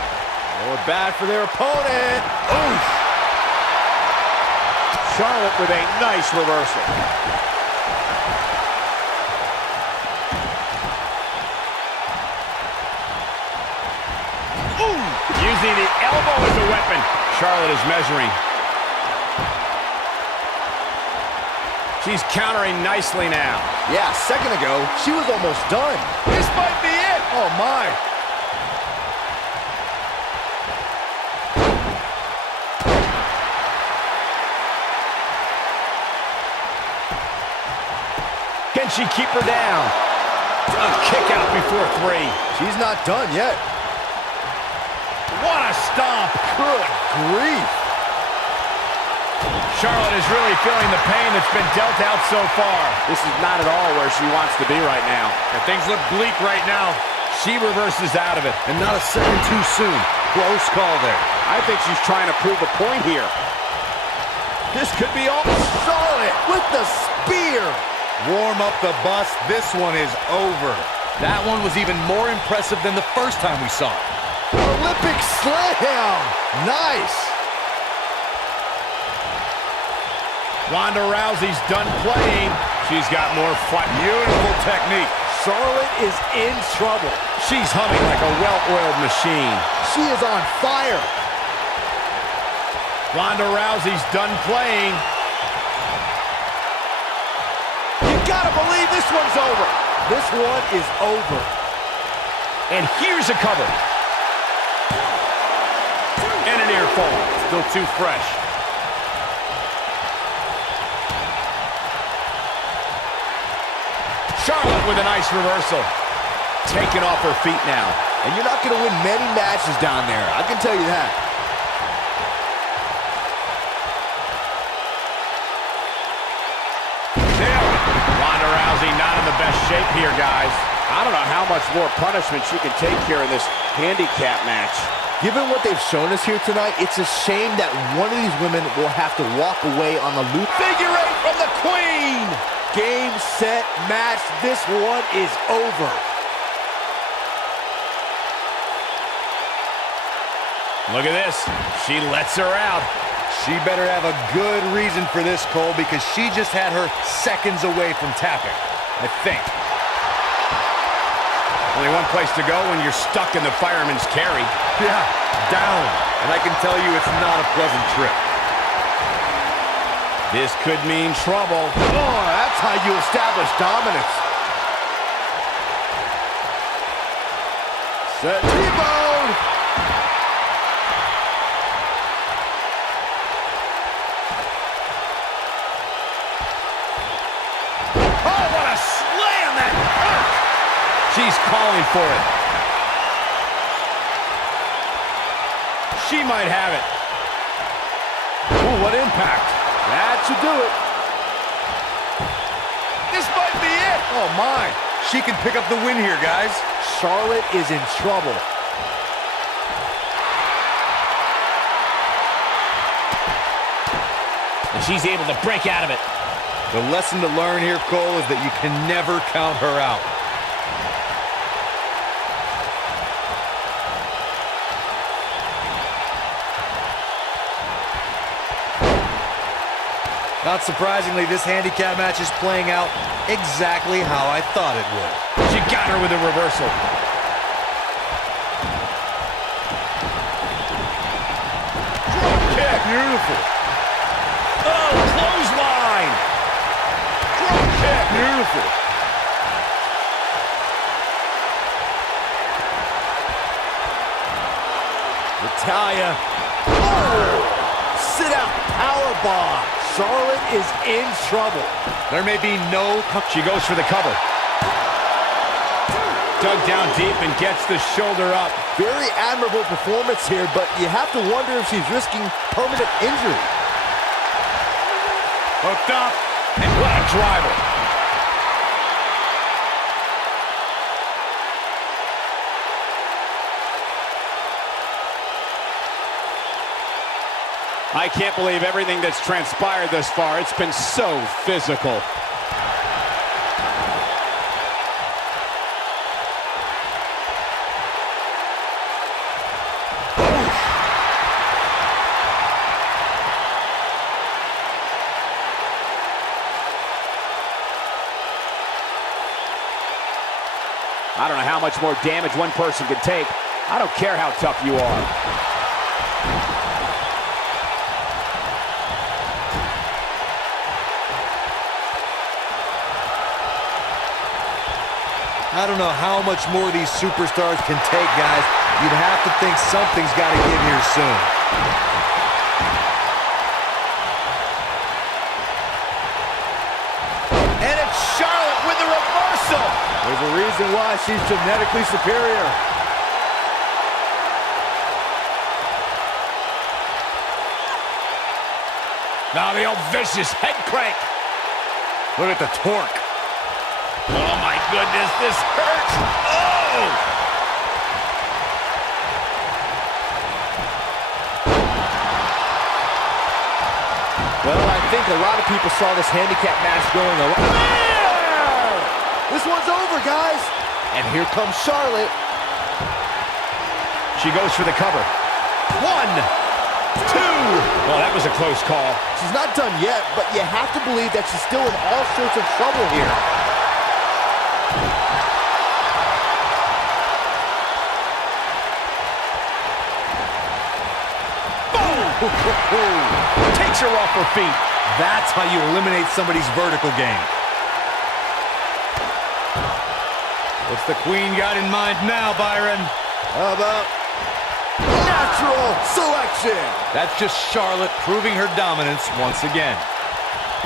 Or bad for their opponent. Oof. Charlotte with a nice reversal. Ooh. Using the elbow as a weapon. Charlotte is measuring. She's countering nicely now. Yeah, a second ago, she was almost done. This might be it. Oh, my. Can she keep her down? A kick out before 3. She's not done yet. What a stomp. Good grief. Charlotte is really feeling the pain that's been dealt out so far. This is not at all where she wants to be right now. And things look bleak right now. She reverses out of it. And not a second too soon. Close call there. I think she's trying to prove a point here. This could be all. Charlotte with the spear. Warm up the bus. This one is over. That one was even more impressive than the first time we saw it. Olympic slam. Nice. Ronda Rousey's done playing. She's got more fight. Beautiful technique. Charlotte is in trouble. She's humming like a well-oiled machine. She is on fire. Ronda Rousey's done playing. You gotta believe this one's over. This one is over. And here's a cover. And an air fall. Still too fresh. Charlotte with a nice reversal. Taken off her feet now. And you're not going to win many matches down there, I can tell you that. Ronda Rousey not in the best shape here, guys. I don't know how much more punishment she can take here in this handicap match. Given what they've shown us here tonight, it's a shame that one of these women will have to walk away on a loop. Figure eight from the Queen! Game, set, match. This one is over. Look at this. She lets her out. She better have a good reason for this, Cole, because she just had her seconds away from tapping, I think. Only one place to go when you're stuck in the fireman's carry. Yeah, down. And I can tell you it's not a pleasant trip. This could mean trouble. Oh, that's how you establish dominance. Set T-bone. Oh, what a slam that hurt. She's calling for it. She might have it. Ooh, what impact. That should do it. This might be it. Oh, my. She can pick up the win here, guys. Charlotte is in trouble. And she's able to break out of it. The lesson to learn here, Cole, is that you can never count her out. Not surprisingly, this handicap match is playing out exactly how I thought it would. She got her with a reversal. Drop kick. Beautiful. Oh, clothesline. Drop kick. Beautiful. Natalia. Oh! Sit out. Powerbomb. Charlotte is in trouble. There may be no... She goes for the cover. Dug down deep and gets the shoulder up. Very admirable performance here, but you have to wonder if she's risking permanent injury. Hooked up. And what a driver. I can't believe everything that's transpired thus far. It's been so physical. I don't know how much more damage one person can take. I don't care how tough you are. I don't know how much more these superstars can take, guys. You'd have to think something's got to give here soon. And it's Charlotte with the reversal. There's a reason why she's genetically superior. Now the old vicious head crank. Look at the torque. Oh my goodness, this hurts. Oh! Well, I think a lot of people saw this handicap match going a lot. This one's over, guys. And here comes Charlotte. She goes for the cover. 1, 2. Well, that was a close call. She's not done yet, but you have to believe that she's still in all sorts of trouble here. Takes her off her feet. That's how you eliminate somebody's vertical game. What's the queen got in mind now, Byron? How about natural selection? That's just Charlotte proving her dominance once again.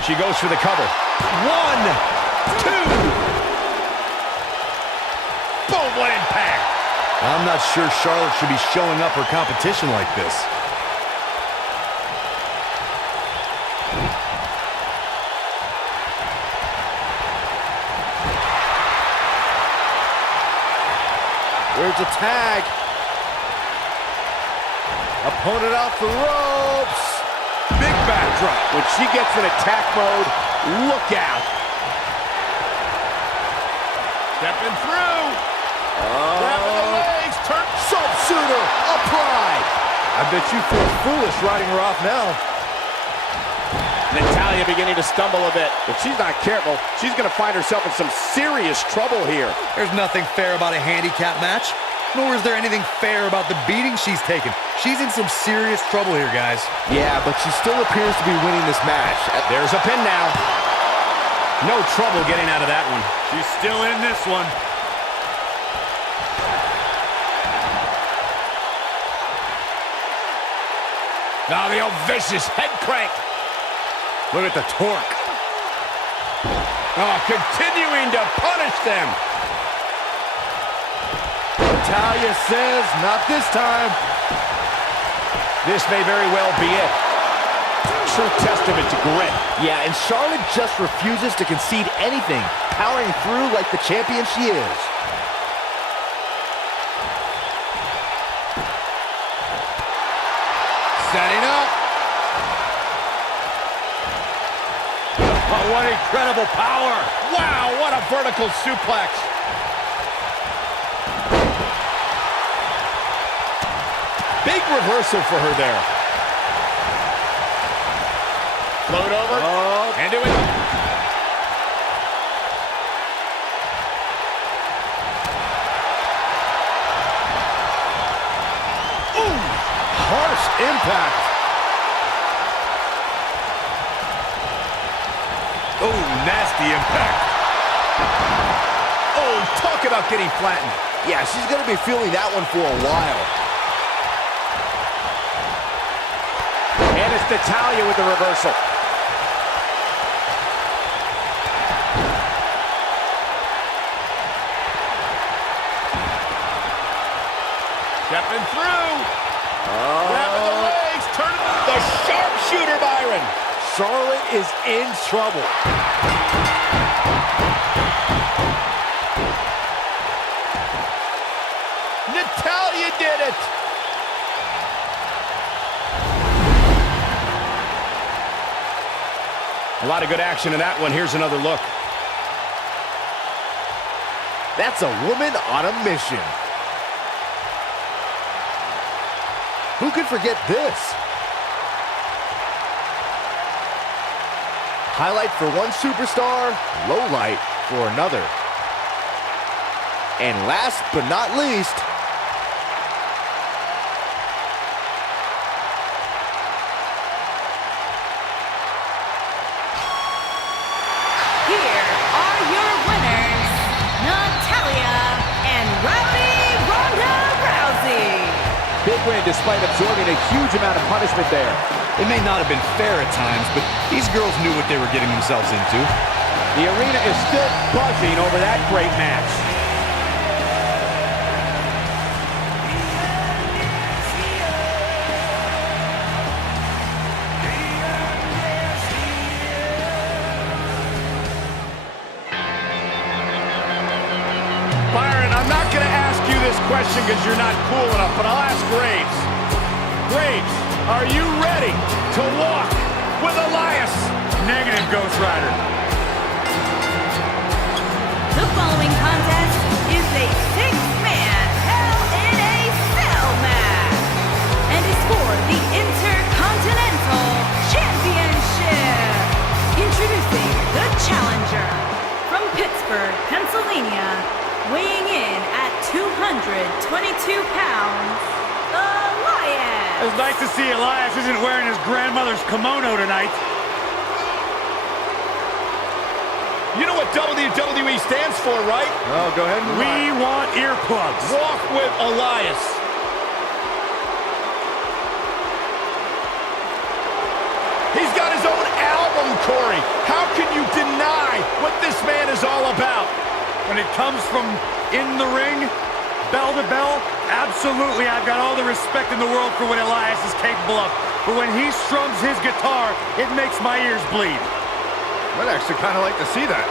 She goes for the cover. 1, 2. Boom, what impact. I'm not sure Charlotte should be showing up her competition like this. There's a tag. Opponent off the ropes. Big backdrop. When she gets in attack mode, look out. Stepping through. Grabbing the legs. Turn. Sharpshooter. Applied. I bet you feel foolish riding her off now. Natalya beginning to stumble a bit. If she's not careful, she's going to find herself in some serious trouble here. There's nothing fair about a handicap match, nor is there anything fair about the beating she's taken. She's in some serious trouble here, guys. Yeah, but she still appears to be winning this match. There's a pin now. No trouble getting out of that one. She's still in this one. Now the old vicious head crank. Look at the torque. Oh, continuing to punish them. Natalya says, not this time. This may very well be it. True testament to grit. Yeah, and Charlotte just refuses to concede anything, powering through like the champion she is. Setting up. Oh, what incredible power. Wow, what a vertical suplex. Big reversal for her there. Float over. And do it. Ooh, harsh impact. Oh, nasty impact. Oh, talk about getting flattened. Yeah, she's going to be feeling that one for a while. And it's Natalya with the reversal. Stepping through. Grabbing the legs. Turn the sharpshooter, Byron. Charlotte is in trouble. Natalya did it. A lot of good action in that one. Here's another look. That's a woman on a mission. Who could forget this? Highlight for one superstar, low light for another. And last but not least, Here are your winners, Natalya and Ronda Rousey. Big win despite absorbing a huge amount of punishment there. It may not have been fair at times, but these girls knew what they were getting themselves into. The arena is still buzzing over that great match. Byron, I'm not going to ask you this question because you're not cool enough, but I'll ask Graves. Graves, are you ready to walk with Elias? Negative, Ghost Rider. The following contest is a six-man Hell in a Cell match and is for the Intercontinental Championship. Introducing the challenger from Pittsburgh, Pennsylvania, weighing in at 222 pounds, Elias. It's nice to see Elias isn't wearing his grandmother's kimono tonight. You know what WWE stands for, right? Oh, go ahead and We want earplugs. Walk with Elias. He's got his own album, Corey. How can you deny what this man is all about? When it comes from in the ring, bell to bell, absolutely, I've got all the respect in the world for what Elias is capable of. But when he strums his guitar, it makes my ears bleed. I'd actually kind of like to see that.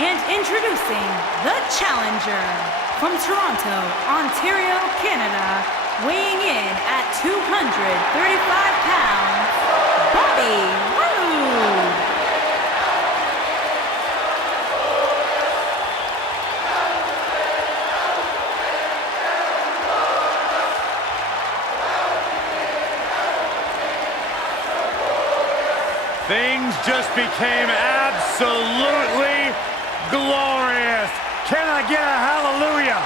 And introducing the challenger from Toronto, Ontario, Canada, weighing in at 235 pounds, Bobby Roode. Things just became absolutely glorious. Can I get a hallelujah?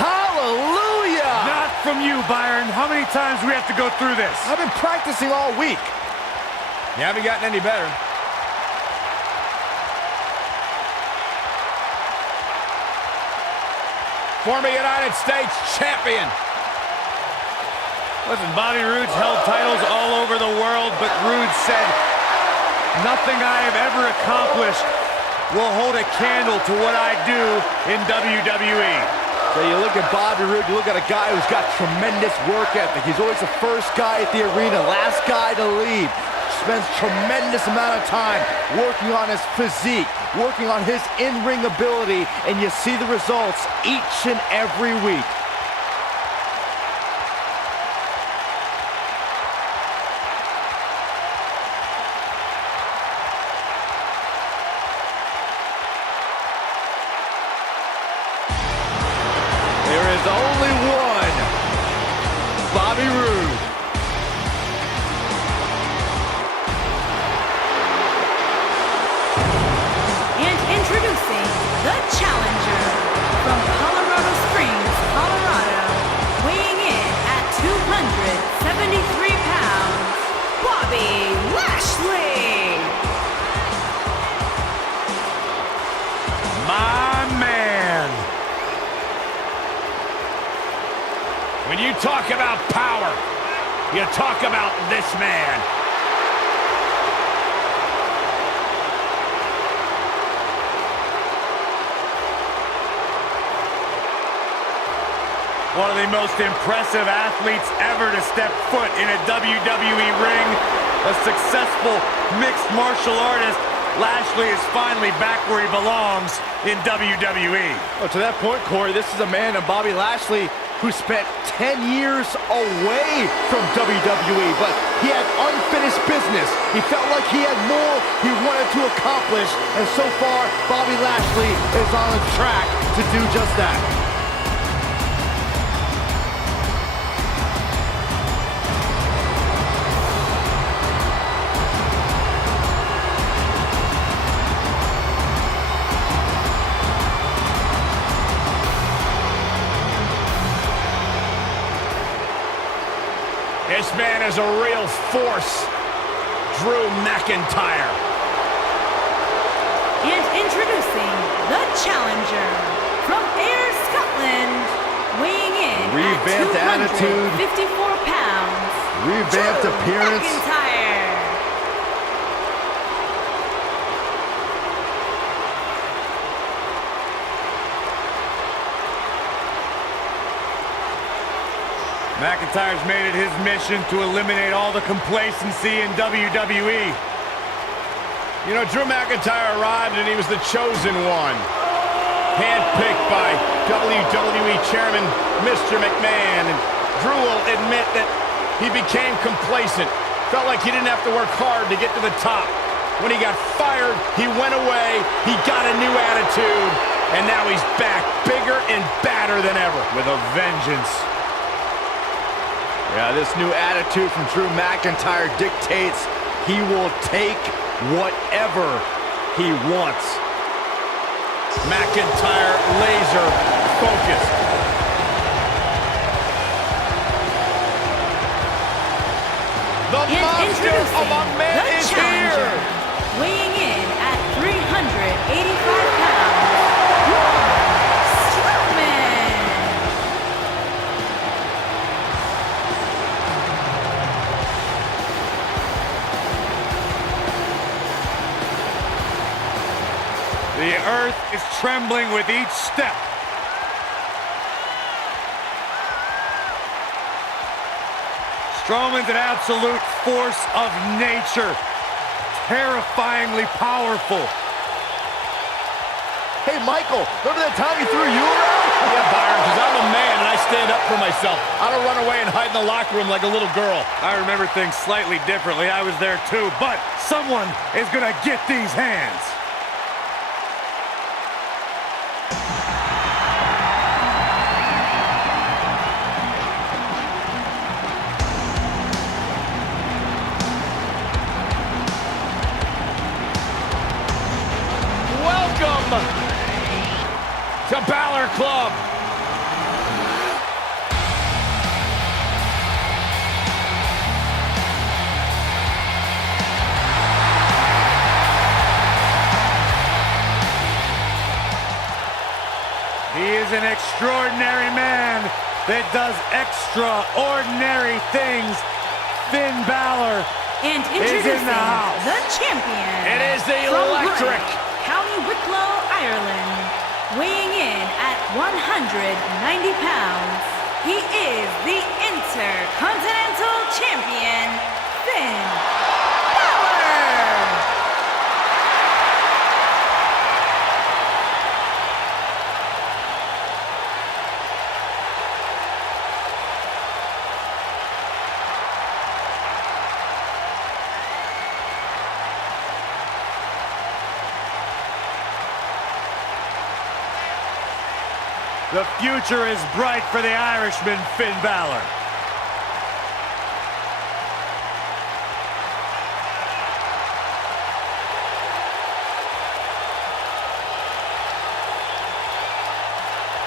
Hallelujah! Not from you, Byron. How many times do we have to go through this? I've been practicing all week. You haven't gotten any better. Former United States champion. Listen, Bobby Roode's held titles all over the world, but Roode said, nothing I have ever accomplished will hold a candle to what I do in WWE. So you look at Bobby Roode, you look at a guy who's got tremendous work ethic. He's always the first guy at the arena, last guy to leave. Spends tremendous amount of time working on his physique, working on his in-ring ability, and you see the results each and every week. There is only one Bobby Roode. And introducing the challenger from Colorado Springs, Colorado, weighing in at 273 pounds, Bobby Lashley. My man. When you talk about power, you talk about this man. One of the most impressive athletes ever to step foot in a WWE ring. A successful mixed martial artist. Lashley is finally back where he belongs in WWE. Oh, to that point, Corey, this is a man of Bobby Lashley who spent 10 years away from WWE, but he had unfinished business. He felt like he had more he wanted to accomplish, and so far, Bobby Lashley is on a track to do just that. This man is a real force, Drew McIntyre. And introducing the challenger from Ayr, Scotland, weighing in Revamped at attitude. 254 pounds, Revamped Drew appearance. McIntyre. McIntyre's made it his mission to eliminate all the complacency in WWE. You know, Drew McIntyre arrived and he was the chosen one. Handpicked by WWE Chairman Mr. McMahon. And Drew will admit that he became complacent. Felt like he didn't have to work hard to get to the top. When he got fired, he went away, he got a new attitude, and now he's back bigger and badder than ever. With a vengeance. Yeah, this new attitude from Drew McIntyre dictates he will take whatever he wants. McIntyre laser focused. The And monster among men the is challenger, here. weighing in at 385 pounds, Braun Strowman. The earth is trembling with each step. Strowman's an absolute force of nature. Terrifyingly powerful. Hey, Michael, remember that time he threw you around? Yeah, Byron, because I'm a man and I stand up for myself. I don't run away and hide in the locker room like a little girl. I remember things slightly differently. I was there too, but someone is gonna get these hands. Welcome to Balor Club. He is an extraordinary man that does extraordinary things. Finn Balor And is in introducing the house. the champion. It is the from electric. Brooke, County Wicklow, Ireland, weighing in at 190 pounds. He is the Intercontinental Champion, Finn Balor. The future is bright for the Irishman, Finn Balor.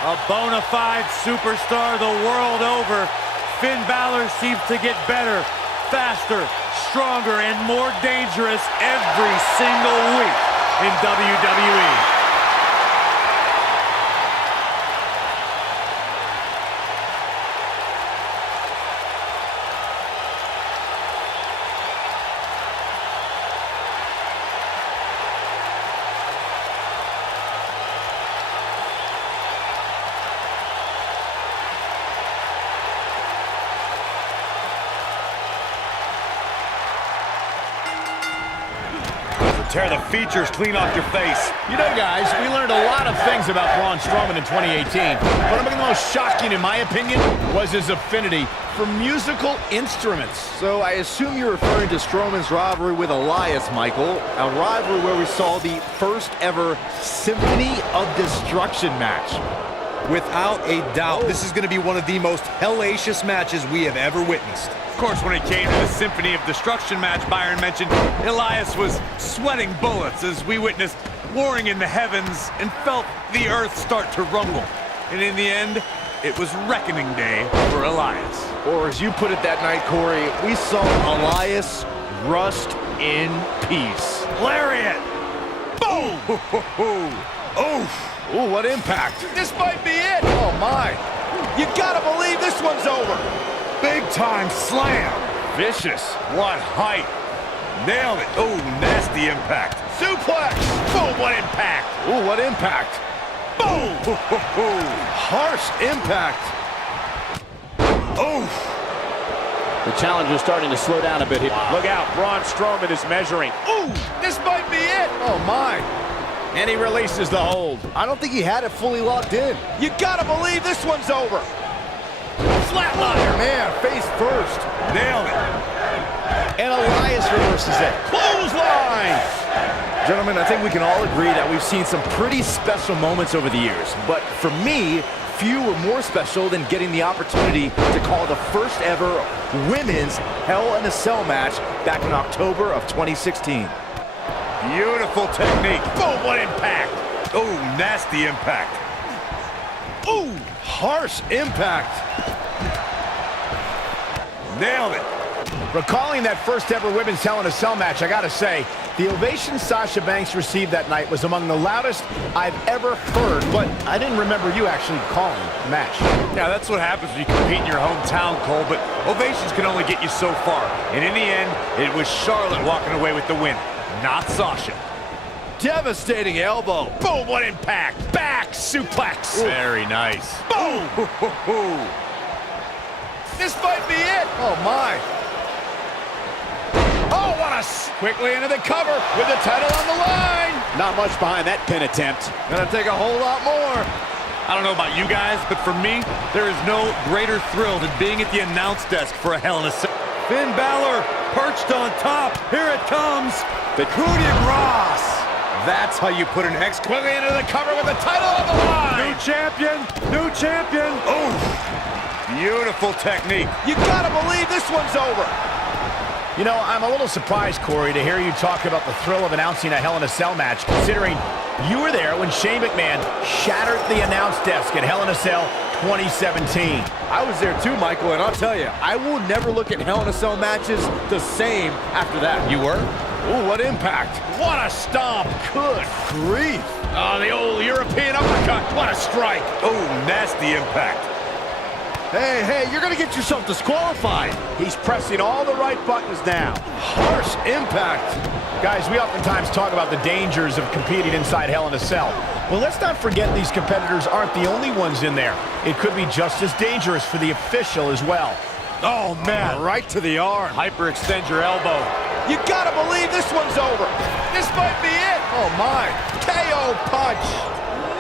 A bona fide superstar the world over, Finn Balor seems to get better, faster, stronger, and more dangerous every single week in WWE. Tear the features clean off your face. You know, guys, we learned a lot of things about Braun Strowman in 2018. But I think the most shocking, in my opinion, was his affinity for musical instruments. So I assume you're referring to Strowman's rivalry with Elias, Michael. A rivalry where we saw the first ever Symphony of Destruction match. Without a doubt, this is going to be one of the most hellacious matches we have ever witnessed. Of course, when it came to the Symphony of Destruction match Byron mentioned, Elias was sweating bullets as we witnessed warring in the heavens and felt the earth start to rumble. And in the end, it was reckoning day for Elias. Or as you put it that night, Corey, we saw Elias rust in peace. Lariat! Boom! Oof! Ooh, what impact. This might be it! Oh my! You gotta believe this one's over! Big time slam! Vicious. What height! Nailed it! Oh, nasty impact! Suplex. Boom, what impact. Ooh, what impact! Boom! Harsh impact. Oof! The challenger's starting to slow down a bit here. Look out, Braun Strowman is measuring. Ooh! This might be it! Oh, my. And he releases the hold. I don't think he had it fully locked in. You gotta believe this one's over! Flatliner. Man, face first. Nailed it! And Elias reverses it. Clothesline. Gentlemen, I think we can all agree that we've seen some pretty special moments over the years. But for me, few were more special than getting the opportunity to call the first ever women's Hell in a Cell match back in October of 2016. Beautiful technique. Boom, what impact. Oh, nasty impact. Ooh, harsh impact. Nailed it. Recalling that first ever women's Hell in a Cell match, I gotta say, the ovation Sasha Banks received that night was among the loudest I've ever heard, but I didn't remember you actually calling the match. Yeah, that's what happens when you compete in your hometown, Cole, but ovations can only get you so far. And in the end, it was Charlotte walking away with the win, not Sasha. Devastating elbow. Boom, what impact. Back suplex. Ooh. Very nice. Boom. This might be it. Oh, my. Oh, what a... Quickly into the cover with the title on the line. Not much behind that pin attempt. Gonna take a whole lot more. I don't know about you guys, but for me, there is no greater thrill than being at the announce desk for a Hell in a Cell. Finn Balor perched on top. Here it comes. The coup de grace. That's how you put an X Quickly into the cover with the title on the line. New champion. New champion. Oh, beautiful technique. You gotta believe this one's over. You know, I'm a little surprised, Corey, to hear you talk about the thrill of announcing a Hell in a Cell match, considering you were there when Shane McMahon shattered the announce desk at Hell in a Cell 2017. I was there too, Michael, and I'll tell you, I will never look at Hell in a Cell matches the same after that. You were? Ooh, what impact. What a stomp. Good grief. Oh, the old European uppercut. What a strike. Oh, nasty impact. Hey, you're gonna get yourself disqualified. He's pressing all the right buttons now. Harsh impact. Guys, we oftentimes talk about the dangers of competing inside Hell in a Cell. But let's not forget these competitors aren't the only ones in there. It could be just as dangerous for the official as well. Oh, man. Right to the arm. Hyperextend your elbow. You gotta believe this one's over. This might be it. Oh, my. KO punch.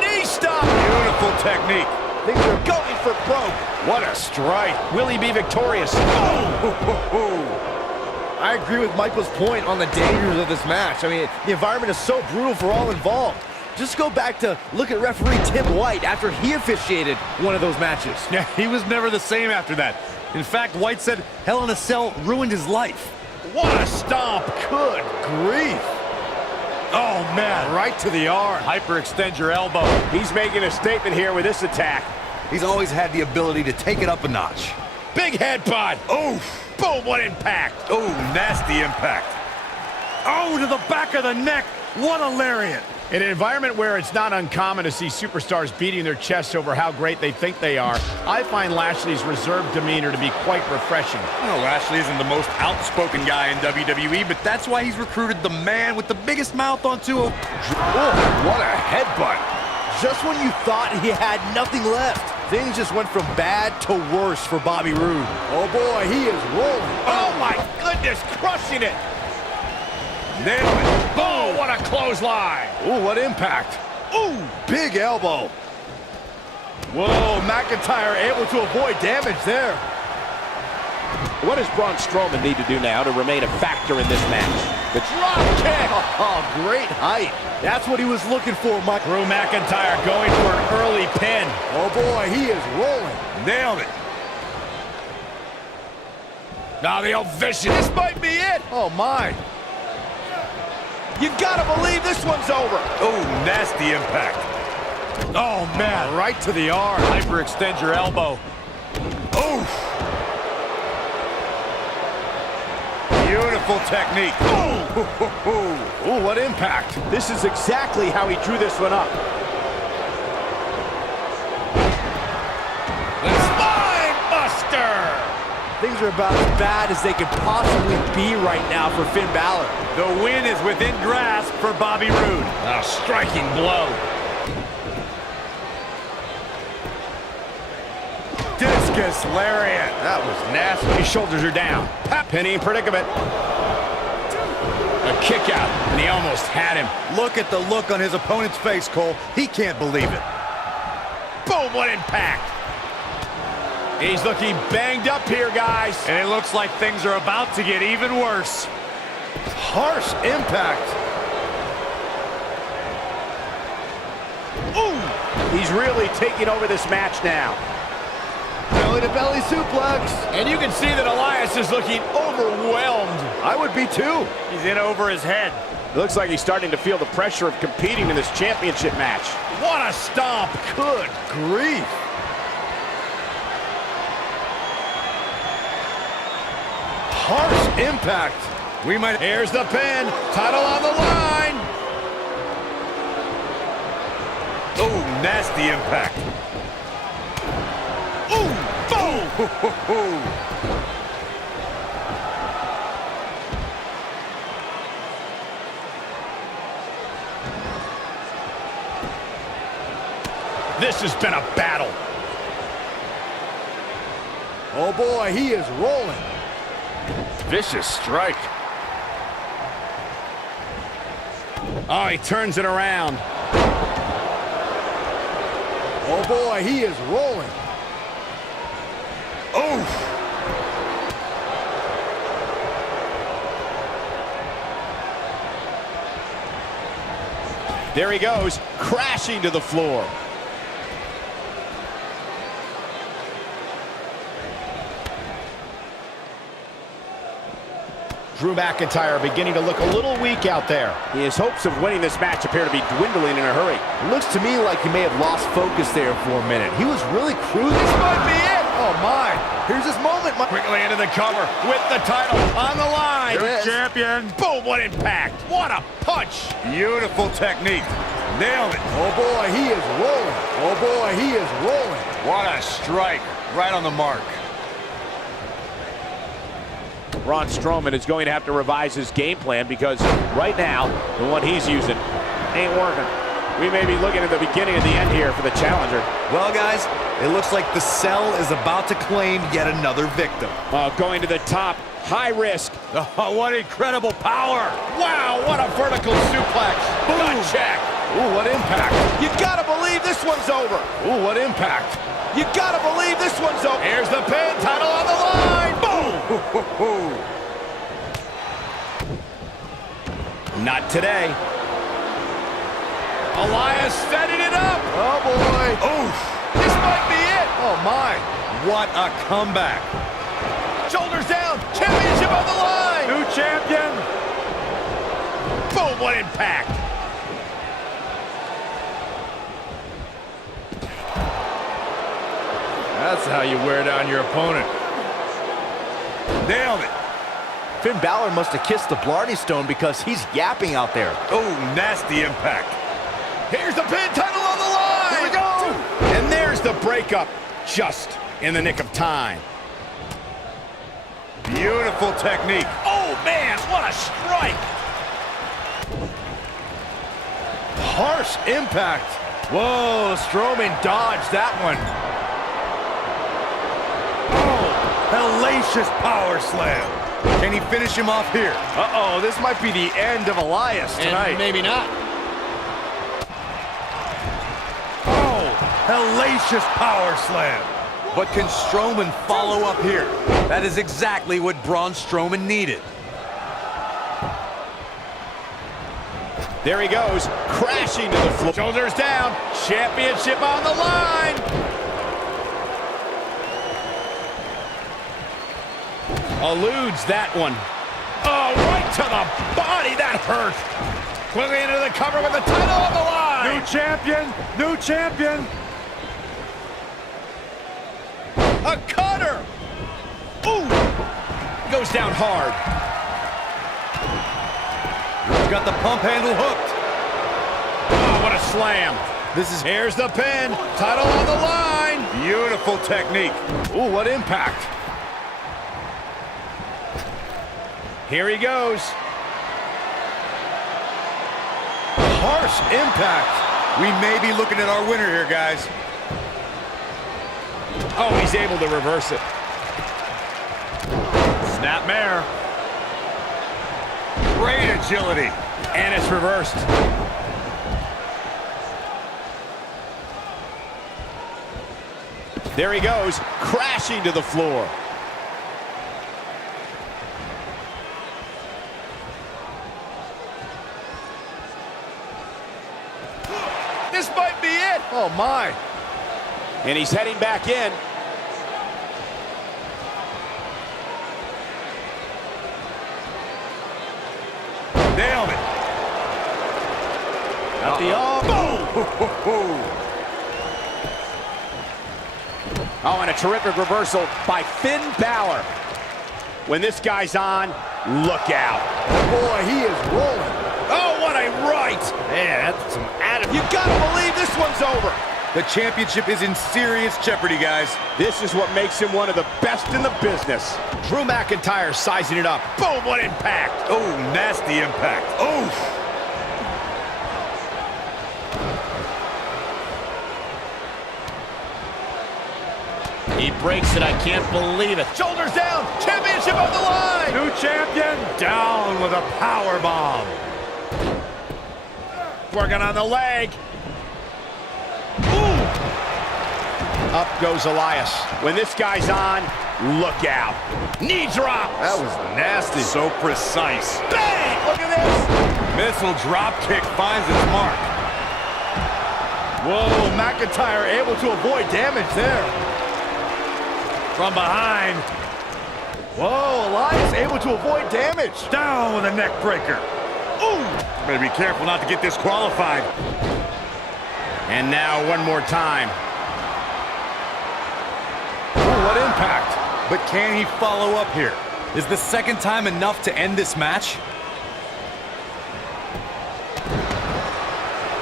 Knee stop. Beautiful technique. Things are going for Brooke. What a strike. Will he be victorious? I agree with Michael's point on the dangers of this match. I mean, the environment is so brutal for all involved. Just go back to look at referee Tim White after he officiated one of those matches. Yeah, he was never the same after that. In fact, White said Hell in a Cell ruined his life. What a stomp. Good grief. Oh, man. Right to the arm. Hyperextend your elbow. He's making a statement here with this attack. He's always had the ability to take it up a notch. Big headbutt. Oh, Boom, what impact. oh, nasty impact. Oh, to the back of the neck. What a lariat. In an environment where it's not uncommon to see superstars beating their chests over how great they think they are, I find Lashley's reserved demeanor to be quite refreshing. Well, Lashley isn't the most outspoken guy in WWE, but that's why he's recruited the man with the biggest mouth on 205. Oh, what a headbutt. Just when you thought he had nothing left, things just went from bad to worse for Bobby Roode. Oh boy, he is rolling. Oh my goodness, crushing it. Nailed it. Oh, what a clothesline. Ooh, what impact. Ooh, big elbow. Whoa, McIntyre able to avoid damage there. What does Braun Strowman need to do now to remain a factor in this match? The drop kick. Oh, great height. That's what he was looking for, Mike. Drew McIntyre going for an early pin. Oh boy, he is rolling. Nailed it. Now the old vicious. This might be it. Oh my. You gotta believe this one's over. Oh, nasty impact. Oh, man. Right to the arm. Hyperextend your elbow. Oh. Beautiful technique. Oh. Ooh, what impact. This is exactly how he drew this one up. The Spine Buster. Things are about as bad as they could possibly be right now for Finn Balor. The win is within grasp for Bobby Roode. A striking blow. Discus lariat. That was nasty. His shoulders are down. Penny in predicament. A kick out, and he almost had him. Look at the look on his opponent's face, Cole. He can't believe it. Boom, what impact. He's looking banged up here, guys. And it looks like things are about to get even worse. Harsh impact. Ooh. He's really taking over this match now. Belly to belly suplex. And you can see that Elias is looking overwhelmed. I would be too. He's in over his head. It looks like he's starting to feel the pressure of competing in this championship match. What a stomp. Good grief. Harsh impact. Here's the pin. Title on the line. Oh, nasty impact. Ooh, boom. This has been a battle. Oh boy, he is rolling. Vicious strike. Oh, he turns it around. Oh boy, he is rolling. Oh. There he goes, crashing to the floor. Drew McIntyre beginning to look a little weak out there. His hopes of winning this match appear to be dwindling in a hurry. It looks to me like he may have lost focus there for a minute. He was really cruising. This might be it. Oh my. Here's his moment. Quickly into the cover with the title on the line. There it is. Champion. Boom, what impact. What a punch. Beautiful technique. Nailed it. Oh boy, he is rolling. Oh boy, he is rolling. What a strike. Right on the mark. Braun Strowman is going to have to revise his game plan because right now, the one he's using ain't working. We may be looking at the beginning of the end here for the challenger. Well, guys, it looks like the Cell is about to claim yet another victim. Going to the top, high risk. Oh, what incredible power. Wow, what a vertical suplex. Boom. Check. Ooh, what impact. You gotta believe this one's over. Ooh, what impact. You gotta believe this one's over. Here's the pin, title on the line. Boom. Not today. Elias setting it up. Oh boy. Oof. This might be it. Oh my. What a comeback. Shoulders down. Championship on the line. New champion. Boom, what impact. That's how you wear down your opponent. Nailed it. Finn Balor must have kissed the Blarney Stone because he's yapping out there. Oh, nasty impact. Here's the pin, title on the line. Here we go. And there's the breakup, just in the nick of time. Beautiful technique. Oh, man, what a strike. Harsh impact. Whoa, Strowman dodged that one. Hellacious power slam. Can he finish him off here? Uh-oh, this might be the end of Elias tonight. And maybe not. Oh, hellacious power slam. But can Strowman follow up here? That is exactly what Braun Strowman needed. There he goes, crashing to the floor. Shoulders down, championship on the line. Eludes that one. Oh, right to the body, that hurt. Quickly into the cover with the title on the line. New champion, new champion. A cutter. Ooh, goes down hard. He's got the pump handle hooked. Oh, what a slam. Here's the pin, title on the line. Beautiful technique. Ooh, what impact. Here he goes. Harsh impact. We may be looking at our winner here, guys. Oh, he's able to reverse it. Snapmare. Great agility. And it's reversed. There he goes, crashing to the floor. This might be it. Oh my. And he's heading back in. Nailed it. Got the arm. Boom! Oh, and a terrific reversal by Finn Balor. When this guy's on, look out. Boy, he is rolling. Oh, what a right. Man, that's some attitude. You gotta believe this one's over. The championship is in serious jeopardy, guys. This is what makes him one of the best in the business. Drew McIntyre sizing it up. Boom, what impact. Oh, nasty impact. Oh. He breaks it. I can't believe it. Shoulders down. Championship on the line. New champion down with a power bomb. Working on the leg. Ooh. Up goes Elias. When this guy's on, look out. Knee drop. That was nasty. So precise. Bang! Look at this. Missile drop kick finds its mark. Whoa, McIntyre able to avoid damage there. From behind. Whoa, Elias able to avoid damage. Down with a neck breaker. Ooh! Better be careful not to get disqualified. And now one more time. Ooh, what impact. But can he follow up here? Is the second time enough to end this match?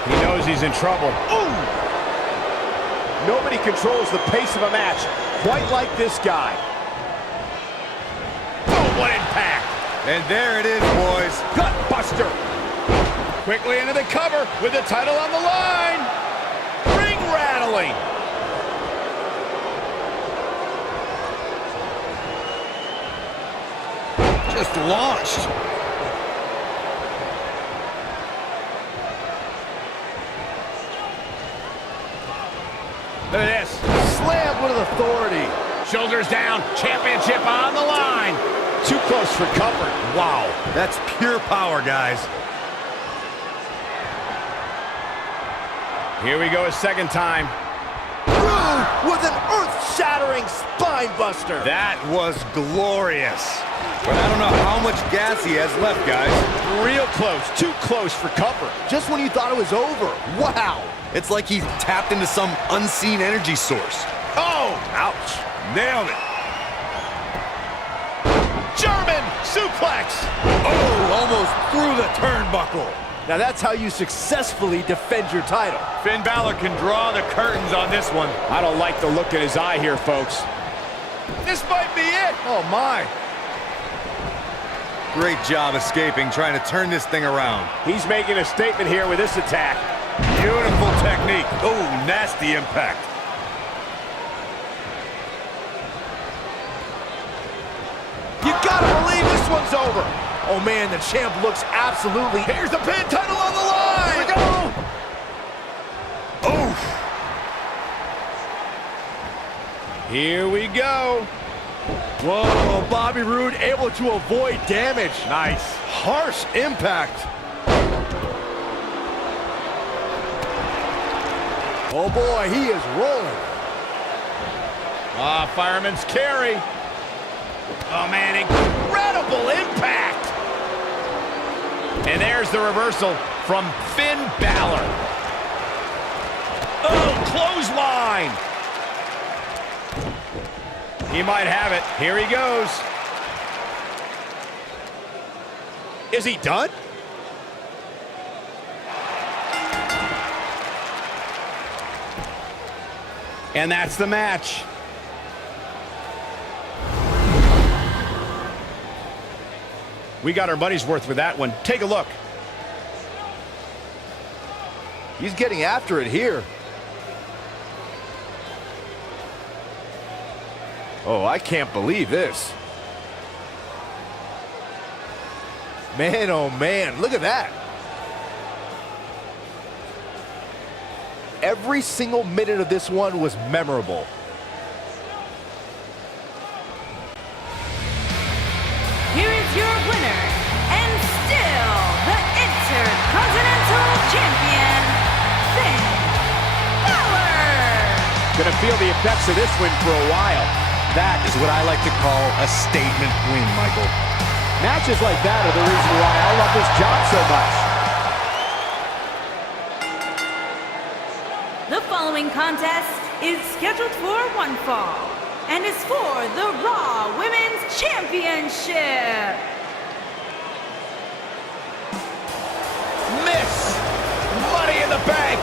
He knows he's in trouble. Ooh! Nobody controls the pace of a match quite like this guy. Oh, what impact! And there it is, boys. Gut buster. Quickly into the cover with the title on the line. Ring rattling. Just launched. Look at this. Slammed with authority. Shoulders down. Championship on the line. Too close for comfort. Wow, that's pure power, guys. Here we go a second time. With an earth-shattering spine buster. That was glorious. But I don't know how much gas he has left, guys. Real close. Too close for comfort. Just when you thought it was over. Wow. It's like he's tapped into some unseen energy source. Oh! Ouch. Nailed it. German suplex. Oh, almost through the turnbuckle. Now that's how you successfully defend your title. Finn Balor can draw the curtains on this one. I don't like the look in his eye here, folks. This might be it. Oh, my. Great job escaping, trying to turn this thing around. He's making a statement here with this attack. Beautiful technique. Oh, nasty impact. You gotta believe this one's over. Oh man, the champ looks absolutely... Here's the pin, title on the line. Here we go. Oof. Here we go. Whoa, Bobby Roode able to avoid damage. Nice. Harsh impact. Oh boy, he is rolling. Fireman's carry. Oh man, incredible impact. And there's the reversal from Finn Balor. Oh, clothesline. He might have it. Here he goes. Is he done? And that's the match. We got our money's worth with that one. Take a look. He's getting after it here. Oh, I can't believe this. Man, oh man, look at that. Every single minute of this one was memorable. Here is your winner, and still the Intercontinental Champion, Finn Balor. Gonna feel the effects of this win for a while. That is what I like to call a statement win, Michael. Matches like that are the reason why I love this job so much. The following contest is scheduled for one fall and is for the Raw Women's Championship. Miss! Money in the Bank!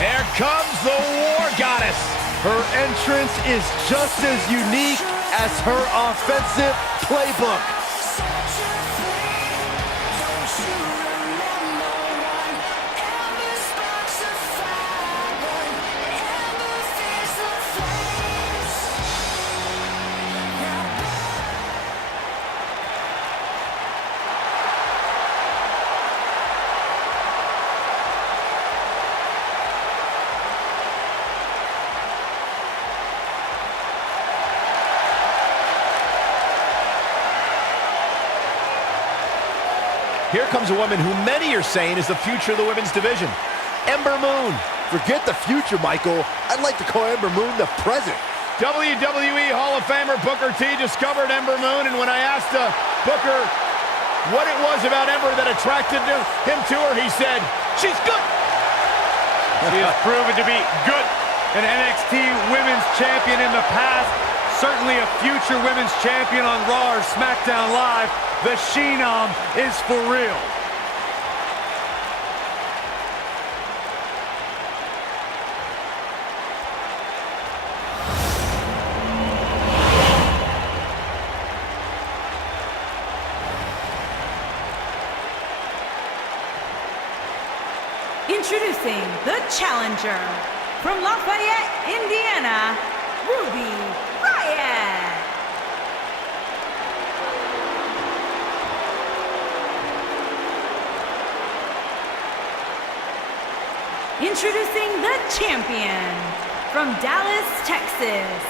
Here comes the War Goddess. Her entrance is just as unique as her offensive playbook. Here comes a woman who many are saying is the future of the women's division. Ember Moon. Forget the future, Michael. I'd like to call Ember Moon the present. WWE Hall of Famer Booker T discovered Ember Moon, and when I asked Booker what it was about Ember that attracted him to her, he said, she's good. She has proven to be good. An NXT Women's Champion in the past. Certainly a future Women's Champion on Raw or SmackDown Live. The Phenom is for real. Introducing the challenger from Lafayette, Indiana, Ruby Riott. Introducing the champion from Dallas, Texas,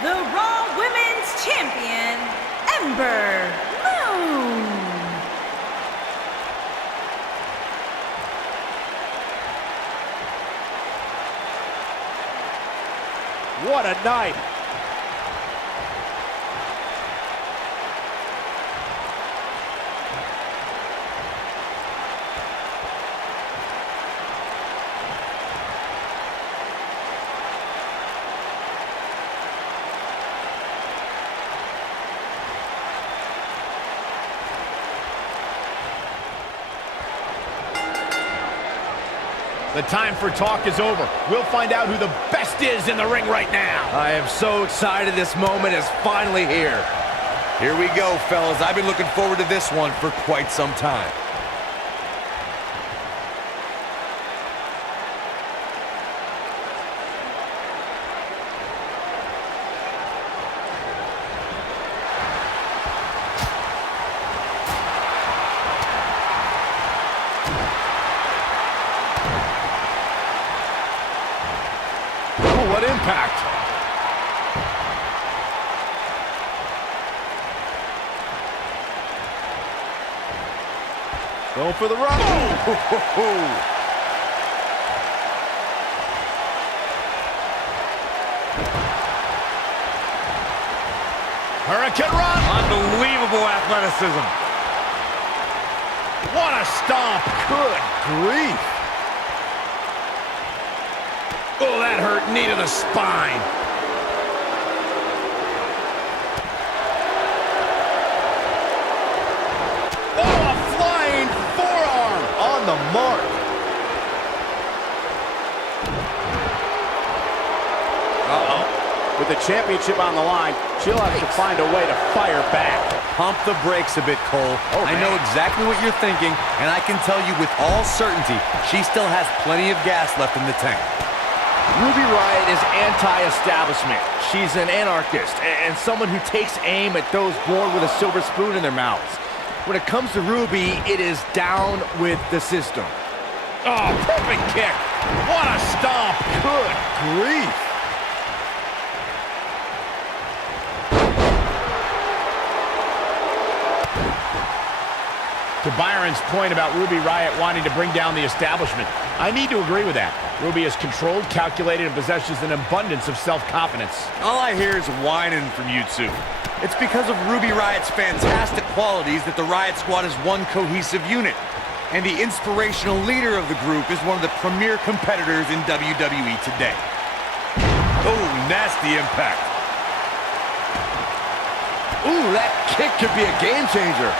the Raw Women's Champion, Ember Moon. What a night. The time for talk is over. We'll find out who the best is in the ring right now. I am so excited this moment is finally here. Here we go, fellas. I've been looking forward to this one for quite some time. What impact. Going for the run. Hurricane run. Unbelievable athleticism. What a stomp. Good grief. Oh, that hurt. Knee to the spine. mark. With the championship on the line, she'll have to find a way to fire back. Pump the brakes a bit, Cole. I know exactly what you're thinking, and I can tell you with all certainty, she still has plenty of gas left in the tank. Ruby Riott is anti-establishment. She's an anarchist and someone who takes aim at those born with a silver spoon in their mouths. When it comes to Ruby, it is down with the system. Oh, perfect kick. What a stomp. Good grief. To Byron's point about Ruby Riott wanting to bring down the establishment, I need to agree with that. Ruby is controlled, calculated, and possesses an abundance of self-confidence. All I hear is whining from you two. It's because of Ruby Riott's fantastic qualities that the Riott Squad is one cohesive unit. And the inspirational leader of the group is one of the premier competitors in WWE today. Oh, nasty impact. Ooh, that kick could be a game changer.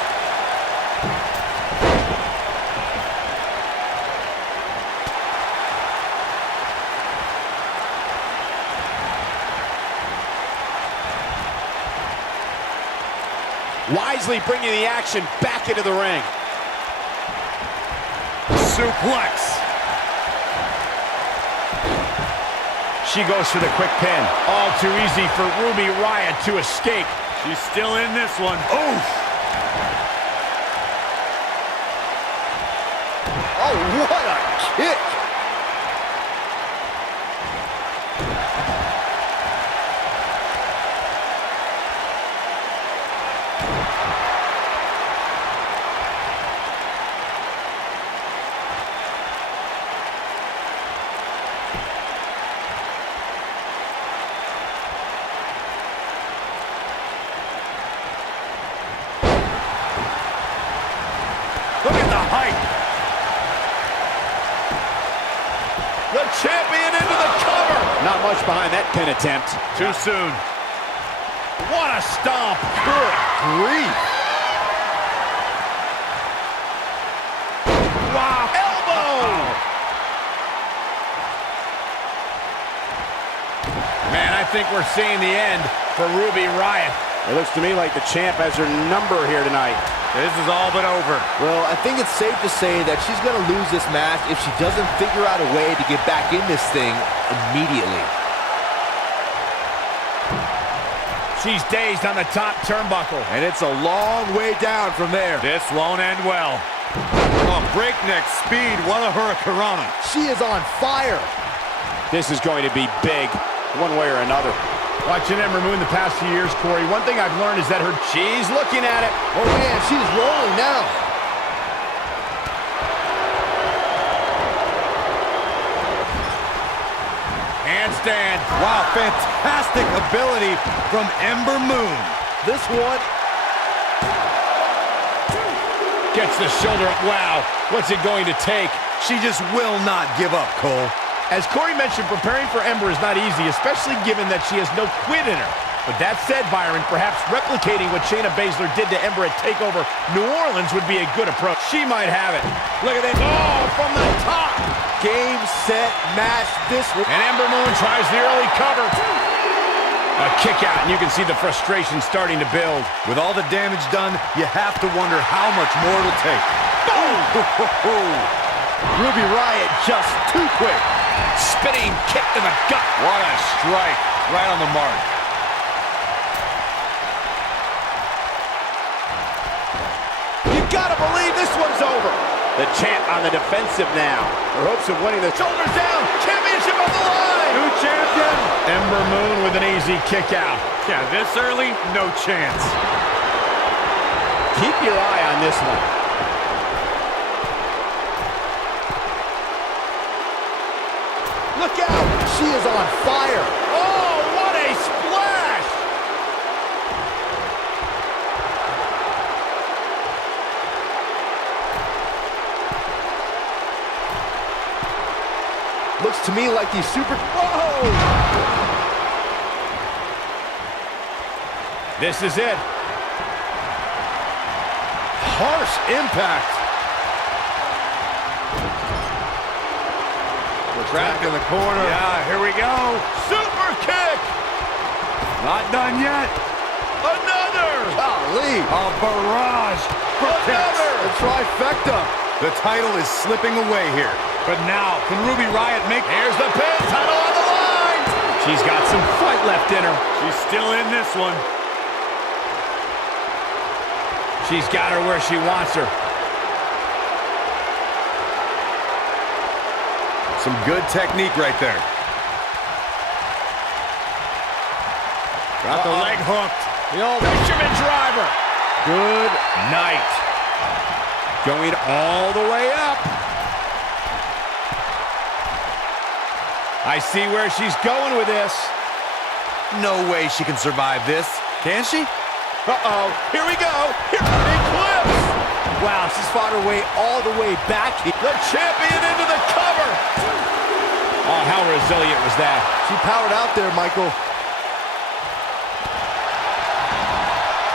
Wisely bringing the action back into the ring. Suplex. She goes for the quick pin. All too easy for Ruby Riott to escape. She's still in this one. Oof! Oh, what a kick! Look at the height. The champion into the cover. Not much behind that pin attempt. Too soon. What a stomp. Good grief. Wow. Elbow. Man, I think we're seeing the end for Ruby Riott. It looks to me like the champ has her number here tonight. This is all but over. Well, I think it's safe to say that she's going to lose this match if she doesn't figure out a way to get back in this thing immediately. She's dazed on the top turnbuckle. And it's a long way down from there. This won't end well. Oh, breakneck speed. What a hurricanrana. She is on fire. This is going to be big, one way or another. Watching Ember Moon the past few years, Corey, one thing I've learned is that she's looking at it. Oh man, she's rolling now. Handstand. Wow, fantastic ability from Ember Moon. This one. Gets the shoulder up. Wow, what's it going to take? She just will not give up, Cole. As Corey mentioned, preparing for Ember is not easy, especially given that she has no quit in her. But that said, Byron, perhaps replicating what Shayna Baszler did to Ember at TakeOver New Orleans would be a good approach. She might have it. Look at this. Oh, from the top. Game, set, match. This one. And Ember Moon tries the early cover. A kick out, and you can see the frustration starting to build. With all the damage done, you have to wonder how much more it'll take. Boom! Ruby Riott just too quick. Spinning kick to the gut. What a strike. Right on the mark. You gotta believe this one's over. The champ on the defensive now. Her hopes of winning the shoulders down. Championship on the line. New champion. Ember Moon with an easy kick out. Yeah, this early, no chance. Keep your eye on this one. Look out! She is on fire! Oh, what a splash! Looks to me like these super... Whoa! This is it. Harsh impact. Trapped in the corner. Yeah, here we go. Super kick. Not done yet. Another. Golly. A barrage for kicks. A trifecta. The title is slipping away here. But now, can Ruby Riott make... Here's the pin, title on the line. She's got some fight left in her. She's still in this one. She's got her where she wants her. Some good technique right there. Got the leg hooked. The old fisherman driver. Good night. Going all the way up. I see where she's going with this. No way she can survive this. Can she? Uh-oh. Here we go. Here Eclipse. Wow, she's fought her way all the way back. The champion into the cover. Oh, how resilient was that? She powered out there, Michael.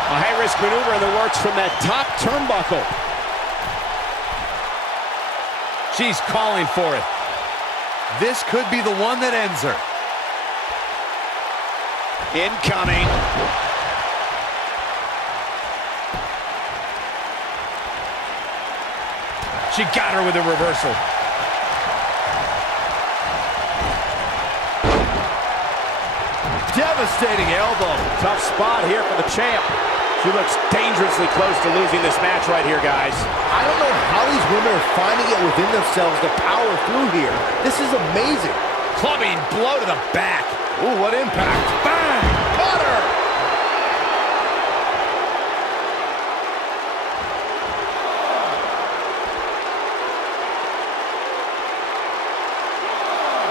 A high-risk maneuver in the works from that top turnbuckle. She's calling for it. This could be the one that ends her. Incoming. She got her with a reversal. Devastating elbow. Tough spot here for the champ. She looks dangerously close to losing this match right here, guys. I don't know how these women are finding it within themselves to power through here. This is amazing. Clubbing blow to the back. Ooh, what impact. Bang! Got her.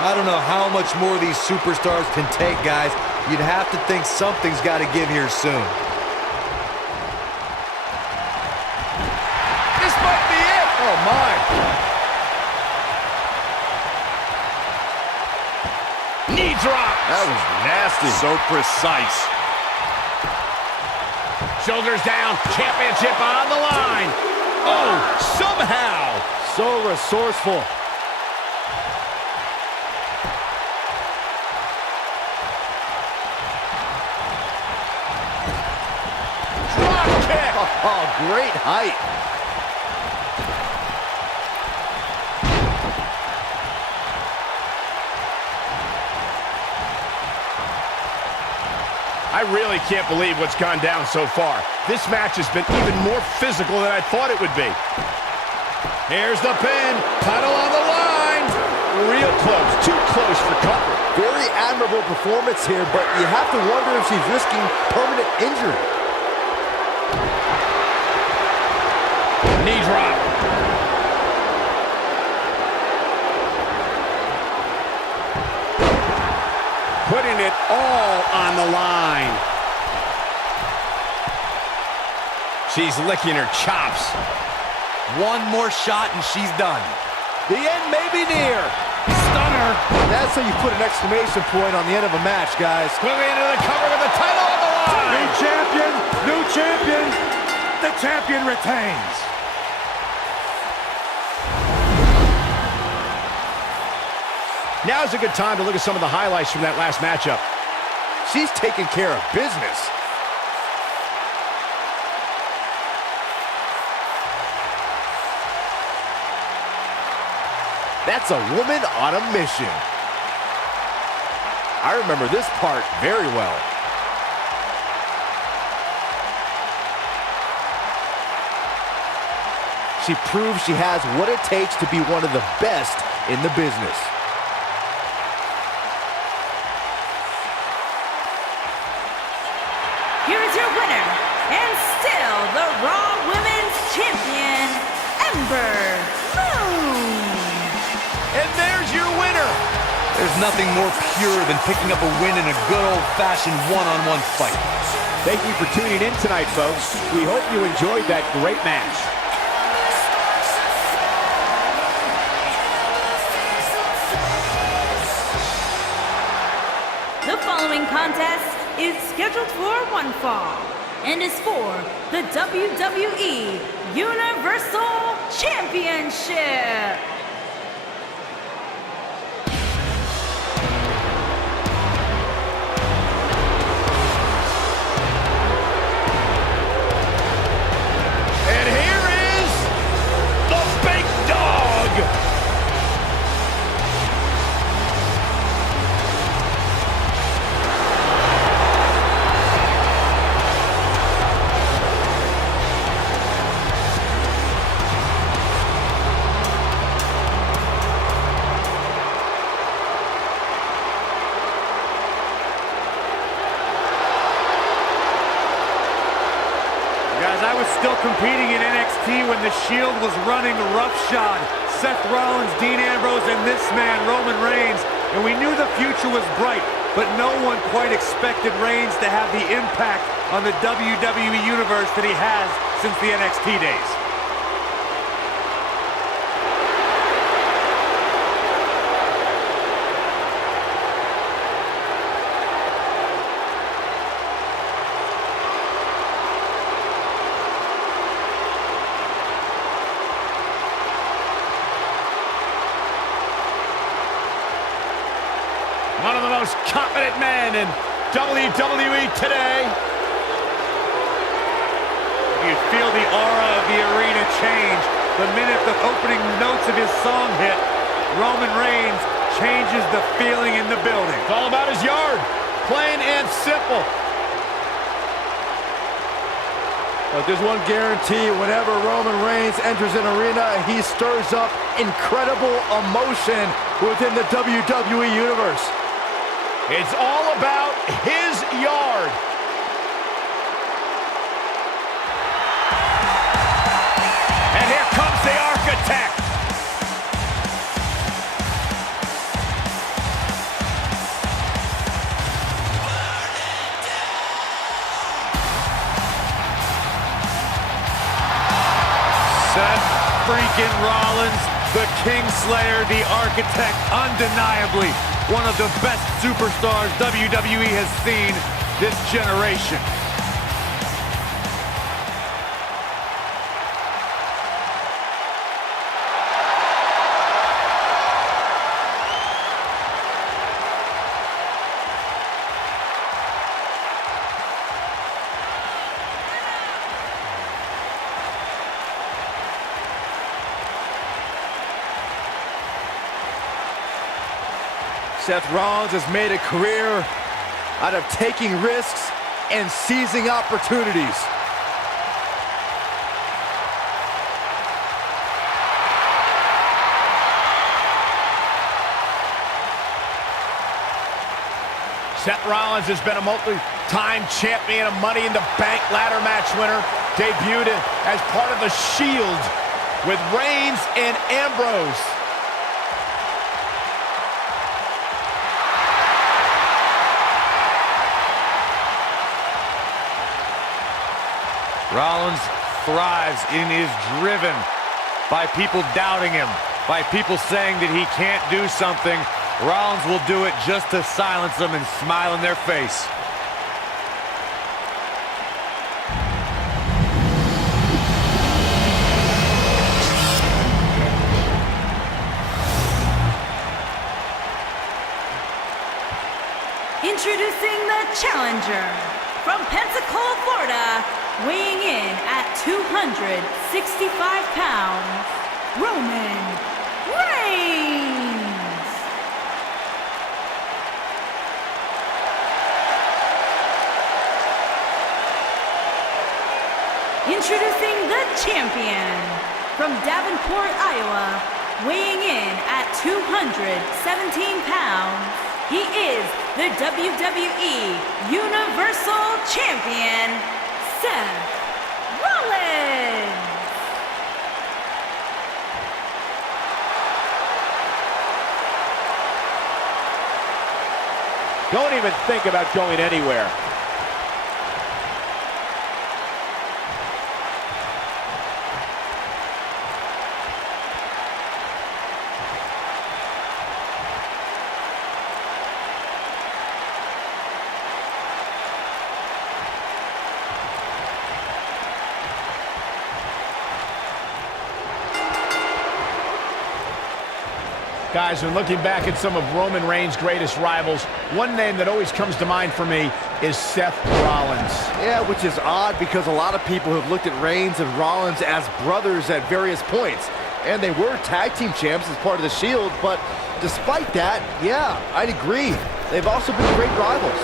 I don't know how much more these superstars can take, guys. You'd have to think something's got to give here soon. This might be it. Oh, my. Knee drop. That was nasty. So precise. Shoulders down. Championship on the line. Oh, somehow. So resourceful. Oh, great height. I really can't believe what's gone down so far. This match has been even more physical than I thought it would be. Here's the pin. Title on the line. Real close. Too close for comfort. Very admirable performance here, but you have to wonder if she's risking permanent injury. Knee drop. Putting it all on the line. She's licking her chops. One more shot and she's done. The end may be near. Stunner. That's how you put an exclamation point on the end of a match, guys. Quickly into the cover with the title on the line. New champion, new champion. The champion retains. Now's a good time to look at some of the highlights from that last matchup. She's taking care of business. That's a woman on a mission. I remember this part very well. She proves she has what it takes to be one of the best in the business. Here is your winner, and still the Raw Women's Champion, Ember Moon. And there's your winner. There's nothing more pure than picking up a win in a good old-fashioned one-on-one fight. Thank you for tuning in tonight, folks. We hope you enjoyed that great match. The following contest is scheduled for one fall and is for the WWE Universal Championship. I was still competing in NXT when the Shield was running roughshod. Seth Rollins, Dean Ambrose, and this man, Roman Reigns. And we knew the future was bright, but no one quite expected Reigns to have the impact on the WWE Universe that he has since the NXT days. One of the most confident men in WWE today. You feel the aura of the arena change the minute the opening notes of his song hit. Roman Reigns changes the feeling in the building. It's all about his yard. Plain and simple. But there's one guarantee: whenever Roman Reigns enters an arena, he stirs up incredible emotion within the WWE Universe. It's all about his yard. And here comes the architect. Seth freaking Rollins, the Kingslayer, the architect, undeniably one of the best superstars WWE has seen this generation. Seth Rollins has made a career out of taking risks and seizing opportunities. Seth Rollins has been a multi-time champion, a Money in the Bank ladder match winner, debuted as part of the Shield with Reigns and Ambrose. Rollins thrives and is driven by people doubting him, by people saying that he can't do something. Rollins will do it just to silence them and smile in their face. Introducing the challenger from Pensacola, Florida, weighing in at 265 pounds, Roman Reigns. Introducing the champion from Davenport, Iowa, weighing in at 217 pounds, he is the WWE Universal Champion, Seth Rollins. Don't even think about going anywhere. Guys, when looking back at some of Roman Reigns' greatest rivals, one name that always comes to mind for me is Seth Rollins. Yeah, which is odd because a lot of people have looked at Reigns and Rollins as brothers at various points. And they were tag team champs as part of the Shield, but despite that, yeah, I'd agree. They've also been great rivals.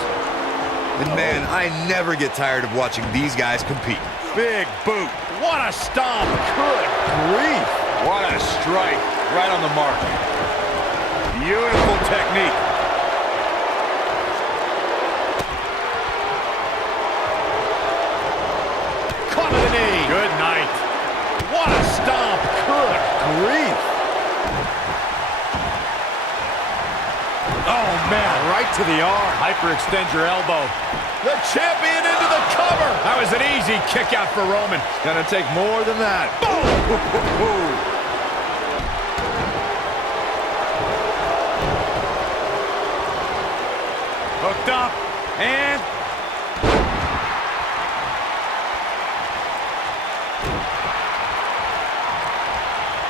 And man, I never get tired of watching these guys compete. Big boot. What a stomp. Good grief. What a strike, right on the mark. Beautiful technique. Caught with a knee. right to the arm. Hyperextend your elbow. The champion into the cover. That was an easy kick out for Roman. It's gonna take more than that. Boom! Hooked up, and...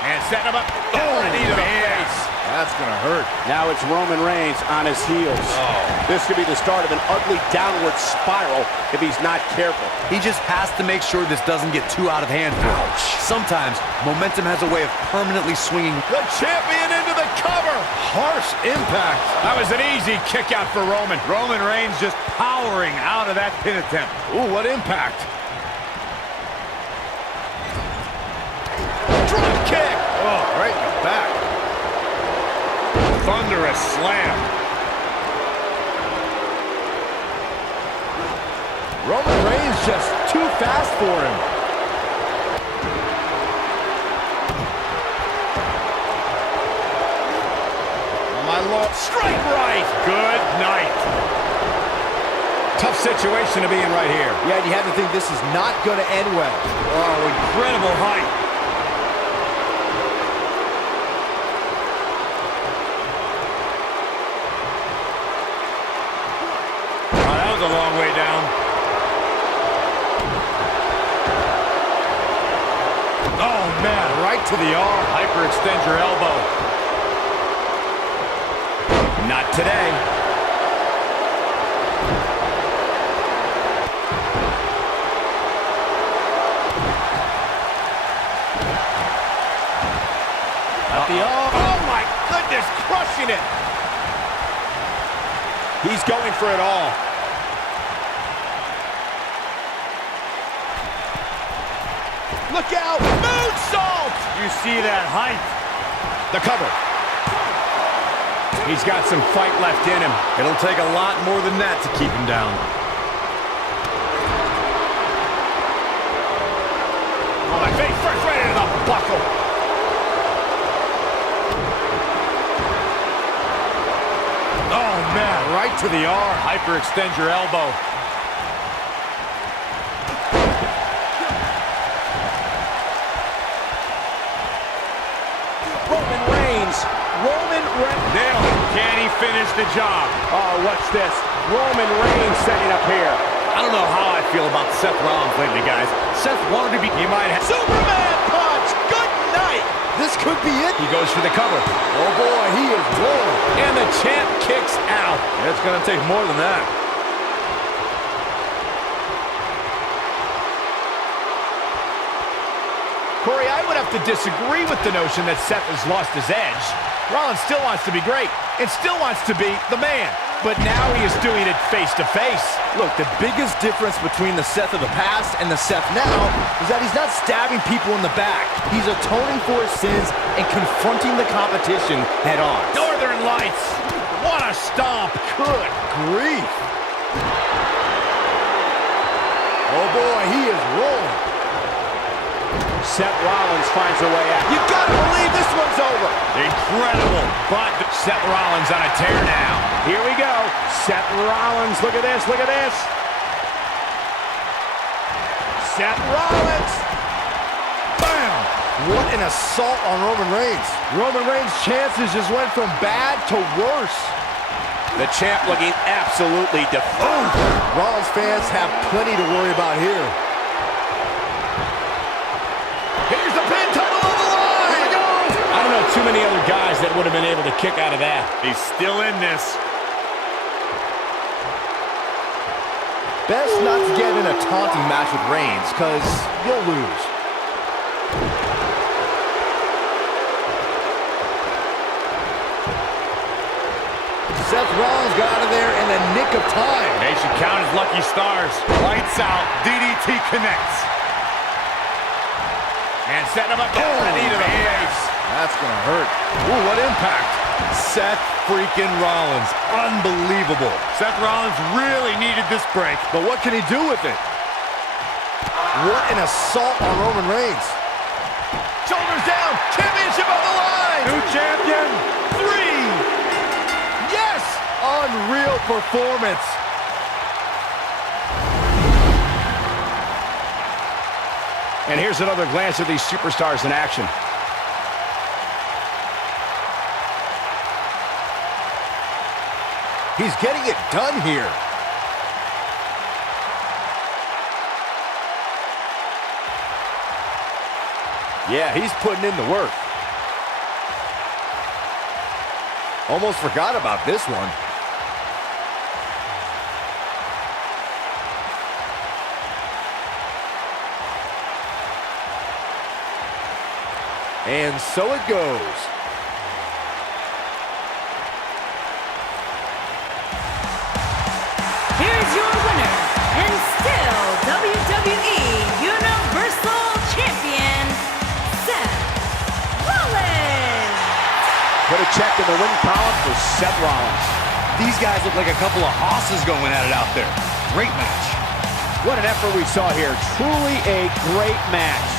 And setting him up. Oh, knee to the face. That's gonna hurt. Now it's Roman Reigns on his heels. Oh. This could be the start of an ugly downward spiral if he's not careful. He just has to make sure this doesn't get too out of hand for him. Sometimes, momentum has a way of permanently swinging. The champion into the cover. Harsh impact. That was an easy kick out for Roman. Roman Reigns just powering out of that pin attempt. Ooh, what impact. Drop kick. Oh, right in the back. Thunderous slam. Roman Reigns just too fast for him. Oh, my Lord. Straight right. Good night. Tough situation to be in right here. Yeah, and you have to think this is not going to end well. Oh, incredible height. A long way down. Oh, man, right to the arm. Hyperextend your elbow. Not today. At the arm. Oh, my goodness, crushing it. He's going for it all. Look out! Moonsault! You see that height? The cover. He's got some fight left in him. It'll take a lot more than that to keep him down. Oh, my face first right into the buckle. Oh, man, right to the arm. Hyperextend your elbow. Nailed it. Can he finish the job? Oh, what's this? Roman Reigns setting up here. I don't know how I feel about Seth Rollins lately, guys. Seth wanted to be... He might have... Superman punch! Good night! This could be it. He goes for the cover. Oh, boy, he is rolling. And the champ kicks out. It's going to take more than that. Corey, I would have to disagree with the notion that Seth has lost his edge. Rollins still wants to be great and still wants to be the man. But now he is doing it face to face. Look, the biggest difference between the Seth of the past and the Seth now is that he's not stabbing people in the back. He's atoning for his sins and confronting the competition head on. Northern Lights. What a stomp. Good grief. Oh boy, he is rolling. Seth Rollins finds a way out. You gotta believe this one's over. Incredible. But Seth Rollins on a tear now. Here we go. Seth Rollins, look at this, look at this. Seth Rollins. Bam! What an assault on Roman Reigns. Roman Reigns' chances just went from bad to worse. The champ looking absolutely defeated. Rollins fans have plenty to worry about here. Here's the pin, title on the line. Here we go. I don't know too many other guys that would have been able to kick out of that. He's still in this. Best not to get in a taunting match with Reigns, because you'll lose. Seth Rollins got out of there in the nick of time. They should count his lucky stars. Lights out. DDT connects. And setting him up there with a knee to the face. That's going to hurt. Ooh, what impact. Seth freaking Rollins. Unbelievable. Seth Rollins really needed this break. But what can he do with it? What an assault on Roman Reigns. Shoulders down. Championship on the line. New champion. 3. Yes. unreal performance. And here's another glance at these superstars in action. He's getting it done here. Yeah, he's putting in the work. Almost forgot about this one. And so it goes. Here's your winner, and still WWE Universal Champion, Seth Rollins. Put a check in the win column for Seth Rollins. These guys look like a couple of hosses going at it out there. Great match. What an effort we saw here. Truly a great match.